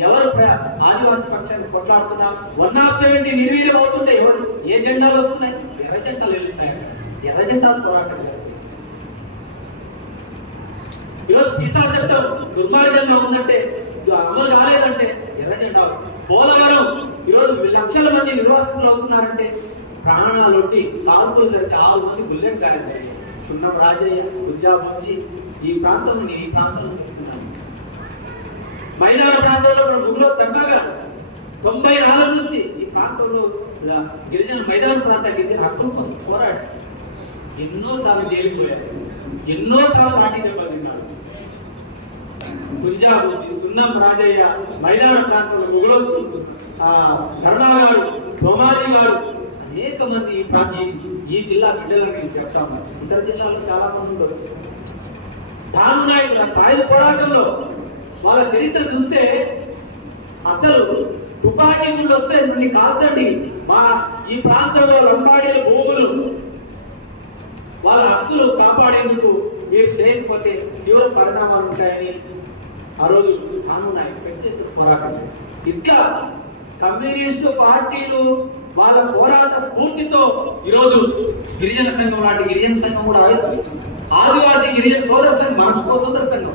ఎవరు ఆదివాసీ పక్షాన్ని కొట్లాడుతున్నా 170 నిర్వీర్యం అవుతుంటే ఎవరు ఏ జెండాలు వస్తున్నాయి? ఎర్ర జెండాలు వెళ్తాయి, ఎర్ర జెండాలు పోరాటం చేస్తాయి. ఈరోజు పీసా చట్టం దుర్మార్గంగా ఉందంటే, అమలు కాలేదంటే ఎర్ర జెండా. పోలవరం ఈరోజు లక్షల మంది నిర్వాసితులు అవుతున్నారంటే ప్రాణాలొడ్డి కాల్పులు జరిగితే 6 మంది బుల్లెట్ గాయాలయ్యాయి. సున్నం రాజయ్య, గుజ్జాబుజ్జి, ఈ ప్రాంతంలో చెప్తున్నాను. మైదాన ప్రాంతంలో గుడిలో తగ్గగా 94 నుంచి ఈ ప్రాంతంలో గిరిజన మైదాన ప్రాంతానికి హక్కుల కోసం పోరాడు. ఎన్నోసార్లు జైలుపోయారు, ఎన్నోసార్లు పార్టీ దెబ్బతిన్నారు. గుజ్జాబుజ్జి, సున్నం రాజయ్య, మైదాన ప్రాంతంలో గుగులొత్తు, కరుణా గారు, సోమాజీ గారు, అనేక మంది ఈ జిల్లా బిడ్డలని చెప్తాము. ఇతర జిల్లాలో చాలా మంది ఉండవచ్చు. తాను నాయకుల సాయుధ పోరాటంలో వాళ్ళ చరిత్ర చూస్తే అసలు తుపాకీ గుళ్ళు వస్తే నన్ను కాల్చండి, మా ఈ ప్రాంతంలో లంబాడీల భూములు వాళ్ళ హక్కులు కాపాడేందుకు మీరు చేయకపోతే తీవ్ర పరిణామాలు ఉంటాయని ఆ రోజు కానున్నాయి పెద్ద పోరాటం. ఇట్లా కమ్యూనిస్టు పార్టీలు వాళ్ళ పోరాట స్ఫూర్తితో ఈరోజు గిరిజన సంఘం లాంటి గిరిజన సంఘం కూడా ఆదివాసీ గిరిజన సోదర సంఘం, మనసుకో సోదర సంఘం,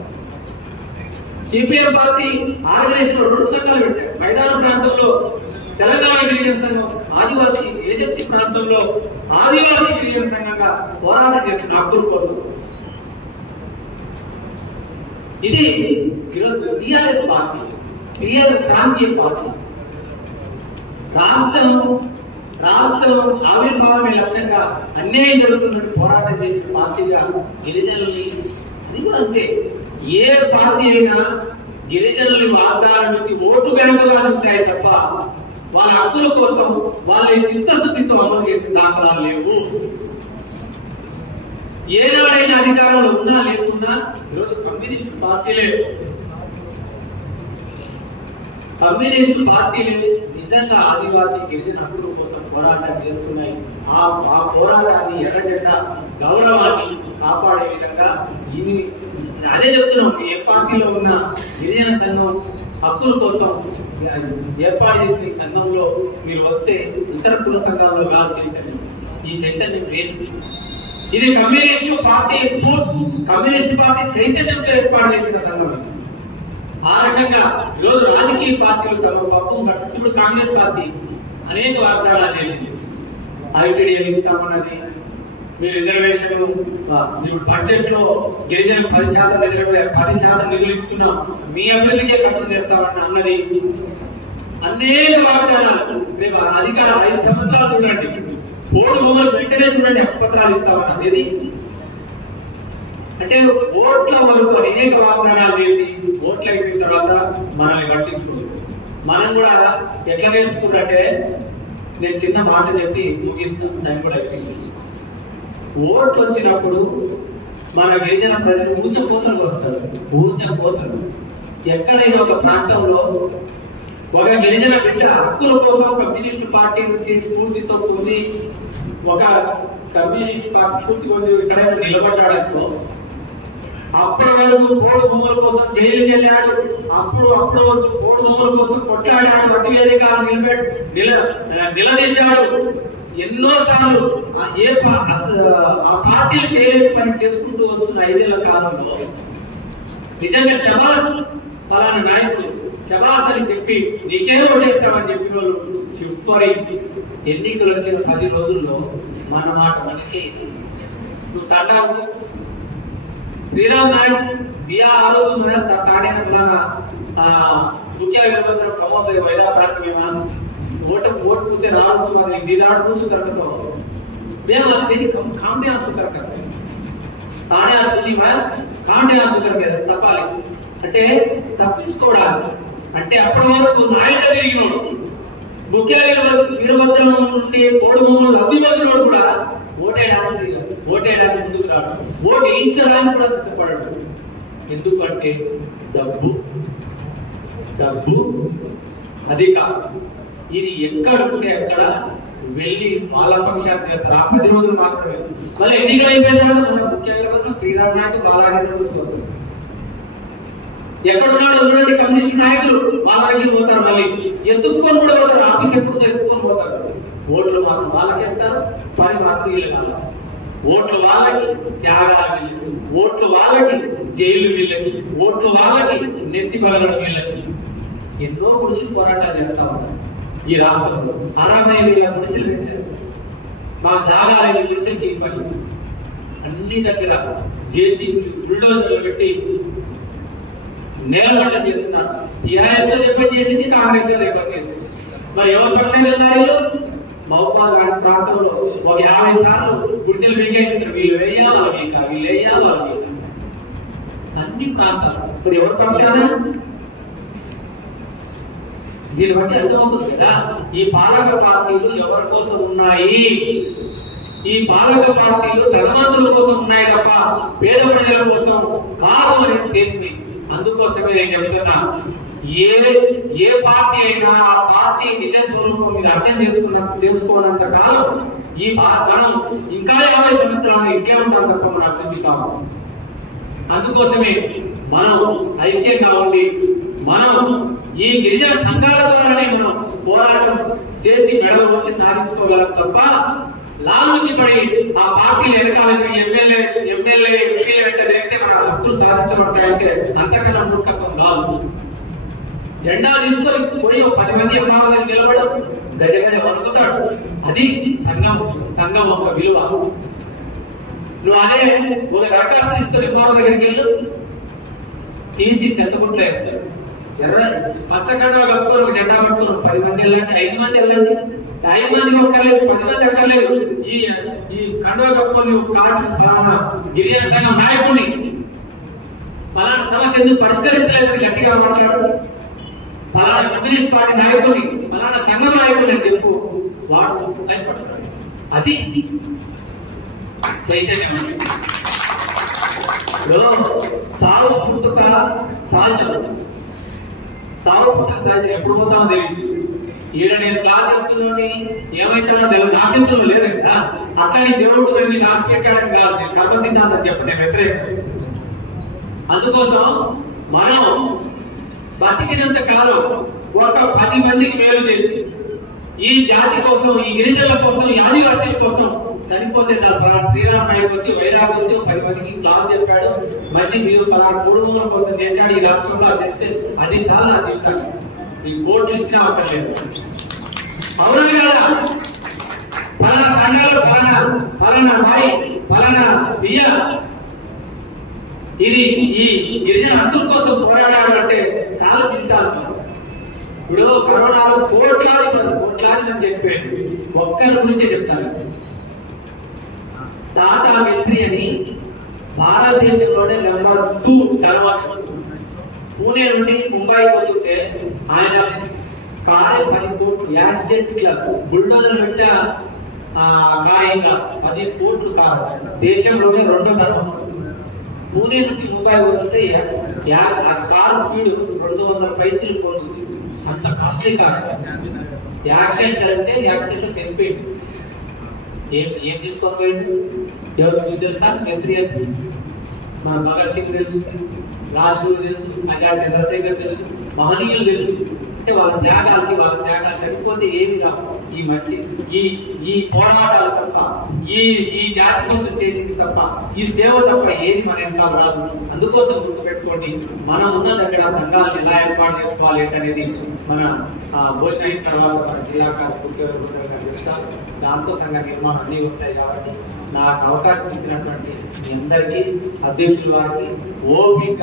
సిపిఎం పార్టీ ఆర్గనైజేషన్ 2 సంఘాలు పెట్టారు. మైదాన ప్రాంతంలో తెలంగాణ గిరిజన సంఘం, ఆదివాసీ ఏజెన్సీ ప్రాంతంలో ఆదివాసీ గిరిజన సంఘంగా పోరాటం చేస్తున్న హక్కుల కోసం. ఇది ఈరోజు టిఆర్ఎస్ పార్టీ, టిఆర్ఎస్ ప్రాంతీయ పార్టీ. రాష్ట్రం ఆవిర్భావమే లక్ష్యంగా అన్యాయం జరుగుతుందని పోరాటం చేసిన పార్టీగా గిరిజనుల్ని, అది కూడా అంతే. ఏ పార్టీ అయినా గిరిజనులు వాగ్దానం నుంచి ఓటు బ్యాంకుగా చూశాయి తప్ప వాళ్ళ హక్కుల కోసం వాళ్ళ చిత్తశుద్ధితో అమలు చేసిన దాఖలాలు లేవు. ఏనాడైనా అధికారంలో ఉన్నా లేకున్నా ఈరోజు కమ్యూనిస్టు పార్టీలే నిజంగా ఆదివాసీ గిరిజన హక్కుల కోసం పోరాటం చేస్తున్నాయి. ఆ పోరాటాన్ని ఎర్రగడ్డ గౌరవాన్ని కాపాడే విధంగా ఇది అదే చెప్తున్నాం. ఏ పార్టీలో ఉన్న గిరిజన సంఘం హక్కుల కోసం ఏర్పాటు చేసిన ఈ సంఘంలో మీరు వస్తే ఇతర కుల సంఘాల్లో కాదు చైతన్యం. ఈ చైతన్యం ఏంటి? ఇది కమ్యూనిస్టు పార్టీ చైతన్యంతో ఏర్పాటు చేసిన సంఘం. ఆ రకంగా ఈరోజు రాజకీయ పార్టీలు తమ పప్పు ఇప్పుడు కాంగ్రెస్ పార్టీ అనేక వాగ్దానాలు చేసింది. ఐటీడీఎల్ ఇస్తామన్నది, మీరు రిజర్వేషన్ బడ్జెట్ లో గిరిజన 10% నిధులు ఇస్తున్నాం, మీ అభివృద్ధికే ఖర్చు చేస్తామని అన్నది. అనేక వాగ్దానాలు. అధికార 5 సంవత్సరాలు చూడండి, ఓటు భూములు వెంటనే చూడండి అప్పత్రాలు ఇస్తామన్నది. అంటే ఓట్ల వరకు అనేక వాగ్దానాలు చేసి ఓట్లు అయిపోయిన తర్వాత మనల్ని పట్టించుకోదు. మనం కూడా ఎట్లా నేర్చుకుంటే, నేను చిన్న మాట చెప్పి ముగిస్తాను, దాన్ని కూడా వచ్చింది. ఓట్లు వచ్చినప్పుడు మన గిరిజన ప్రజలు ఊచకోతలకు వస్తారు. ఊచకోతలు ఎక్కడైనా ఒక ప్రాంతంలో ఒక గిరిజన బిడ్డ హక్కుల కోసం కమ్యూనిస్టు పార్టీ నుంచి స్ఫూర్తితో కూడి ఒక కమ్యూనిస్ట్ పార్టీ స్ఫూర్తి పొంది ఎక్కడైనా నిలబడ్డాడనుకో, అప్పటి వరకు పోడు భూముల కోసం జైలుకి వెళ్ళాడు, అప్పుడు వరకు పోడు భూముల కోసం కొట్లాడాడు, అటు వేదికలు నిలదీశాడు. ఎన్నోసార్లు ఆ పార్టీలు చేయలేని పని చేసుకుంటూ వస్తున్న 5 ఏళ్ల కాలంలో నిజంగా చబాస్ ఫలానా నాయకుడు చబాస్ అని చెప్పి నీకే ఓటేస్తామని చెప్పిన వాళ్ళు చివరి ఎన్నికలు వచ్చిన 10 రోజుల్లో మన మాట మనకి నువ్వు తటాకు శ్రీరామ్ నాయక్ दिया आ రోజు मैं ताड़े ने फलाना दुखिया वीरभद्र प्रमोद वैदा प्रांत में वोट पूछे राल सुमार दीदाड़ पूछ करतो बे आप से खांडे आ सुकर कर ताणे आ तुली मैं खांडे आ सुकर के తప్పాలి అంటే తప్పించుకోవడానికి. అంటే అప్పటి వరకు నాయక తిరిగినోడు ముఖ్య వీరభద్రం నుండి పోడు భూములు లబ్ధిపొందినోడు కూడా ఓటేయడానికి ముందుకు రాడు, ఓటు వేయించడానికి కూడా సిద్ధపడడు. ఎందుకంటే డబ్బు అధికారం ఇది ఎక్కడ ఉంటే అక్కడ వెళ్ళి వాళ్ళ పక్షాన్ని చేస్తారు. ఆ 10 రోజులు మాత్రమే. మళ్ళీ ఎన్నికలు అయిపోయిన తర్వాత మన ముఖ్య వీరభద్రం శ్రీరామ్ నాయక్ బాలాజీ వస్తారు. ఎక్కడున్నాడు చూడండి కమ్యూనిస్ట్ నాయకులు వాళ్ళకి పోతారు, మళ్ళీ ఎత్తుక్కొని కూడా పోతారు, ఆఫీస్ ఎప్పుడు ఎత్తుక్కొని పోతారు. ఓట్లు మాత్రం వాళ్ళకేస్తారు, పని మాత్రం వీళ్ళకి. ఓట్లు వాళ్ళకి త్యాగాలు వీళ్ళకి, ఓట్లు వాళ్ళకి జైలు వీళ్ళకి, ఓట్లు వాళ్ళకి నెత్తి పగలడం వీళ్ళకి. ఎన్నో గుడిసెలు పోరాటాలు చేస్తా ఉన్నారు ఈ రాష్ట్రంలో. 60,000 గుడిసెలు వేశారు. మా జాగాలని గుడిసెలకి ఇవ్వాలి. అన్ని దగ్గర జేసీబీలు బుల్డోజర్లు పెట్టి నేలమట్టం చేస్తున్నారు. టీఆర్ఎస్ రిపోర్ట్ చేసింది, కాంగ్రెస్ రిపోర్ట్ చేసింది. మరి ఎవరి పక్షాన్ని వెళ్తారు? మహబూబాద్ లాంటి ప్రాంతంలో ఒక 50 సార్లు గుడిసెలు పీకేసింది. వీళ్ళు వేయాలి వీళ్ళు వేయాలి అన్ని ప్రాంతాలు. ఇప్పుడు ఎవరి పక్షాన? దీన్ని బట్టి అర్థమవుతుంది కదా ఈ పాలక పార్టీలు ఎవరి కోసం ఉన్నాయి. ఈ పాలక పార్టీలు ధనవంతుల కోసం ఉన్నాయి తప్ప పేద ప్రజల కోసం కాదు అని తెలిసింది. అందుకోసమే నేను చెప్తున్నా, ఏ పార్టీ అయినా ఆ పార్టీ నిజ స్వరూపం మీరు అర్థం చేసుకోనంత కాలం ఈ మనం ఇంకా 50 సంవత్సరాలు ఇట్లే ఉంటాం తప్ప మనం అర్థం కావు. అందుకోసమే మనం ఐక్యంగా ఉండి మనం ఈ గిరిజన సంఘాల ద్వారానే మనం పోరాటం చేసి మెడలు వచ్చి సాధించుకోగలం తప్ప లాలూచి పడి ఆ పార్టీలు వెనకాలని ఎమ్మెల్యే ఎంపీల వెంట తిరిగితే మన హక్కులు సాధించబడతాయంటే అంతకన్నా మూర్ఖత్వం కాదు. జెండా తీసుకొని పోయి 10 మంది ఎంఆర్ఓ దగ్గర నిలబడడం గజగజ వణుకుతాడు. అది సంఘం ఒక విలువ. నువ్వు అదే ఒక దరఖాస్తు తీసుకొని ఎంఆర్ఓ దగ్గరికి వెళ్ళు, తీసి చెత్తకుంట్లో వేస్తాడు. పచ్చకండవ కప్పుకొని ఒక జెండా పట్టుకొని 10 మంది వెళ్ళండి, 5 మంది వెళ్ళండి, 5 మంది ఒక్కర్లేదు, 10 మంది ఒక్కర్లేదు. ఈ కండవ కప్పుకొని గిరిజన సంఘం నాయకుడిని ఫలానా సమస్య ఎందుకు పరిష్కరించలేదని గట్టిగా మాట్లాడు. ఫలానా కమ్యూనిస్ట్ పార్టీ నాయకుడిని ఫలానా సంఘం నాయకుడిని చెప్పు, వాడు భయపడతాడు. అది చైతన్యం. సాగు పుట్టుక సహజం, సాగు పుట్టుక సహజం. ఎప్పుడు పోతామో తెలియదు. ఈడ నేను క్లాస్ చెప్తున్నాని ఏమైతానో తెలియదు, నా చేతుల్లో లేదంట. అట్లని దేవుడు వెళ్ళి నాశపెట్టాడని కాదు, నేను కర్మ సిద్ధాంతం చెప్పండి, నేను వ్యతిరేకం. అందుకోసం మనం బతికినంత కాలం ఒక 10 మందికి మేలు చేసి ఈ జాతి కోసం, ఈ గిరిజనుల కోసం, ఈ ఆదివాసీల కోసం చనిపోతే చాలు. పలానా శ్రీరామ్ నాయక్ వచ్చి వైరాగ్ వచ్చి 10 మందికి క్లాస్ చెప్పాడు, మంచి మీరు పలానా కుటుంబం కోసం చేశాడు, ఈ రాష్ట్రంలో చేస్తే అది చాలా నా జీవితాలు. ఈ కోర్టులు ఇచ్చినా అక్కర్లేదు. అవునా కదా? పలానా తండాలో పలానా బాయి పలానా బియ్య ఇది ఈ గిరిజన హక్కుల కోసం పోరాడాడు అంటే చాలా జీవితాలు. ఇప్పుడు కరోనాలో కోట్లాది అని చెప్పాడు. ఒక్కరి గురించే చెప్తాను. టాటా మిస్త్రీ అని భారతదేశంలోనే నెంబర్ 2 తర్వాత పూణే నుండి ముంబై పోతుంటే ఆయన కారే 10 కోట్లు యాక్సిడెంట్ ఇట్లా బుల్డోజర్ పెట్టే కార్యంగా 10 కోట్లు కారు దేశంలోనే 2వ తరం. పూణే నుంచి ముంబై పోతుంటే కారు స్పీడ్ 200 పైసలు పోతుంది. అంత కాస్ట్లీ కార్. యాక్సిడెంట్ జరిగితే యాక్సిడెంట్ లో చనిపోయింది. ఏం తీసుకొని పోయింది ఎవరు తెలుసా? మిస్త్రీ మన భగత్ సింగ్ తెలుసు, రాజగురు తెలుసు, ఆచార్య చంద్రశేఖర్ తెలుసు, మహనీయులు తెలుసు. అంటే వాళ్ళ త్యాగాలు చనిపోతే ఏమి కాదు. ఈ మంచి ఈ పోరాటాలు తప్ప, ఈ జాతి కోసం చేసింది తప్ప, ఈ సేవ తప్ప ఏది మన వెనకాల రాదు. అందుకోసం గుర్తుపెట్టుకోండి, మనం ఉన్న దగ్గర సంఘాలను ఎలా ఏర్పాటు చేసుకోవాలి అనేది మన భోజనం అయిన తర్వాత మన జిల్లాకారు చెప్తారు. దాంతో సంఘ నిర్మాణం అన్నీ వస్తాయి. కాబట్టి నాకు అవకాశం ఇచ్చినటువంటి మీ అందరికీ, అధ్యక్షుల వారికి ఓపిక